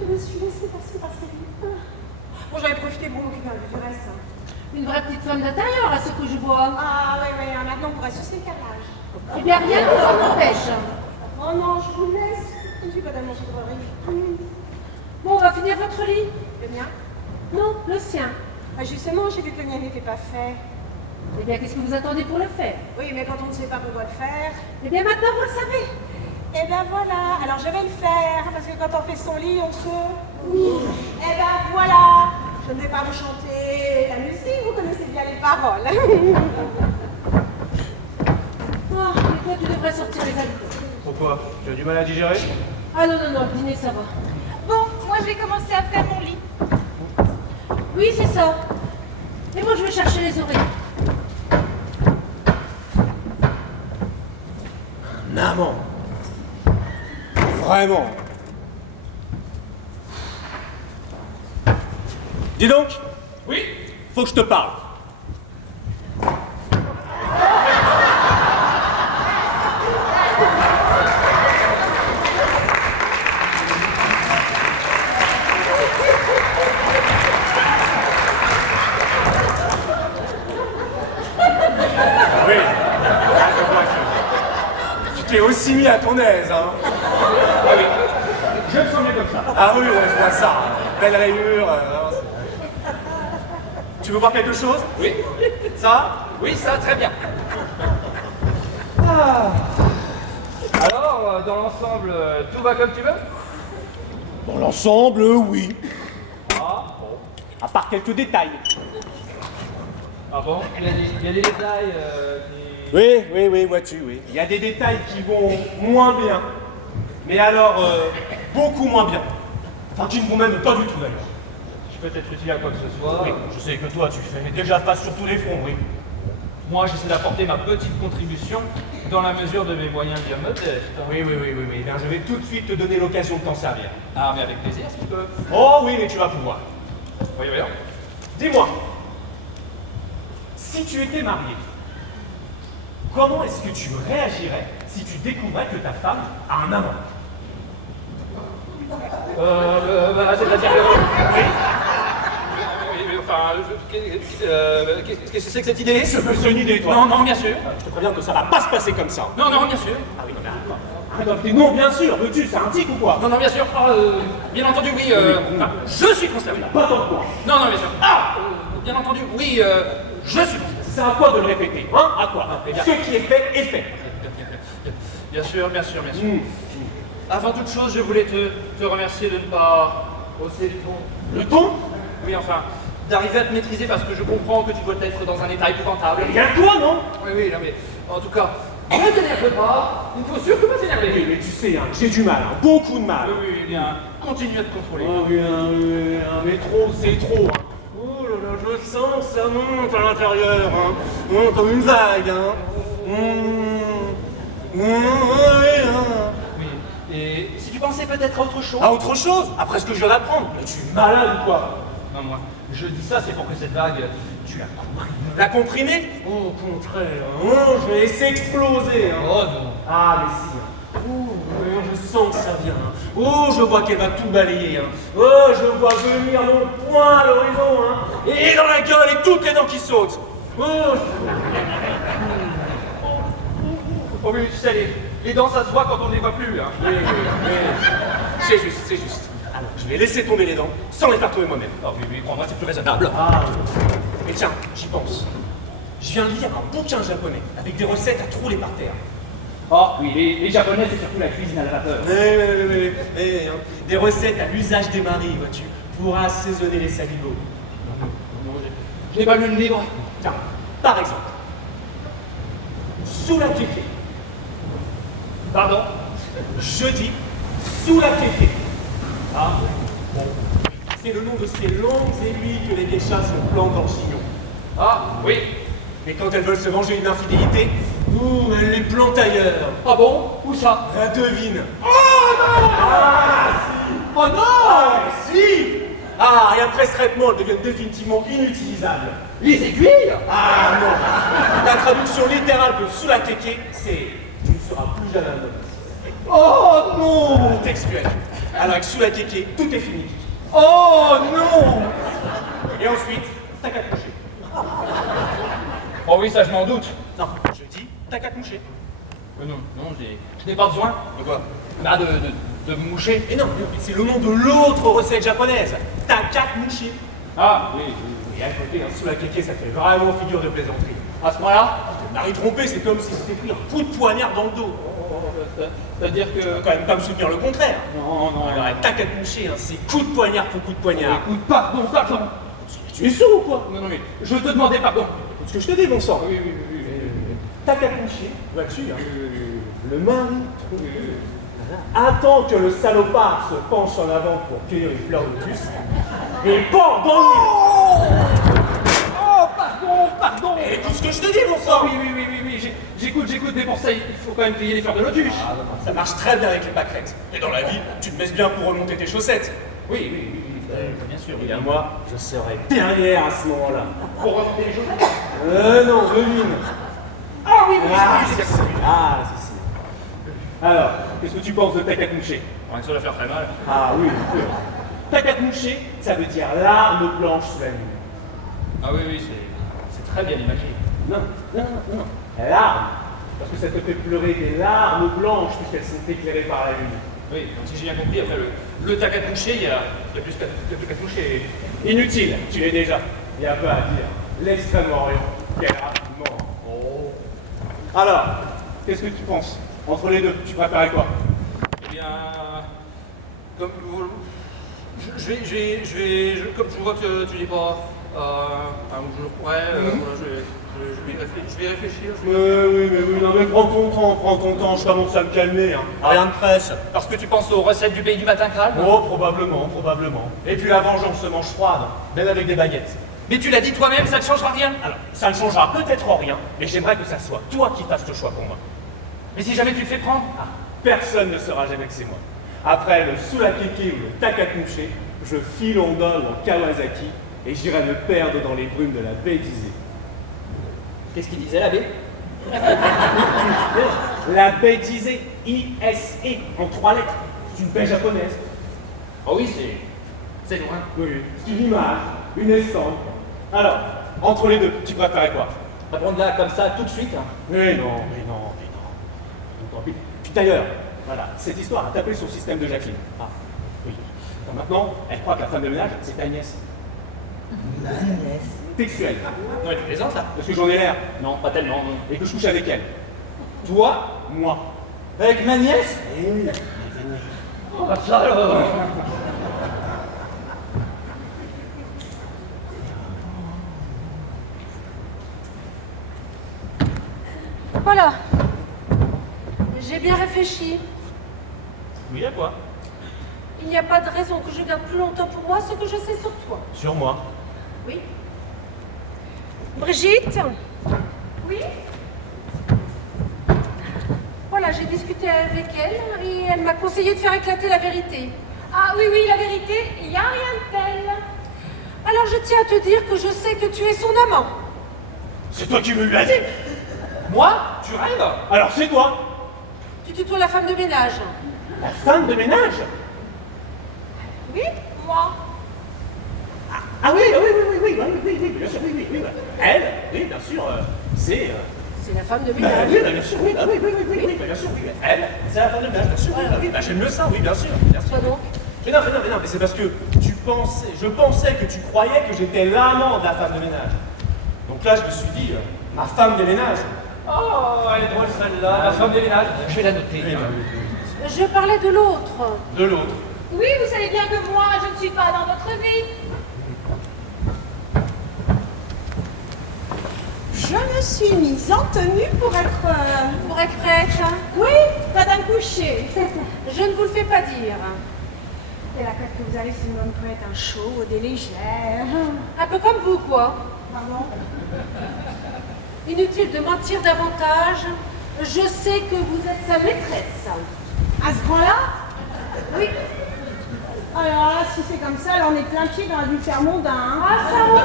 Je me suis laissée passer par ses livres. Bon, j'avais profité pour m'occuper un peu du reste. Une vraie petite femme d'intérieur, à ce que je vois. Ah oui, maintenant on pourrait sucer le carrelage. Eh bien, rien ne s'en empêche. Oh non, je vous laisse. Je ne suis pas dans mon chevrerie. Bon, on va finir votre lit. Le mien? Non, le sien. Ah, justement, j'ai vu que le mien n'était pas fait. Eh bien, qu'est-ce que vous attendez pour le faire? Oui, mais quand on ne sait pas qu'on doit le faire... Eh bien, maintenant, vous le savez. Eh ben voilà, alors je vais le faire, parce que quand on fait son lit, on se... Eh ben voilà, je ne vais pas vous chanter la musique, vous connaissez bien les paroles. Oh, et toi, tu devrais sortir les habits. Pourquoi? Tu as du mal à digérer? Ah non, non, non, le dîner, ça va. Bon, moi je vais commencer à faire mon lit. Oui, c'est ça. Et moi, je vais chercher les oreilles. Un amant. Vraiment. Dis donc. Oui? Faut que je te parle. Oui. Ah, je vois que tu t'es aussi mis à ton aise, hein. Ah oui. Je me sens mieux comme ça. Ah oui, ouais, je vois ça. Belle rayure. Tu veux voir quelque chose? Oui? Ça? Oui, ça, très bien. Alors, dans l'ensemble, tout va comme tu veux? Dans l'ensemble, oui. Ah, bon. À part quelques détails. Ah bon? Il y a des détails qui... Oui, vois-tu, oui. Il y a des détails qui vont moins bien. Mais alors, beaucoup moins bien. Enfin, qui ne vont même pas du tout, d'ailleurs. Je peux être utile à quoi que ce soit. Oui, je sais que toi, tu fais déjà face sur tous les fronts, oui. Moi, j'essaie d'apporter ma petite contribution dans la mesure de mes moyens bien modestes. Oui. Eh bien, je vais tout de suite te donner l'occasion de t'en servir. Ah, mais avec plaisir, si tu peux. Oh oui, mais tu vas pouvoir. Voyons. Dis-moi, si tu étais marié, comment est-ce que tu réagirais si tu découvrais que ta femme a un amant? C'est-à-dire que... Oui. Mais enfin, qu'est-ce que c'est que cette idée? C'est une idée, toi. Non, bien sûr. Je te préviens que ça va pas se passer comme ça. Non, bien sûr. Ah oui, non, mais attends. Non, bien sûr, veux-tu, c'est un tic ou quoi? Non, bien sûr. Bien entendu, oui. Enfin, je suis concerné. Pas tant que quoi. Non, bien sûr. Bien entendu, oui, je suis concerné. C'est à quoi de le répéter, hein? À quoi? bien. Ce qui est fait est fait. Bien sûr. Avant toute chose, je voulais te remercier de ne pas hausser le ton. Le ton? Oui, enfin, d'arriver à te maîtriser parce que je comprends que tu dois être dans un état épouvantable. Rien que toi, non? Oui, non, mais en tout cas, ne t'énerve pas. Il ne faut surtout pas Oui, s'énerver. mais tu sais, hein, j'ai du mal, hein, beaucoup de mal. Oui, bien, continue à te contrôler. Oh bien, mais trop, c'est trop. Hein. Oh là là, je sens que ça monte à l'intérieur, hein. Comme une vague, hein. Oui, hein. Oui, et si tu pensais peut-être à autre chose. À autre chose? Après ce que je viens d'apprendre? Mais tu es malade ou quoi? Non, moi, je dis ça, c'est pour que cette vague, tu la comprimes. La comprimée? Au contraire, hein, je vais laisser exploser. Hein. Oh non. Ah, mais si. Hein. Oh, je sens que ça vient. Hein. Oh, je vois qu'elle va tout balayer. Hein. Oh, je vois venir mon poing à l'horizon. Hein. Et dans la gueule et toutes les dents qui sautent. Oh, Oh oui, tu sais, les dents, ça se voit quand on ne les voit plus. Hein. oui. C'est juste. Alors, je vais laisser tomber les dents sans les faire tomber moi-même. Oh oui, pour moi, c'est plus raisonnable. Ah, mais tiens, j'y pense. Je viens de lire un bouquin japonais avec des recettes à trous les par terre. Oh oui, les Japonais, c'est surtout la cuisine à la vapeur. Oui, hein. Des recettes à l'usage des maris, vois-tu, pour assaisonner les saligots. Je n'ai pas lu le livre. Tiens, par exemple, sous la kéké. Pardon? Je dis sous la kéké. Ah, bon. C'est le nom de ces longues aiguilles que les geishas se plantent dans le chignon. Ah, oui. Mais quand elles veulent se venger d'une infidélité, elles les plantent ailleurs. Ah bon? Où ça? Ah, devine. Oh non! Ah si! Oh non! Ah si! Ah, et après ce traitement, elles deviennent définitivement inutilisables. Les aiguilles? Ah non! La traduction littérale de sous la kéké, c'est tu ne seras plus jamais un homme. Oh non! Textuel. Alors avec sous la kéké, tout est fini. Oh non! Et ensuite, t'as qu'à te coucher. Oh oui, ça je m'en doute. Non, je dis, t'as qu'à te moucher. Non, je n'ai pas besoin. De quoi? Bah de me moucher. Mais non, c'est le nom de l'autre recette japonaise. T'as qu'à te moucher. Ah oui. Et à côté, sous la kéké, ça fait vraiment figure de plaisanterie. À ce moment-là, le mari trompé, c'est comme si c'était pris un coup de poignard dans le dos. C'est-à-dire Tu vas que... quand même pas me soutenir le contraire. Non. Alors, tac à coucher, c'est coup de poignard pour coup de poignard. Écoute, pardon. Tu es sourd ou quoi? Non, mais je te demandais pardon. C'est ce que je te dis, mon sang. Oui. Tac à coucher, vois-tu, le mari trompé attend que le salopard se penche en avant pour cueillir une fleur de lotus et pan dans le nez. Oh, pardon. Et tout ce que je te dis, mon sang. Oui, j'écoute, mais pour ça, il faut quand même payer les fleurs de lotus. Ça marche très bien avec les pâquerettes. Et dans la vie, tu te messes bien pour remonter tes chaussettes. Oui, bien sûr. Et bien moi, je serai derrière à ce moment-là. Pour remonter les choses. Non, devine. Ah oui, c'est ça. Ah, c'est ça. Alors, qu'est-ce que tu penses de Takakouché? Ça va faire très mal. Ah oui, Takakouché, ça veut dire l'arme blanche sous la lune. Ah oui, c'est très bien imagé. Non. L'arme. Parce que ça te fait pleurer des larmes blanches puisqu'elles sont éclairées par la lune. Oui, donc si j'ai bien compris, après le tac à coucher, il y a plus qu'à coucher. Inutile, tu l'es déjà. Il y a peu à dire. L'Extrême-Orient, quel raffinement. Oh. Alors, qu'est-ce que tu penses? Entre les deux, tu préférais quoi? Eh bien, comme vous... comme je vois que tu n'es pas un jour près, voilà, je vais réfléchir. Oui, non mais prends ton temps, je commence à me calmer. Hein. Rien de presse. Parce que tu penses aux recettes du pays du matin calme? Oh, probablement. Et puis la vengeance se mange froide, même avec des baguettes. Mais tu l'as dit toi-même, ça ne changera rien. Alors, ça ne changera peut-être rien, mais j'aimerais que ça soit toi qui fasses le choix pour moi. Mais si jamais tu te fais prendre, personne ne saura jamais que c'est moi. Après le Sulakeke ou le Takakouché, je file en Honda ou en Kawasaki et j'irai me perdre dans les brumes de la baie d'Isée. Qu'est-ce qu'il disait l'abbé? La baie d'Isée, I-S-E, en 3 lettres. C'est une baie japonaise. Oh oui, c'est loin. Oui, c'est une image, une essence. Alors, entre les deux, tu préférais quoi? Répondre là comme ça tout de suite. Hein. Mais non. Puis d'ailleurs, voilà, cette histoire a tapé sur le système de Jacqueline. Ah, oui. Alors maintenant, elle croit que la femme de ménage, c'est ta nièce. Ma nièce. Textuelle. Non, tu plaisantes là? Parce que j'en ai l'air. Non, pas tellement. Non. Et que je couche avec elle. Toi, moi. Avec ma nièce? Eh oui. Oh, ça alors. Voilà. J'ai bien réfléchi. Oui, à quoi? Il n'y a pas de raison que je garde plus longtemps pour moi ce que je sais sur toi. Sur moi. Oui. Brigitte? Oui? Voilà, j'ai discuté avec elle et elle m'a conseillé de faire éclater la vérité. Ah oui, la vérité, il n'y a rien de tel. Alors je tiens à te dire que je sais que tu es son amant. C'est toi qui me lui as dit. Moi? Tu rêves? Alors c'est toi. Tu tutoies la femme de ménage. La femme de ménage. Oui, moi. Ah oui, bien sûr, oui. Elle, oui, bien sûr, c'est... C'est la femme de Bah, ménage. oui, bien sûr, oui, bien sûr, oui. Elle, c'est la femme de ménage, bien sûr, oui, j'aime mieux ça, oui, bien sûr. Toi donc? Mais non, mais c'est parce que je pensais que tu croyais que j'étais l'amant de la femme de ménage. Donc là, je me suis dit, ma femme de ménage. Oh, elle est drôle celle-là, la femme des ménages. Je vais la noter. Je parlais de l'autre. De l'autre. Oui, vous savez bien que moi, je ne suis pas dans votre vie. Je me suis mise en tenue pour être... Pour être prête, Oui, madame Coucher. je ne vous le fais pas dire. Et la tête que vous avez, c'est une homme peut être un chaud, des légères. Un peu comme vous, quoi. Pardon? Inutile de mentir davantage. Je sais que vous êtes sa maîtresse. À ce point-là? Oui. Alors là, si c'est comme ça, là, on est plein pied dans l'adultère mondain. Hein. Ah, ça va.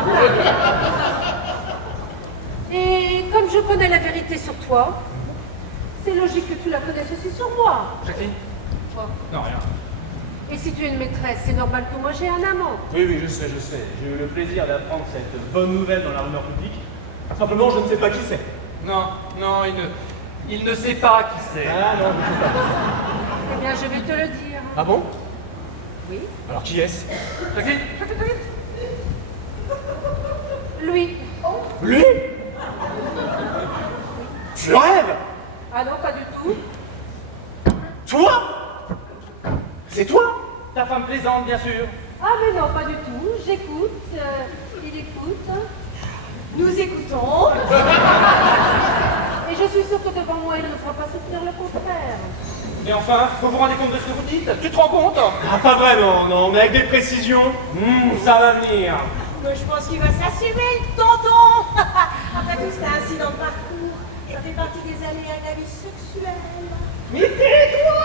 Et comme je connais la vérité sur toi, c'est logique que tu la connaisses aussi sur moi. Jacqueline? Quoi? Non, rien. Et si tu es une maîtresse, c'est normal que moi j'ai un amant. Oui, je sais. J'ai eu le plaisir d'apprendre cette bonne nouvelle dans la rumeur publique. Simplement, je ne sais pas qui c'est. Non, il ne sait pas qui c'est. Ah non. Eh bien, je vais te le dire. Ah bon? Oui. Alors qui est-ce? Jacqueline? Lui. Lui? Tu rêves? Ah non, pas du tout. Toi? C'est toi? Ta femme plaisante, bien sûr. Ah mais non, pas du tout. J'écoute, il écoute. Nous écoutons. Et je suis sûre que devant moi, il ne fera pas soutenir le contraire. Mais enfin, vous vous rendez compte de ce que vous dites? Tu te rends compte? Ah, pas vraiment, non, mais avec des précisions, ça va venir. Mais je pense qu'il va s'assumer, le tonton. Après tout, c'est un incident de parcours. Ça fait partie des aléas de la vie sexuelle. Mais tais-toi!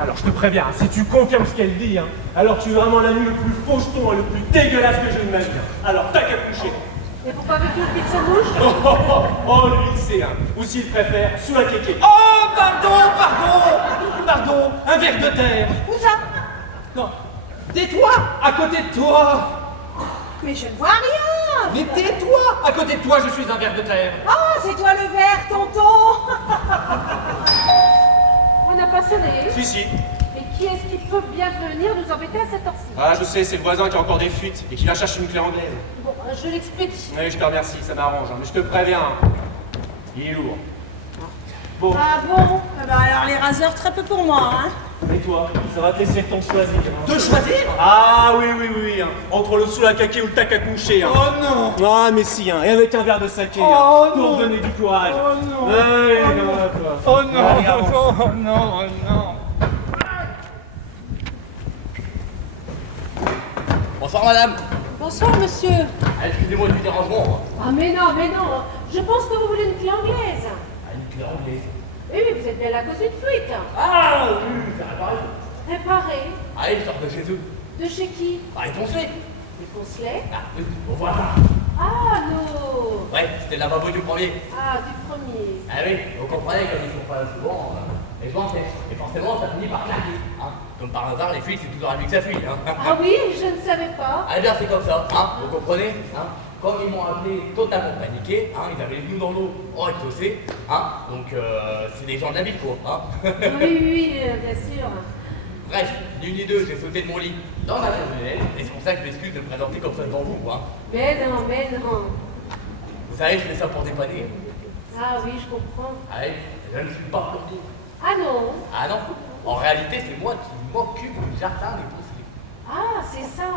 Alors je te préviens, si tu confirmes ce qu'elle dit, alors tu es vraiment l'ami le plus faucheton et le plus dégueulasse que j'ai de ma vie. Alors t'as qu'à coucher. Et pourquoi veux-tu qu'il se mouche? Oh, lui il sait, ou s'il préfère, sous la kéké. Oh, pardon, un verre de terre. Où ça? Non, tais-toi, à côté de toi. Mais je ne vois rien. Mais tais-toi, à côté de toi, je suis un verre de terre. Ah, c'est toi le verre, tonton. On n'a pas sonné. Si. Et qui est-ce qui peut bien venir nous embêter à cette heure-ci? Ah, je sais, c'est le voisin qui a encore des fuites et qui va chercher une clé anglaise. Bon, je l'expédie. Oui, je te remercie, ça m'arrange, mais je te préviens, il est lourd. Bon, Ah bon? Ah bah alors les raseurs, très peu pour moi, hein. et toi, ça va te laisser ton choisir. De choisir? Ah oui, entre le sous la caquet ou le tac à coucher. Oh non! Ah mais si, et avec un verre de saké, Oh pour non. donner du courage. Oh non. Allez, toi. Oh non, Allez, avance. non. Bonsoir madame. Bonsoir, monsieur. Ah, excusez-moi du dérangement. Ah mais non. Je pense que vous voulez une clé anglaise. Ah, une clé anglaise. Eh oui, vous êtes bien là à cause d'une fuite. Ah oui, ça réparer. Réparé. Allez, ils sortent de chez eux. De chez qui? Ah, ils foncent. Les Poncelet. Ah, oui, bon voilà. Ah, non. Ouais, c'était le lavabo du premier. Ah, du premier. Ah oui, vous comprenez, comme ils font pas souvent, les gens sèchent. Et forcément, ça finit par claquer. Hein. Comme par hasard, les fuites, c'est toujours à lui que ça fuit. Hein. Ah oui, je ne savais pas. Ah bien, c'est comme ça, hein, vous comprenez, hein. Comme ils m'ont appelé totalement paniqué, hein, ils avaient les genoux dans l'eau, exaucés, hein, donc c'est des gens de la ville, quoi, hein. Oui, bien sûr. Bref, ni une ni deux, j'ai sauté de mon lit dans ma camionnette, et c'est pour ça que je m'excuse de me présenter comme ça devant vous, hein. Mais non. Vous savez, je fais ça pour dépanner. Ah oui, je comprends. Allez, je ne suis pas plombier. Ah non. Ah non, en réalité, c'est moi qui m'occupe du jardin des Poncelet. Ah, c'est ça.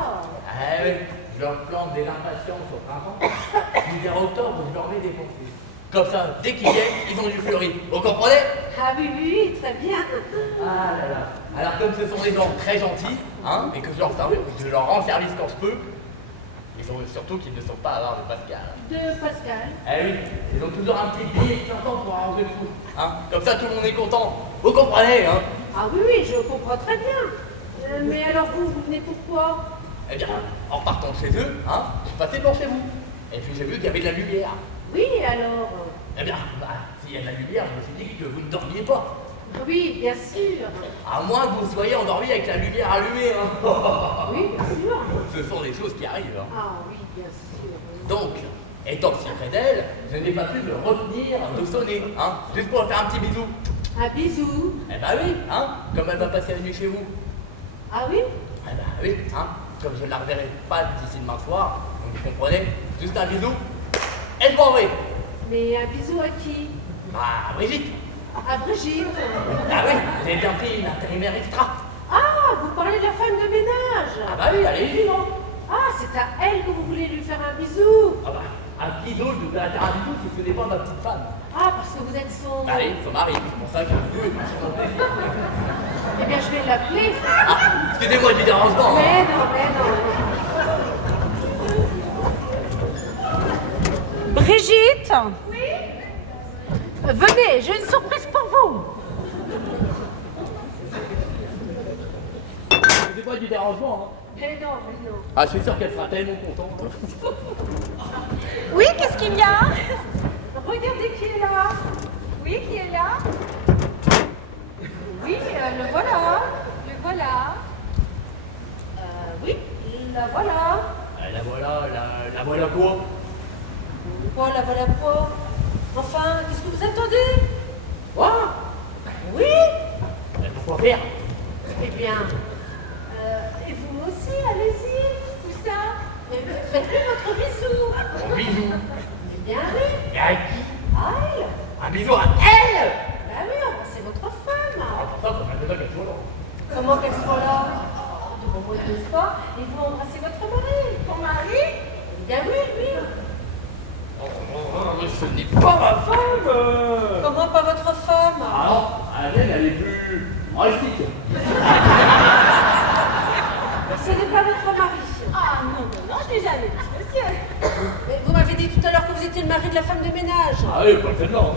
Ah oui, je leur plante des impatiences au printemps, puis vers octobre, je leur mets des Poncelet. Comme ça, dès qu'ils viennent, ils ont du fleuri. Vous comprenez? Ah oui, très bien. Ah là là. Alors comme ce sont des gens très gentils, hein, et que je leur rends service quand je peux, ils ont surtout qu'ils ne sont pas avares de Pascal. De Pascal. Eh oui, ils ont toujours un petit billet de 500 pour arranger le coup. Hein. Comme ça tout le monde est content. Vous comprenez, hein? Ah oui, je comprends très bien. Mais alors vous venez pourquoi? Eh bien, en partant de chez eux, hein, je suis passé devant chez vous. Et puis j'ai vu qu'il y avait de la lumière. Oui, alors. Eh bien, s'il y a de la lumière, je me suis dit que vous ne dormiez pas. Oui, bien sûr. À moins que vous soyez endormi avec la lumière allumée. Hein. Oui, bien sûr. Ce sont des choses qui arrivent. Hein. Ah oui, bien sûr. Donc, étant si près d'elle, je n'ai pas pu me retenir de sonner, hein, juste pour faire un petit bisou. Un bisou. Eh ben oui, hein, comme elle va passer la nuit chez vous. Ah oui? Eh ben oui, hein, comme je ne la reverrai pas d'ici demain soir, donc vous comprenez, juste un bisou, et je m'en vais. Mais un bisou à qui? Bah, Brigitte. À Brigitte. Ah oui, j'ai bien pris une intérimaire extra. Ah, vous parlez de la femme de ménage. Ah bah oui, allez-y, non? Ah, c'est à elle que vous voulez lui faire un bisou. Ah bah, à qui d'autre je vais la faire un bisou si ce n'est pas ma petite femme? Ah, parce que vous êtes son... Bah oui, son mari, c'est pour ça qu'un bisou est franchement plaisir. Eh bien, je vais l'appeler. Ah, excusez-moi du dérangement. Mais non. Brigitte? Oui? Venez, j'ai une surprise pour vous. Excusez-moi du dérangement. Hein. Mais non. Ah, je suis sûr qu'elle sera tellement contente. Oui, qu'est-ce qu'il y a? Regardez qui est là. Oui, qui est là? Oui, le voilà. Le voilà. Oui, la voilà. La voilà quoi? Quoi, la voilà quoi? Enfin, qu'est-ce que vous attendez? Quoi? Oui. Pourquoi faire? Eh bien, et vous aussi, allez-y. Où ça? faites-lui votre bisou. Bon bisou. Eh bien oui. Et à qui? À elle. Un bisou à elle. Bah oui, c'est votre femme. Pour ça, ça fait qu'elle soit là. Comment qu'elle soit là? Devant moi deux fois, et vous embrassez votre mari. Ton mari? Eh bien oui, oui. Ce n'est pas ma femme. Comment pas votre femme? Ah non, elle est plus rustique. Ce n'est pas votre mari. Ah non, non, non, je l'ai jamais vu, monsieur. Mais vous m'avez dit tout à l'heure que vous étiez le mari de la femme de ménage. Ah oui, pas celle-là. Hein.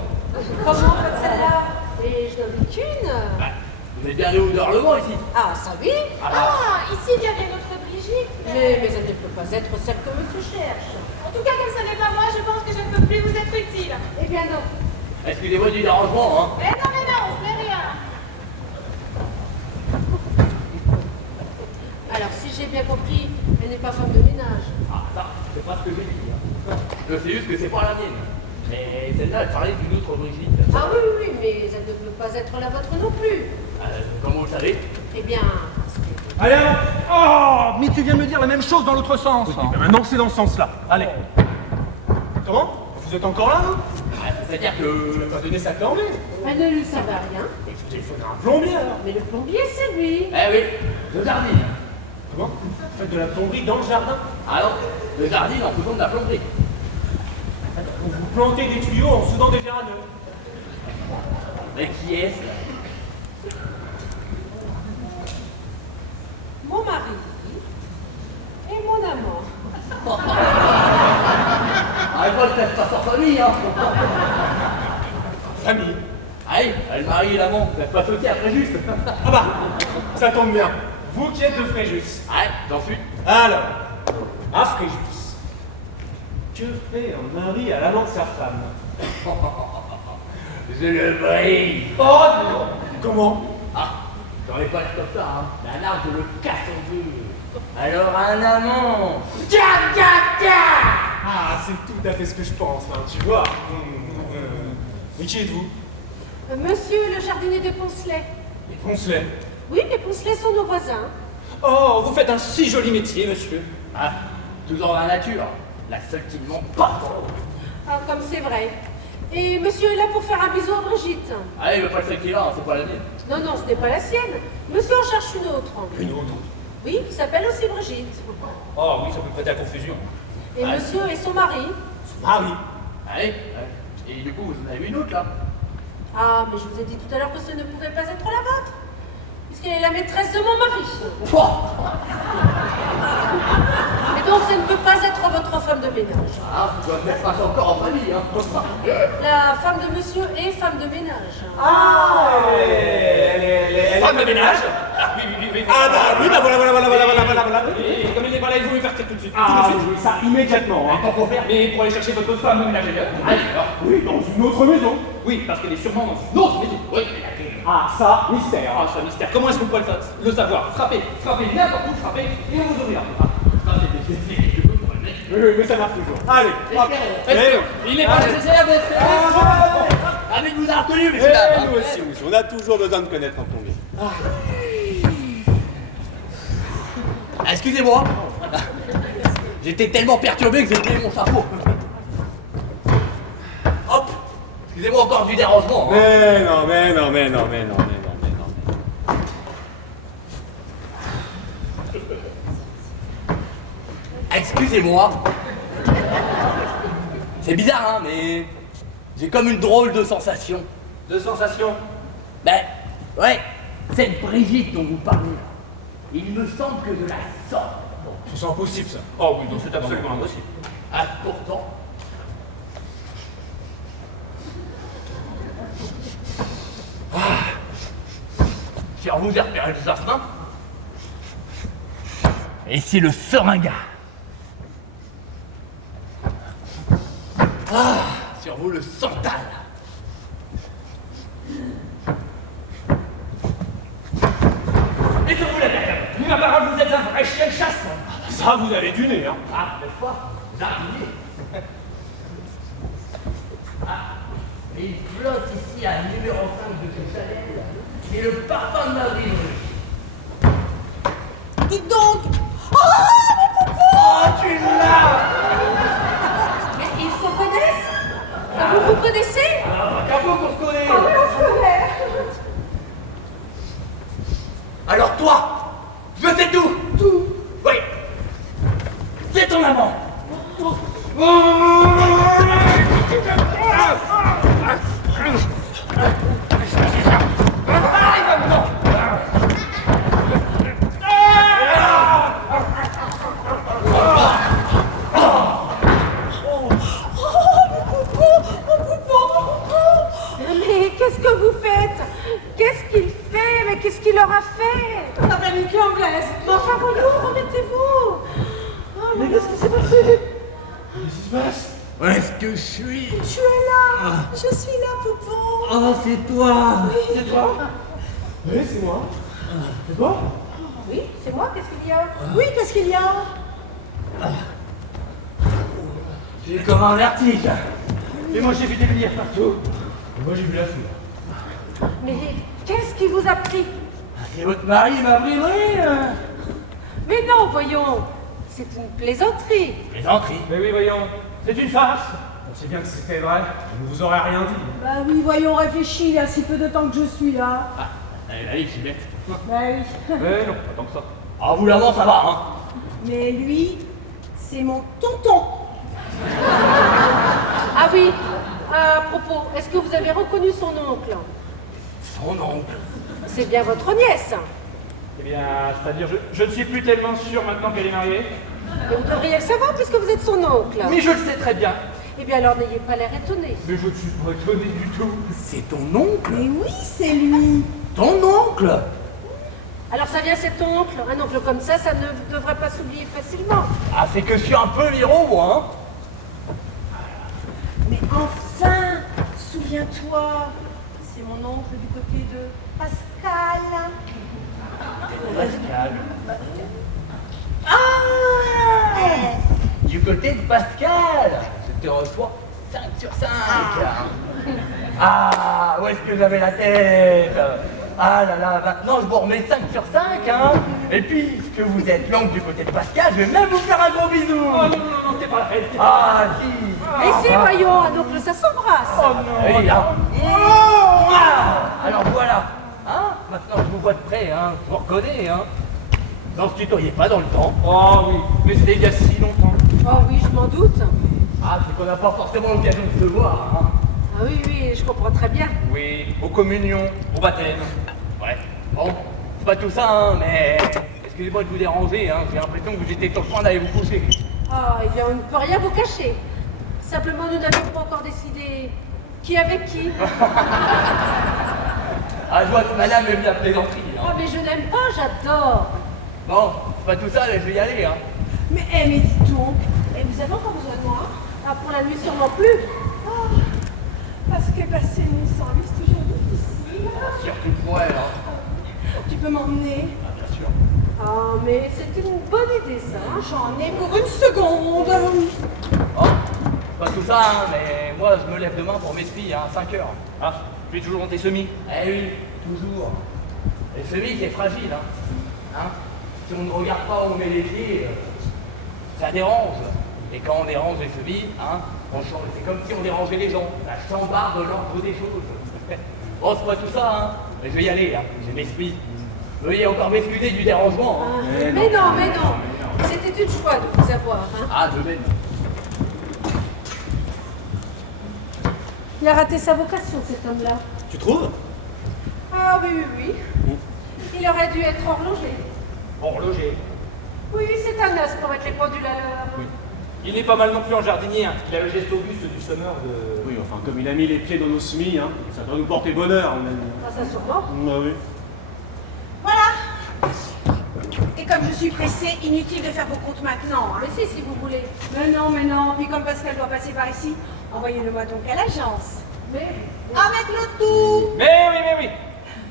Comment pas de celle-là? Et je n'en ai qu'une. Bah, vous êtes bien allé au Dorlement ici. Ah, ça oui. Ah, ici il y avait notre Brigitte. Mais elle ne peut pas être celle que monsieur cherche. En tout cas, comme ça n'est pas moi, je pense que je ne peux plus vous être utile. Eh bien non. Excusez-moi du dérangement, hein. Mais non, on se fait rien. Alors, si j'ai bien compris, elle n'est pas femme de ménage. Ah, ça, c'est pas ce que j'ai dit. Hein. Je sais juste que c'est pas la mienne. Mais celle-là, elle parlait d'une autre Brigitte. Ah oui, oui, oui, mais elle ne peut pas être la vôtre non plus. Comment vous le savez? Eh bien, parce que... Alors, oh, mais tu viens me dire la même chose dans l'autre sens. Mais maintenant, c'est dans ce sens-là. Allez. Comment? Vous êtes encore là, hein? C'est-à-dire que... Tu m'as pas donné sa clé en main. Elle ne lui servait à rien. Il faut téléphoner à un plombier, alors. Mais le plombier, c'est lui. Eh oui, le jardin. Comment? Vous faites de la plomberie dans le jardin? Ah non, le jardin en faisant de la plomberie. Vous vous plantez des tuyaux en soudant des géraniums. Mais qui est-ce? Mon mari et mon amant. Ah, moi, je passe en famille, hein. Famille. Allez, elle marie l'amant, ça se passe aussi après juste. Ah bah, ça tombe bien. Vous qui êtes de Fréjus. Ouais, j'en suis. Alors, à Fréjus, que fait un mari à l'amant de sa femme? Je le brille. Oh non. Comment? Ah, j'en ai pas l'air comme ça, hein. Mais un arbre, je le casse en deux. Alors, un amant. Tcha, tcha, tcha. Ah, c'est tout à fait ce que je pense, hein, tu vois. Mais qui êtes-vous? Monsieur le jardinier de Poncelet. Les Poncelet. Oui, les Poncelet sont nos voisins. Oh, vous faites un si joli métier, monsieur. Ah, toujours dans la nature. La seule qui ne manque pas. Ah, comme c'est vrai. Et monsieur est là pour faire un bisou à Brigitte. Allez, le pas le seul qui est là, hein, c'est pas la mienne. Non, non, ce n'est pas la sienne. Monsieur en cherche une autre. Une autre. Oui, qui s'appelle aussi Brigitte. Oh oui, ça peut prêter à confusion. Et monsieur est son mari. Mari. Allez, et du coup, vous en avez une autre là. Ah, mais je vous ai dit tout à l'heure que ce ne pouvait pas être la vôtre. Puisqu'elle est la maîtresse de mon mari. Et donc, ça ne peut pas être votre femme de ménage. Ah, je dois mettre pas encore en famille, hein. La femme de monsieur est femme de ménage. Ah, elle Femme de ménage? Oui, oui, oui, oui. Ah bah oui, bah voilà. Et comme il n'est pas là, il faut lui faire taire tout de suite. Ah Tout de suite. oui, ça immédiatement. Hein. Pour faire, mais pour aller chercher votre femme de ménage ailleurs. Alors, Oui, dans une autre maison. oui, parce qu'elle est sûrement dans une autre maison. Oui, mais laquelle? Ah, ça, mystère. Ah, ce mystère. Comment est-ce qu'on pourrait le savoir? Frappez n'importe où, frappez, et on vous ouvrira. Mais ça marche toujours. Allez, hop. Est-ce qu'il n'est pas nécessaire d'être... Ah, mais vous avez reconnu, Eh, monsieur là. nous aussi, on a toujours besoin de connaître un plombier. Ah, excusez-moi. J'étais tellement perturbé que j'ai oublié mon chapeau. Hop. Excusez-moi encore du dérangement. Hein. Mais non. Excusez-moi. C'est bizarre, hein, mais j'ai comme une drôle de sensation. De sensation. Ben, ouais, cette Brigitte dont vous parlez là, il me semble que je la sens. C'est impossible, ça. Oh oui, non, c'est absolument impossible. Ah, pourtant. Sur vous, j'ai repéré le jasmin. Et c'est le seringa. Ah, sur vous, le santal. Et sur vous, la dernière. Ni ma parole, vous êtes un vrai chien de chasse. Ça, vous avez du nez, hein. Ah, n'est-ce pas? Jardinier. Ah, et il flotte ici à numéro 5 de ce chalet. C'est le parfum de ma vie. Dites donc. Oh, tu l'as! leur a fait? On a bien une queue anglaise. Mais enfin, voyons, remettez-vous. Oh, Mais qu'est-ce qui s'est passé? Qu'est-ce qui se passe? Où est-ce que je suis? Tu es là. Je suis là, Poupon. Oh, c'est toi. C'est toi? Oui, c'est moi. C'est toi? Oui, c'est moi, qu'est-ce qu'il y a? Oui, qu'est-ce qu'il y a? J'ai comme un vertige. Et moi j'ai vu des lumières partout. Et moi j'ai vu la foule. Mais qu'est-ce qui vous a pris? Et votre mari m'a brûlé. Mais non, voyons, c'est une plaisanterie. Plaisanterie. Mais oui, voyons, c'est une farce. On sait bien que c'était vrai, on ne vous aurait rien dit. Bah oui, voyons, réfléchis, il y a si peu de temps que je suis là. Ah, elle est bête. Bah oui. Mais non, pas tant que ça. Ah, vous l'avant, ça va, hein. Mais lui, c'est mon tonton. Ah oui, à propos, est-ce que vous avez reconnu son oncle? Son oncle. C'est bien votre nièce. Eh bien, c'est-à-dire, je ne suis plus tellement sûr maintenant qu'elle est mariée. Mais vous devriez le savoir puisque vous êtes son oncle. Mais je le sais très bien. Eh bien alors n'ayez pas l'air étonné. Mais je ne suis pas étonné du tout. C'est ton oncle. Mais oui, c'est lui. Ton oncle. Alors ça vient, c'est ton oncle. Un oncle comme ça ne devrait pas s'oublier facilement. Ah, c'est que je suis un peu miro, moi, hein. Mais enfin, souviens-toi, c'est mon oncle du côté de Pascal. Pascal. Ah Du côté de Pascal, je te reçois 5 sur 5. Ah, où est-ce que j'avais la tête? Ah là là, maintenant je vous remets 5 sur 5, hein. Et puis, puisque vous êtes l'oncle du côté de Pascal, je vais même vous faire un gros bisou. Oh non, non, non, t'es pas la peine. Ah, si. Mais si, voyons, un oncle ça s'embrasse. Oh non. Oui, hein. Alors voilà, hein, maintenant je vous vois de près, hein, je vous reconnais, hein. N'en se tutoyez pas dans le temps. Oh oui, mais c'était il y a si longtemps. Oh oui, je m'en doute. Ah, c'est qu'on n'a pas forcément l'occasion de se voir, hein. Ah oui, oui, je comprends très bien. Oui, aux communions, au baptême. Ouais, bon, c'est pas tout ça, hein, mais excusez-moi de vous déranger, hein, j'ai l'impression que vous étiez sur le point d'aller vous coucher. Ah, eh bien, on ne peut rien vous cacher. Simplement, nous n'avons pas encore décidé qui avec qui. Ah, je vois que madame aime la plaisanterie, Ah, hein. mais je n'aime pas, j'adore. Bon, c'est pas tout ça, mais je vais y aller, hein. mais dis donc, vous avez encore besoin de moi? Ah, pour la nuit, sûrement plus. Ah, parce que passer une nuit sans lui, c'est toujours difficile. Surtout pour elle, hein. Tu peux m'emmener? Ah, bien sûr. Ah, mais c'est une bonne idée, ça. hein. J'en ai pour une seconde. Oh, c'est pas tout ça, hein, mais moi je me lève demain pour mes filles, hein, 5 heures. Ah, tu es toujours dans tes semis. Eh oui, toujours. Les semis, c'est fragile, hein. Hein. Si on ne regarde pas où on met les pieds, ça dérange. Et quand on dérange les semis, hein, on change. C'est comme si on dérangeait les gens. La chambarde de l'ordre des choses. Bon, c'est pas tout ça, hein. Mais je vais y aller, hein. J'ai mes semis. Veuillez encore m'excuser du dérangement, hein. Ah, mais non, mais non. C'était une joie de vous avoir. Hein. Ah, de même. Il a raté sa vocation, cet homme-là. Tu trouves? Ah oui, oui, oui. Il aurait dû être horloger. Horloger. Oui, c'est un as pour mettre les pendules à l'heure. Oui. Il n'est pas mal non plus en jardinier, hein. Il a le geste auguste du sonneur de... Oui, enfin, comme il a mis les pieds dans nos semis, hein, ça doit nous porter bonheur, mon ami. Ah, ça sûrement. Ah oui. Voilà. Et comme je suis pressée, inutile de faire vos comptes maintenant. Hein. Mais si vous voulez. Mais non. Puis comme Pascal doit passer par ici, envoyez-le-moi donc à l'agence. Mais... Avec le tout. Mais oui.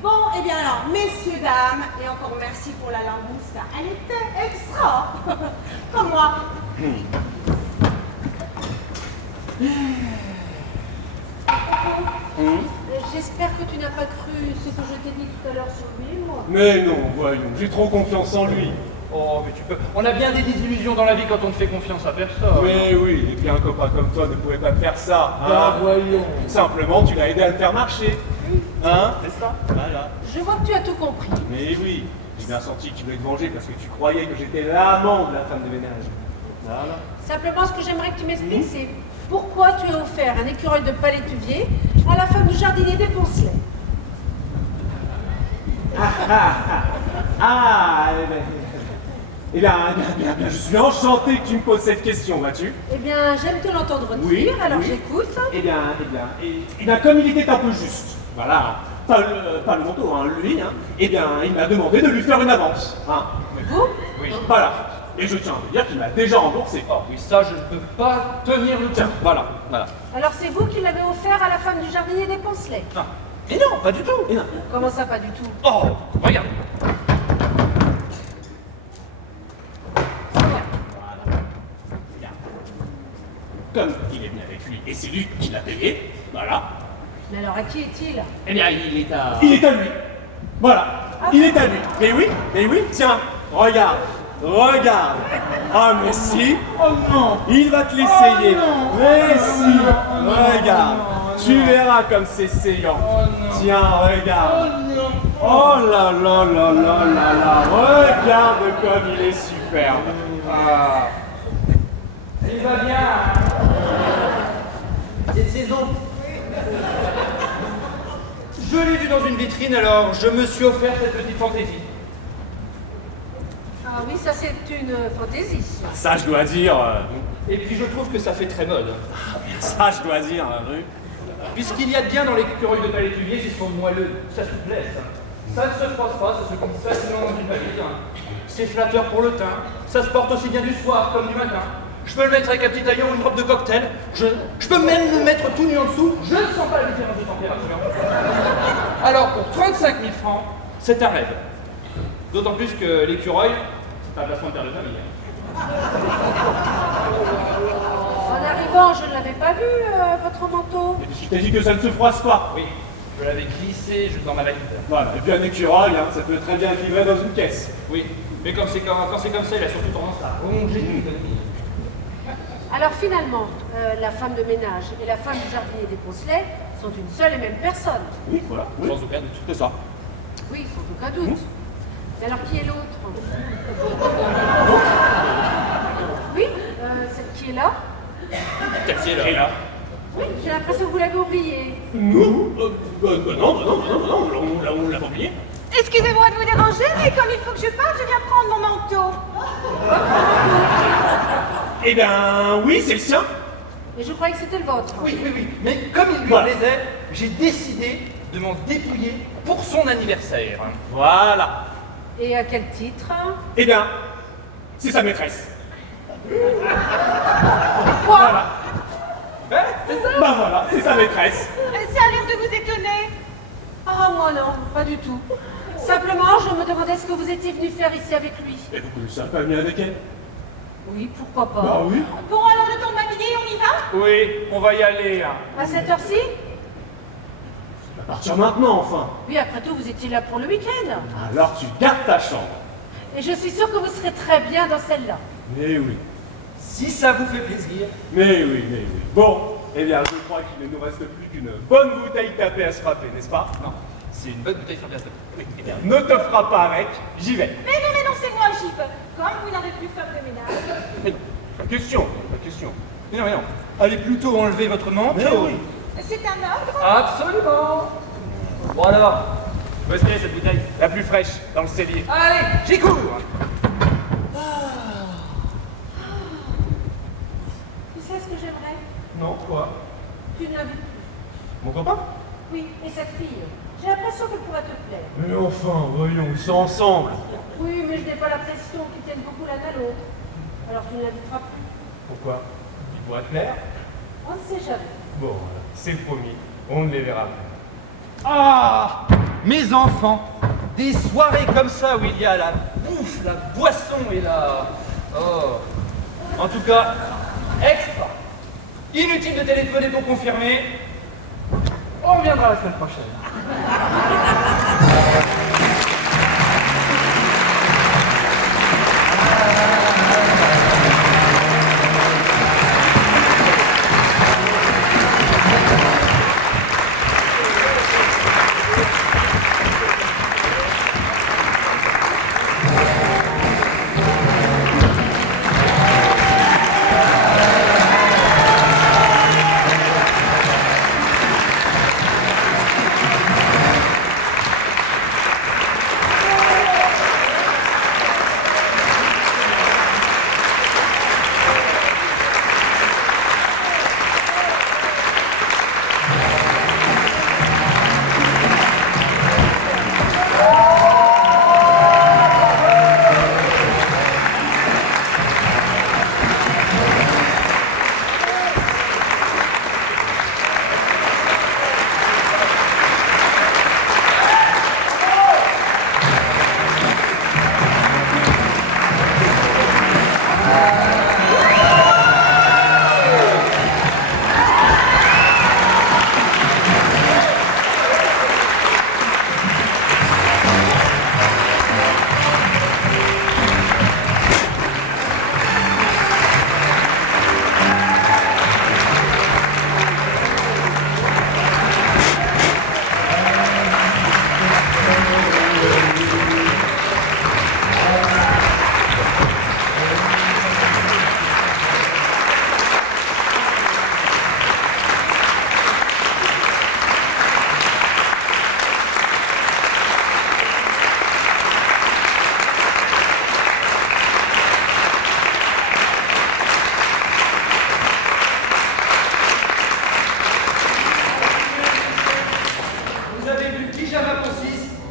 Bon, et bien alors, messieurs, dames, et encore merci pour la langouste. Elle était extra. Comme moi. J'espère que tu n'as pas cru ce que je t'ai dit tout à l'heure sur lui et moi. Mais non, voyons, j'ai trop confiance en lui. Oh, mais tu peux... On a bien des désillusions dans la vie quand on ne fait confiance à personne. Oui, et puis un copain comme toi ne pouvait pas faire ça. Hein. Ah, voyons. Simplement, tu l'as aidé à le faire marcher. Hein? C'est ça. Voilà. Je vois que tu as tout compris. Mais oui, j'ai bien senti que tu voulais te venger parce que tu croyais que j'étais l'amant de la femme de ménage. Voilà. Simplement, ce que j'aimerais que tu m'expliques, c'est pourquoi tu as offert un écureuil de palétuvier à la femme du jardinier des Poncelets. Eh bien, je suis enchanté que tu me poses cette question, vois-tu? Eh bien, j'aime te l'entendre dire, Oui, alors oui. j'écoute. Eh bien, comme il était un peu juste, voilà, pas le manteau, hein, lui, hein, eh bien, il m'a demandé de lui faire une avance. Hein. Vous? Oui. Voilà. Et je tiens à vous dire qu'il m'a déjà remboursé. Oh oui, ça, je ne peux pas tenir le Tiens, coup. voilà. Alors c'est vous qui l'avez offert à la femme du jardinier des Poncelet? Ah. Et non, pas du tout. Et non. Comment ça, pas du tout? Oh, regarde. Comme il est venu avec lui et c'est lui qui l'a payé, voilà. Mais alors à qui est-il? Eh bien, il est à... Il est à lui. Voilà. Il est à lui. Mais oui, tiens, regarde. Ah, mais si. Oh non. Il va te l'essayer. Oh non. Mais si. non, Regarde. non, Tu non. verras comme c'est saillant. Oh non. Tiens, Oh regarde. non. Oh là là là là là là. Regarde comme il est superbe. Ah. Il va bien. C'est de saison. Je l'ai vu dans une vitrine, alors je me suis offert cette petite fantaisie. Ah oui, ça c'est une fantaisie. Ça, je dois dire. Et puis je trouve que ça fait très mode. Ça, je dois dire, Rue. Puisqu'il y a bien dans l'écureuil de palétuvier, ils sont moelleux, ça souplesse. Ça ne se froisse pas, ça se glisse facilement dans une valise. C'est flatteur pour le teint, ça se porte aussi bien du soir comme du matin. Je peux le mettre avec un petit taillon ou une robe de cocktail. Je peux même le mettre tout nu en dessous. Je ne sens pas la différence de température. Alors pour 35 000 francs, c'est un rêve. D'autant plus que l'écureuil, c'est un placement de père de famille. En arrivant, je ne l'avais pas vu, votre manteau. Et puis je t'ai dit que ça ne se froisse pas. Oui, je l'avais glissé dans ma valise. Voilà. Et puis un écureuil, hein, ça peut très bien être livré dans une caisse. Oui, mais quand c'est comme ça, il a surtout tendance à ronger toute la vie. Alors finalement, la femme de ménage et la femme du jardinier des Poncelet sont une seule et même personne. Oui, voilà. Oui. Sans aucun doute. C'est ça. Oui, sans aucun doute. Mais alors qui est l'autre? Oui, celle qui est là? Celle-ci est là. Oui, j'ai l'impression que vous l'avez oubliée. Nous non, on l'a pas oublié. Excusez-moi de vous déranger, mais comme il faut que je parte, je viens prendre mon manteau. Eh bien, oui, c'est le sien. Et je croyais que c'était le vôtre. Oui, mais comme il lui Voilà. plaisait, j'ai décidé de m'en dépouiller pour son anniversaire. Voilà. Et à quel titre? Eh bien, c'est sa maîtresse. Quoi? Voilà. C'est ça? Bah voilà, c'est sa maîtresse. Ça a l'air de vous étonner. Ah, moi non, pas du tout. Simplement, je me demandais ce que vous étiez venu faire ici avec lui. Et vous connaissez un peu mieux avec elle? Oui, pourquoi pas. Bah oui. Bon, alors le temps de m'habiller, on y va? Oui, on va y aller. Hein. À cette heure-ci? À partir maintenant, enfin. Oui, après tout, vous étiez là pour le week-end. Alors tu gardes ta chambre. Et je suis sûre que vous serez très bien dans celle-là. Mais oui. Si ça vous fait plaisir. Mais oui. Bon, eh bien, je crois qu'il ne nous reste plus qu'une bonne bouteille tapée à se frapper, n'est-ce pas? Non, c'est une bonne bouteille frappée à ce oui, eh bien. Ne te frappe pas avec, j'y vais. Mais non, c'est moi, j'y vais. Comme vous n'avez plus femme de ménage. Mais non, pas question. Mais non. Allez plutôt enlever votre manteau. Mais oui. C'est un ordre? Absolument. Bon alors, Où est-ce qu'elle est cette bouteille? La plus fraîche, dans le cellier. allez, j'y cours. Tu sais ce que j'aimerais? Non, quoi? Tu ne l'invites plus. Mon copain? Oui, et cette fille. J'ai l'impression qu'elle pourrait te plaire. Mais enfin, voyons, ils sont ensemble. Oui, mais je n'ai pas l'impression qu'ils tiennent beaucoup l'un à l'autre. Alors tu ne l'inviteras plus. Pourquoi? Il pourrait te plaire? On ne sait jamais. Bon, voilà, c'est promis, on ne les verra plus. Ah, mes enfants, des soirées comme ça où il y a la bouffe, la boisson et la... Oh. En tout cas, extra. Inutile de téléphoner pour confirmer. On reviendra la semaine prochaine.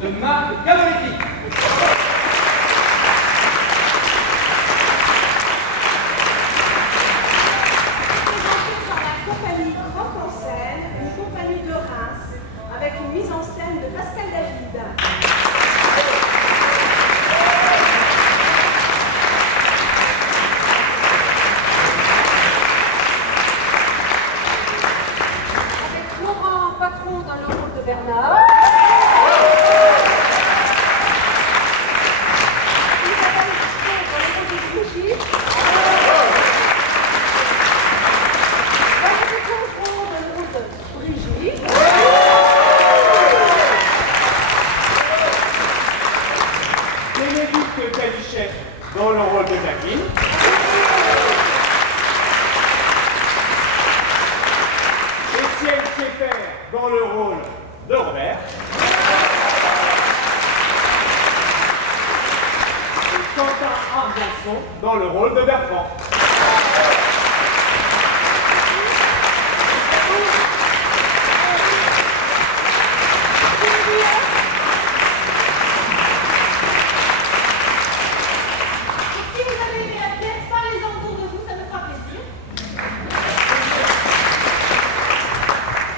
de Marc Gavonetti. Présenté par la compagnie Grand en scène, une compagnie de Reims, avec une mise en scène de Pascal David. Avec Florent Patron dans le rôle de Bernard. Isabelle Picot dans le rôle de Brigitte. Valérie Contreau dans le rôle de Brigitte. Bénédicte Calichet dans le rôle de Jacqueline. Étienne Schaeffer dans le rôle de Robert. Et Quentin Argenson dans le rôle de Bertrand. Si vous avez aimé la pièce, parlez-en autour de vous, ça me fera plaisir.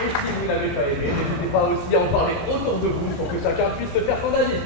Et si vous n'avez pas aimé, n'hésitez pas aussi à en parler autour de vous pour que chacun puisse se faire son avis.